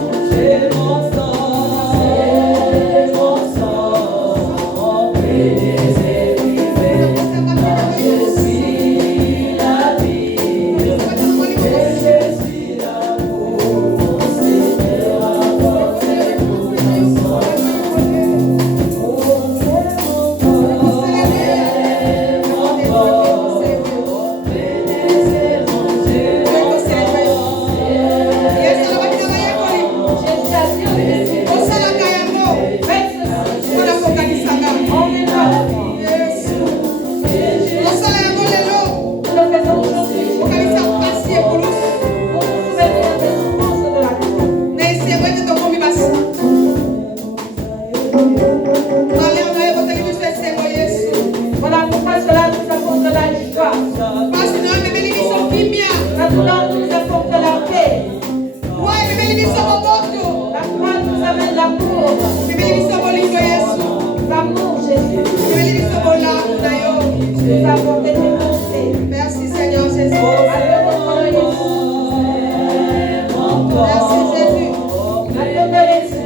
nous a apporté tes bontés. Merci Seigneur Jésus. Alléluia, mon Jésus. Merci Jésus. Alléluia, Jésus.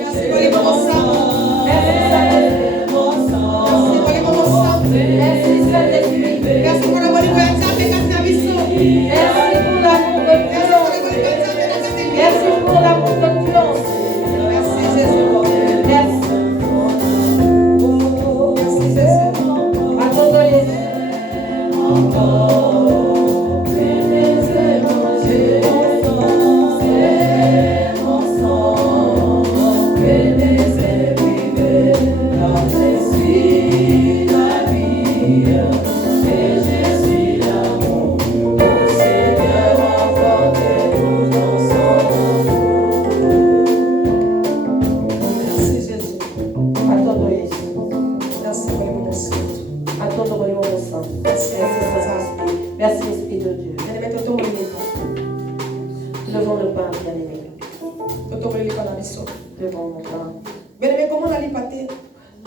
Merci pour les moments saints. Merci, Saint-Esprit. Merci pour les moments saints. Merci, Saint-Esprit. Merci pour le bon voyage avec la service. Merci pour l'amour de Merci Dieu. pour le bon voyage avec la service. Merci pour l'amour de Dieu. Merci Jésus. Merci. Merci Jésus. Adorons Jésus. Merci Jésus. Adorons Jésus. Merci pour les moments saints. Adorons le nom saint. Merci Saint-Esprit. Merci Esprit de Dieu. Bien-aimé, tonton Moïse. Levons le pain, bien-aimé. Tonton Moïse, pas la mission. Levons mon pain. Bien-aimé, comment on a l'hypathie?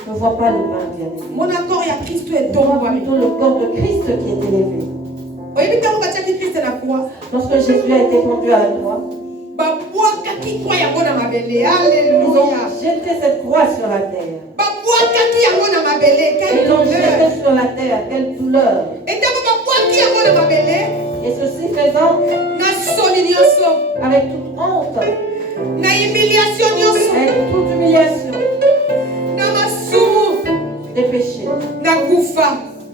Ne vois pas le pain, bien-aimé. Mon accord est à Christ est Vois tombé. plutôt le corps de Christ qui est élevé. Oui, quand on va dire que Christ est la croix, Lorsque Jésus a été conduit à la croix, qui croit yango na mabele. ils ont Alléluia. jeté cette croix sur la terre. Babwakaki yango na mabele. Ils Quelle l'ont douleur. jeté sur la terre. Quelle douleur. Et donc, babwaki yango na mabele. Et ceci faisant Na soni nyonso. avec toute honte, Na humiliation nyonso. avec toute humiliation Na masumu. des péchés, Na kufa.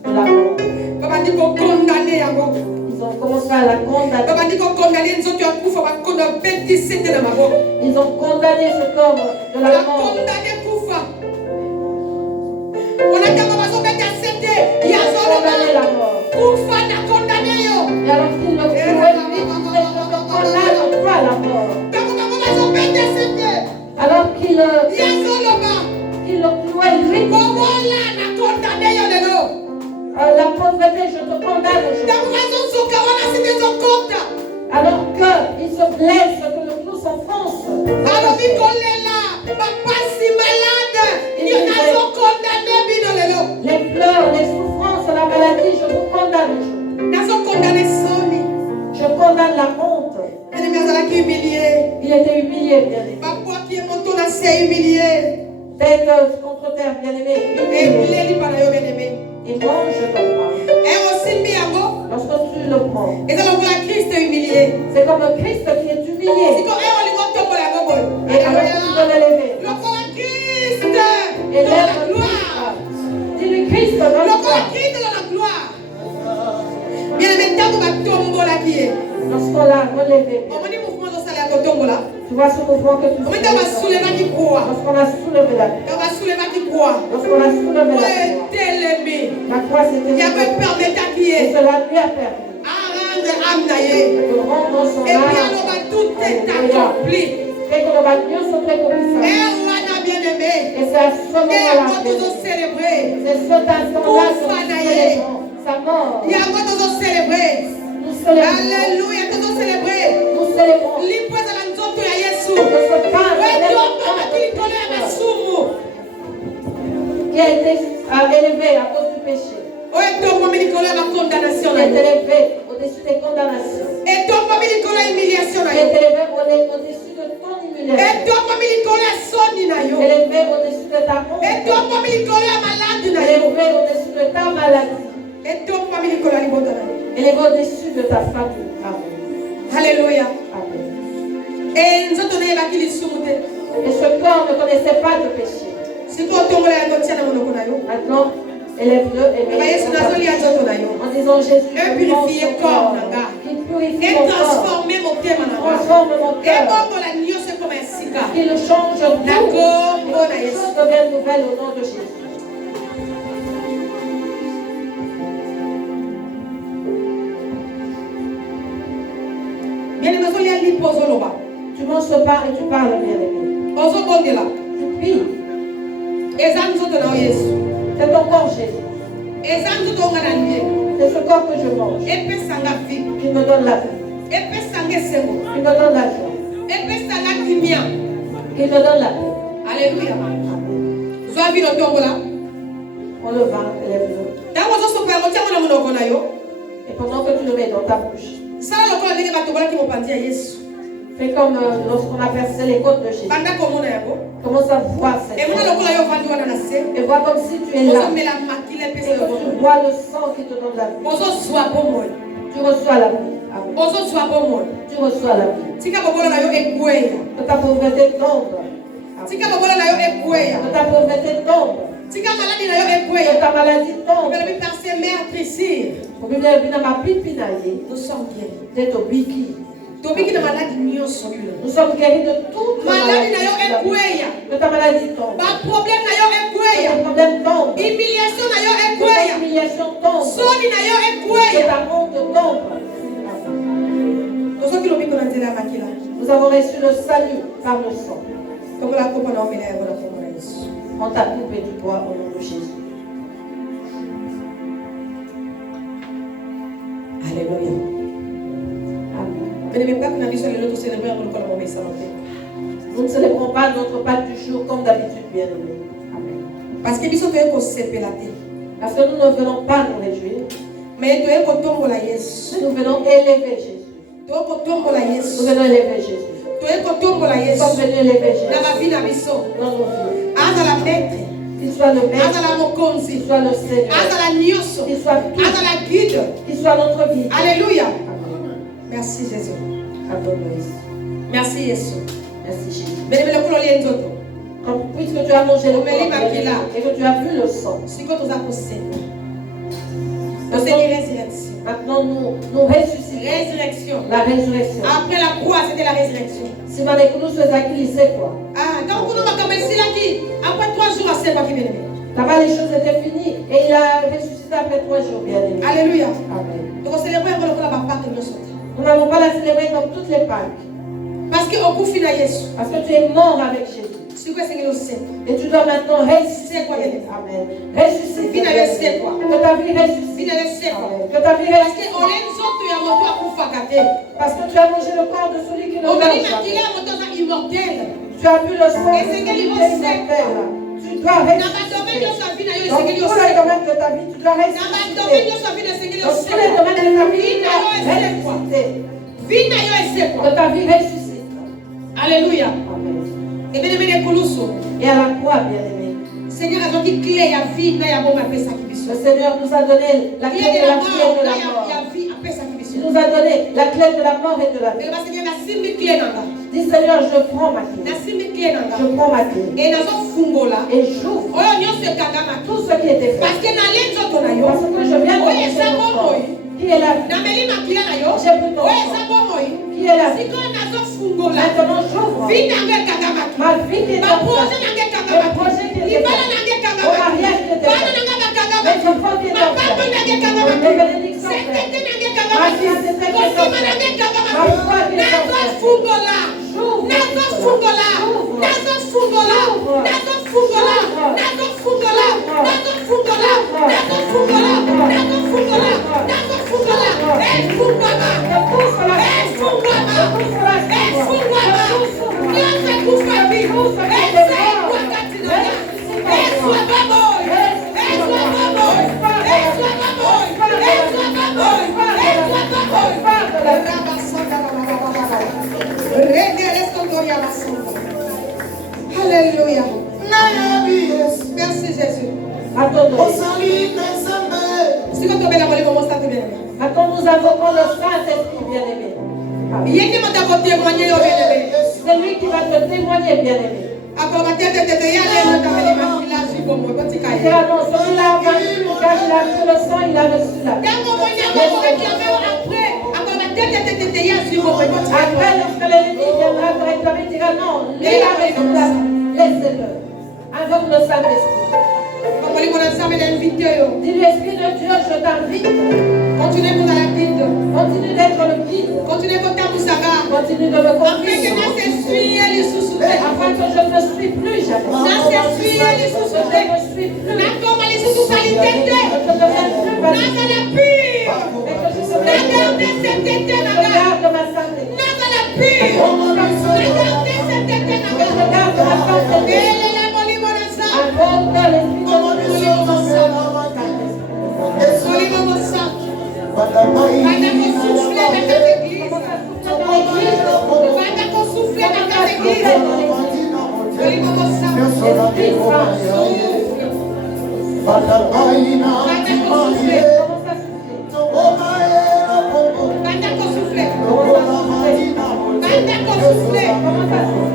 de la mort. Babandi ko condamner yango. Ils ont commencé à la condamner. Babandi ko condamner nzoto ya kufa bakona beti sete na maboko. Ils ont condamné ce corps de la mort. Bakondamner kufa. Onataka bazobeta sete Ils ya ont condamné zoloba. la mort. Kufa na condamner yo. Et alors qu'ils le tuaient, ils te condamnent toi la mort. Bako bango bazobeta sete Alors qu'ils ya zoloba. le clouaient, lui, Bobola na condamner yo lelo. la pauvreté, je te condamne aujourd'hui. Ntango bazosuka wana sete ezokota. Alors qu'ils se blessent, que le clou s'enfonce. Alobi kolela bapasi malade. Yo nazokondamne bino lelo. Les pleurs, les souffrances, la maladie, je vous condamne aujourd'hui. Nazokondamne soni. Je condamne la honte. Ennemi azalaki humilié. Il était humilié, bien-aimé. Babwaki ye moto na se humilié. Tête contre terre, bien-aimé. Humilié. Ebuleli mpa na yo bien-aimé. Et mange ton pain. E osimbi yango. Lorsque tu le prends, Eza lokola Christ humilié. c'est comme le Christ qui est humilié. Siko e olingi otombola yango boye. Et alors tu dois l'élever. Lokola Christ Et dans la lève le gloire. Christ. Dis-lui Christ dans la Lokola gloire. Christ dans la gloire. Bien-aimé, ntango batombolaki ye. Lorsqu'on l'a relevé, Omoni mouvement ozosala ya kotombola. tu vois ce mouvement que tu Omoni fais. ntango basoulevaki croix. Lorsqu'on a soulevé la croix. Ntango basoulevaki croix. Lorsqu'on a soulevé Po la croix. etelemi. La croix s'était Yango levée. epermetaki Et ye. cela lui a permis Arendre âme na ye. de rendre son Et puis âme. aloba tout est accompli. Et que le bâtiment soit très comme ça. Et wana bien-aimé. Et c'est à ce Et moment-là yango que tozocélébre. c'est cet instant-là que nous célébrons sa mort. Yango tozocélébre. Nous célébrons. Alléluia, tozocélébre. Nous célébrons Lipo ezala nzoto ya Yesu. de ce pain Wetombamaki likolo ya masumu. qui a été élevé à cause du péché. Oyo etombami likolo ya bakondamnation Qui na est yo. élevé au-dessus des condamnations. Etombami likolo ya humiliation na Qui est yo. élevé au-dessus de ton humiliation. Etombami likolo ya soni na yo. Élevé au-dessus de ta honte. Etombami likolo ya maladi na yo. Élevé au-dessus de ta maladie. Etombami likolo ya libota na yo. Élevé au-dessus de ta famille. Amen. Alléluia. Amen. Et nzoto na yebaki lisumu te. Et ce corps ne connaissait pas de péché. Sikoyo otombola yango tia na monoko na yo. Maintenant, élève-le et Kaka Yesu nazolia nzoto na yo. en disant Jésus, Et je pense purifier ton corps, corps. nanga. Qu'il purifie Et mon corps. transformer motema na nga. Transforme mon cœur. ebombola nyonso ekoma ya sika Qu'il change tout. na kombo na Que les Yesu. choses deviennent nouvelles au nom de Jésus. bien-aimé ozolia lipo ozoloba Tu manges ce pain et tu parles, bien-aimé. ozobondela Tu pries. eza nzoto na yo Yesu C'est ton corps, Jésus. eza nzoto onga na lie C'est ce corps que je mange. epesanga vie Qui me donne la vie. epesanga esengo Qui me donne la joie. epesanga kimia. Qui me donne la paix. Alléluia. Amen. Zwa vino tombola On le vin, élève-le. Et pendant que tu le mets dans ta bouche, fais comme lorsqu'on a percé les côtes de Jésus. Commence à voir cette chose. Et vois comme si tu es là. Et que tu vois le sang qui te donne la vie. Tu reçois la vie. Amen. Tu reçois la vie. Que ta pauvreté tombe. Amen. Que ta pauvreté tombe. Que ta maladie tombe. Nous sommes guéris. D'être wiki. Nous Nous sommes guéris de toute maladie. Que ta maladie tombe. Que ton problème tombe. Humiliation na yo Que ta humiliation tombe. Soni na yo Que ta honte tombe. Nous avons reçu le salut par le sang. Prends ta coupe et tu bois au nom de Jésus. Alléluia. Nous ne célébrons pas notre Pâque du jour comme d'habitude, bien-aimés. Amen. Parce que nous ne venons pas nous réjouir, mais nous venons élever Jésus. Nous venons élever Jésus. Nous sommes venus élever Jésus dans nos vies. Qu'il soit le maître, qu'il soit le Seigneur, qu'il soit tout, qu'il soit notre vie. Alléluia. Amen. Merci Jésus. Adonne-nous. Merci Jésus. Merci Jésus. Puisque tu as mangé le corps et que tu as vu le sang, maintenant nous ressuscitons. La résurrection. Après la croix, c'était la résurrection. Si vous avez quoi? Donc après 3 jours, c'est pas qui vient. Là-bas, les choses étaient finies et il a ressuscité après 3 jours, bien aimé. Alléluia. Amen. Donc on célèbre encore la Pâque de Dieu. Nous n'avons pas la célébrer comme toutes les Pâques. Parce que au coup final, parce que tu es mort avec Jésus. Et tu dois maintenant ressusciter. Amen. Ressusciter. Que ta vie ressuscite. Que ta vie ressuscite. Parce que tu as mangé le corps de celui qui ne meurt jamais. Tu as vu le sang de celui qui est immortel. Tu dois ressusciter. Dans tous les domaines de ta vie, tu dois ressusciter. Dans tous les domaines de ta vie, tu dois ressusciter. Que ta vie ressuscite. Alléluia. Amen. Et à la croix, bien-aimé. Seigneur a donné clé à vie, le Seigneur nous a donné la clé de la vie et de la mort. Il nous a donné la clé de la mort et de la vie. Dis Seigneur, je prends ma clé. Je prends ma clé. Et j'ouvre tout ce qui était fait. Parce que je viens de manger qui est la vie. J'ai pris ton corps. Qui est la vie. Maintenant j'ouvre ma vie qui est dans le projet qui était fait, au mariage qui était fait, mes enfants qui étaient faits, mes bénédictions faites, ma fiancée qui est faite, ma foi qui est faite. Alléluia. Merci Jésus. Maintenant nous invoquons le Saint-Esprit, bien-aimé. C'est lui qui va te témoigner, bien-aimé. Celui-là a vaincu, car il a vu le sang, il a reçu la vie. Après, lorsque l'ennemi viendra te réclamer, il dira non, lui a reçu la vie. Laissez-le. Invoque le Saint-Esprit. Dis-lui, Esprit de Dieu, je t'invite. Continue d'être le guide. Continue de me conduire. Afin que je ne suis plus jamais. Que je ne suis plus. Que je ne devienne plus baptisé. Et que je garde ma santé. Que je garde ma santé. Invoque l'Esprit de Dieu. Esprit Saint, souffle. Commence à souffler.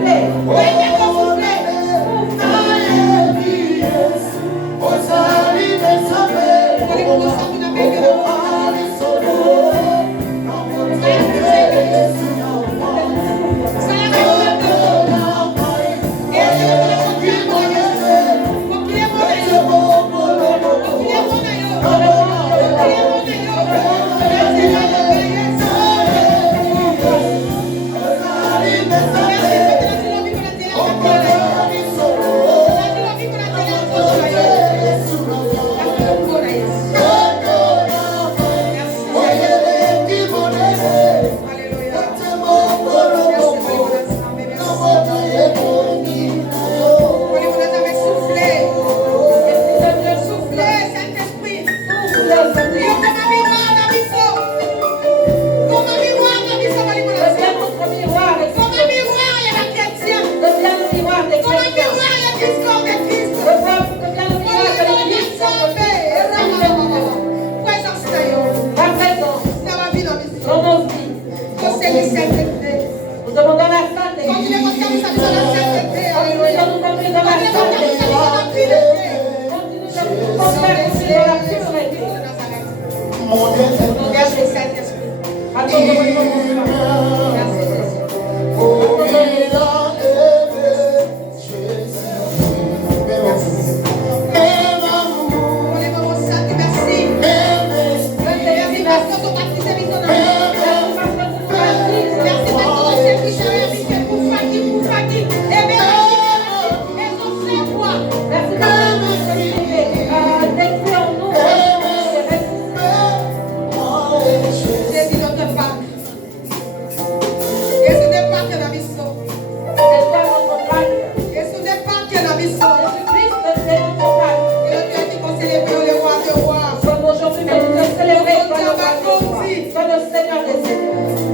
Commence à souffler. Nous demandons la sainteté. Nous demandons la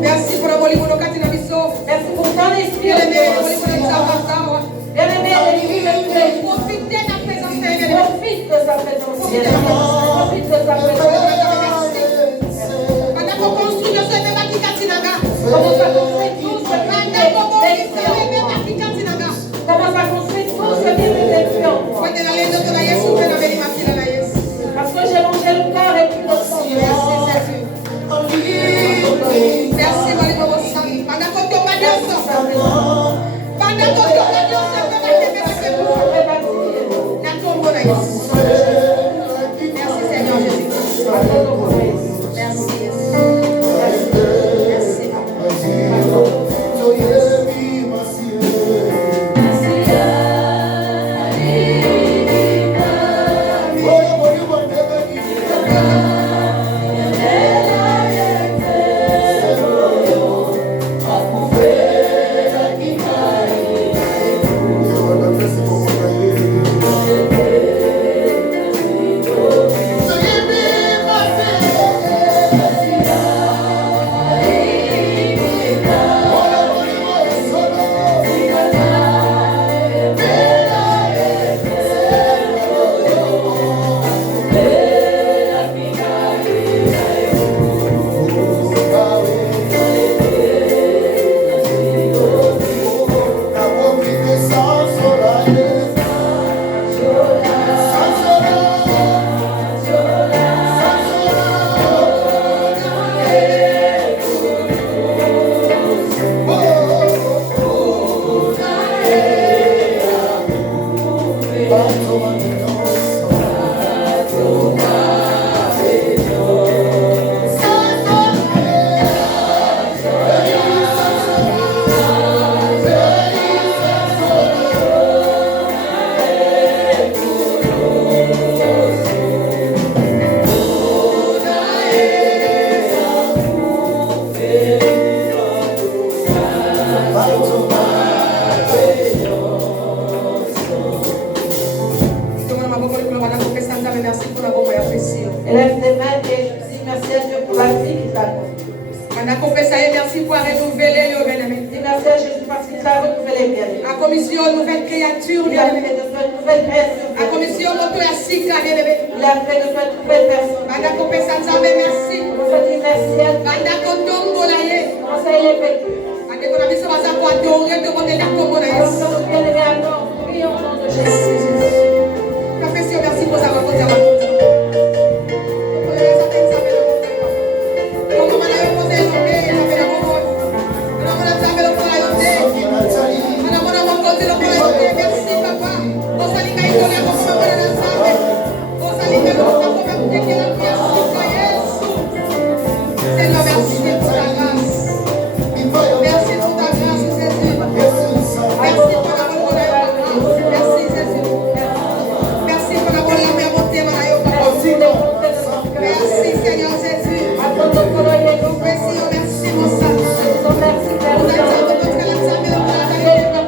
Merci pour l'amour libre de Nabiso. Merci pour ton esprit. Profitez de la présence de Dieu. Profite de sa présence. Profite de sa présence. Pendant qu'on construit le sommet de Kikatinaga. Commence à construire tout ce parce que j'ai mangé le corps et puis le sang. Merci, Seigneur Jésus. Merci. Élève tes mains et je dis merci à Dieu pour la vie qui t'a accordée. Merci pour renouveler le bien-aimé. Merci à Jésus parce qu'il a renouvelé bien-aimé. La commission nouvelle créature, Il a fait de toi une nouvelle créature. la commission moto ya sika bien-aimé. Il a fait de toi une nouvelle personne. Banda kopesa nzambe merci. On se dit merci à Dieu. Banda kotombola ye. Comment ça il est vécu? Banda kona biso baza ko adorer demander la commande Alors Yesu. que nous bien-aimés alors, prions au nom de Jésus. Confession merci pour savoir côté wa. Merci papa. Osalika itoka kwa mama na nzambe. Osalika kwa kutekela Yesu kwa Yesu. Seigneur, merci pour ta grâce. Merci pour ta grâce, Jésus. Merci pour la bonne volonté. Merci, Jésus. Merci pour la bonne volonté, merci, Seigneur Jésus. Merci, mon sang. Vous êtes en train de faire la table de la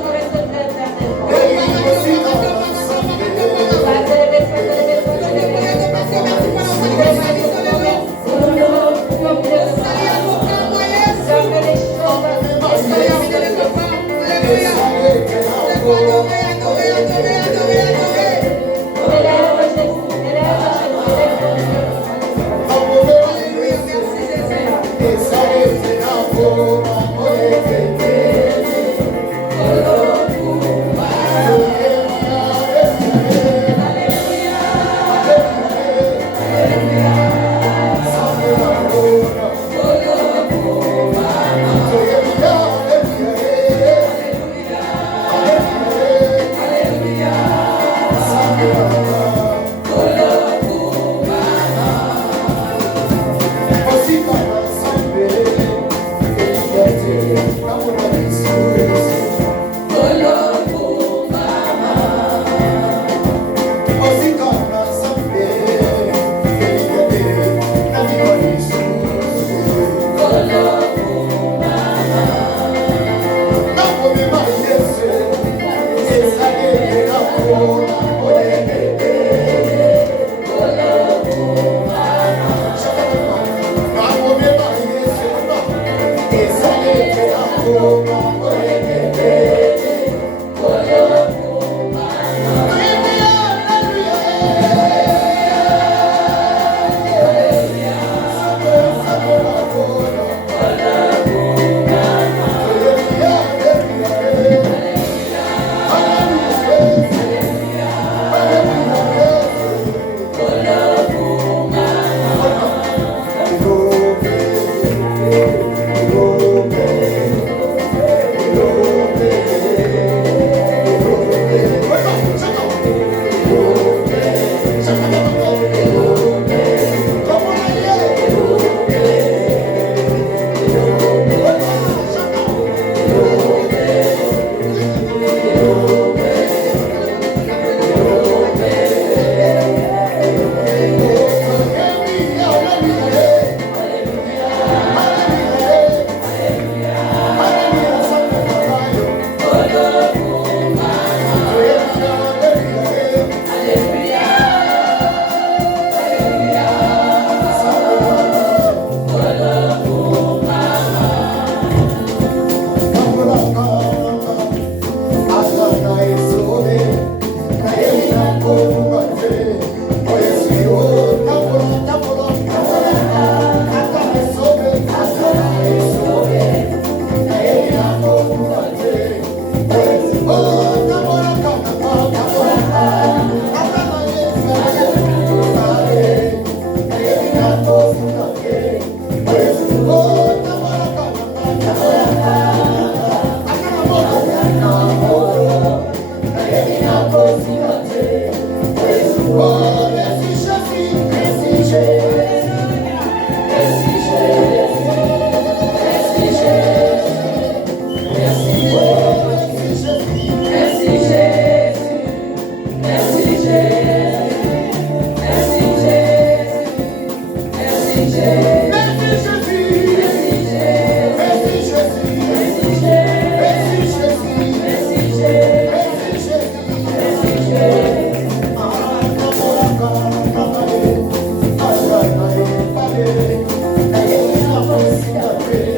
Merci.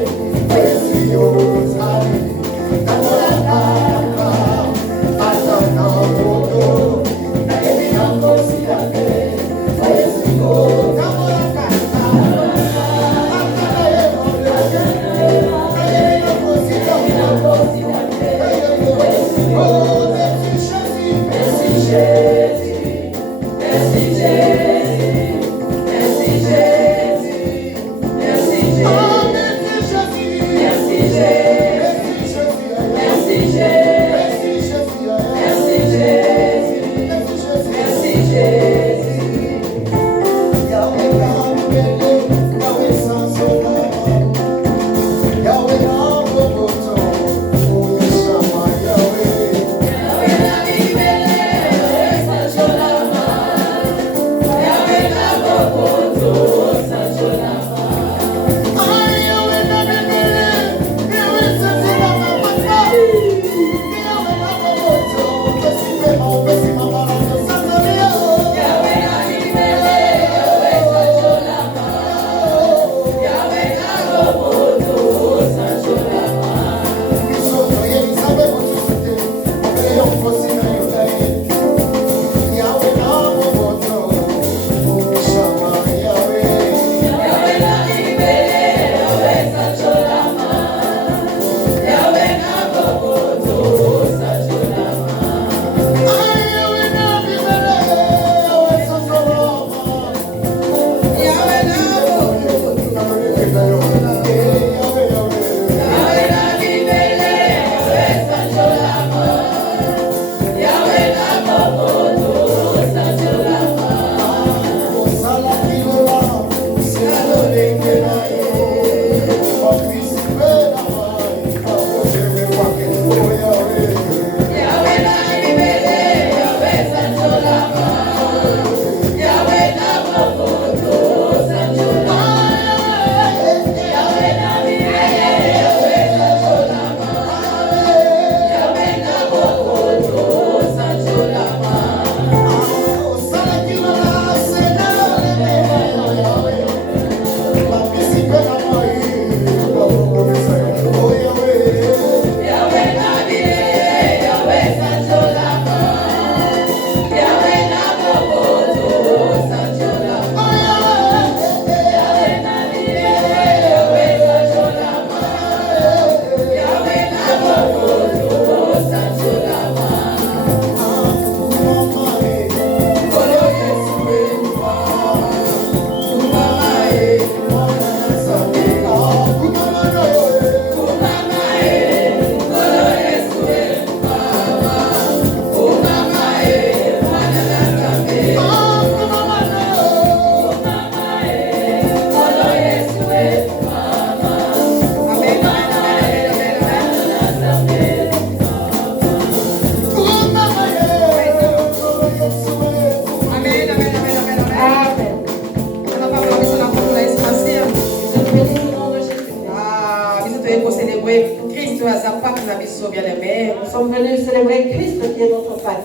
Oui, Christ aza papa na biso bien-aimé. Nous sommes venus célébrer Christ qui est notre Père.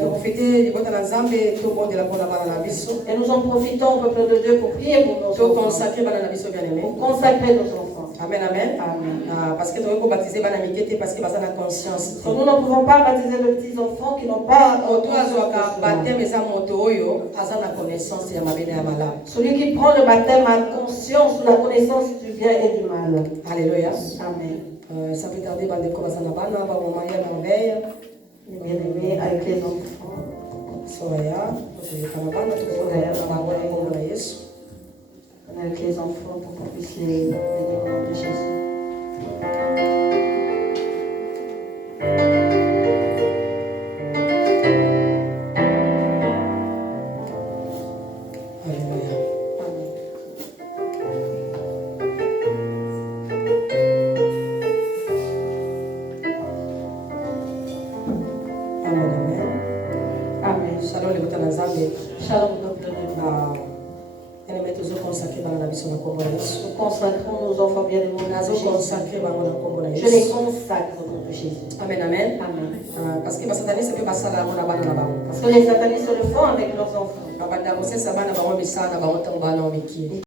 Tokofete libota na Nzambe tobondela mpona bana na biso. Et nous en profitons, peuple de Dieu, pour prier pour nos enfants, Tokonsacre bana na biso bien-aimé. pour consacrer nos enfants. Amen, amen. Amen. Parce que tokoki kobaptize bana mike te parce que baza na conscience te. Nous ne pouvons pas baptiser de petits enfants qui n'ont pas Moto azwaka baptême eza moto oyo aza na connaissance ya mabe na ya malamu. celui qui prend le baptême a conscience de la connaissance du bien et du mal. Alléluia. Amen. Ça peut tarder bandeko baza na bana ba mama ya merveille. Les bien-aimés avec les enfants. Soya, tokoyoka na bana tokoyoka na bango na kombo na Yesu. Avec les enfants pour qu'on puisse les bénir au nom de Jésus. Alléluia. Amen. Amen, amen. Amen. Shalom libota na Nzambe. Shalom, peuple de Dieu. Bien-aimé tozokonsacre bana na biso na kombo na Yesu. Nous consacrons nos enfants bien-aimés au nom de Jésus. Nazokonsacre bango na kombo na Je les Yesu. consacre au nom de Jésus. Amen, amen. Amen. Parce que basatanisi mpe basala yango na bana na bango. Parce que les satanistes le font avec leurs enfants. Babanda kosesa bana bango misala na bango ntango bana omiki.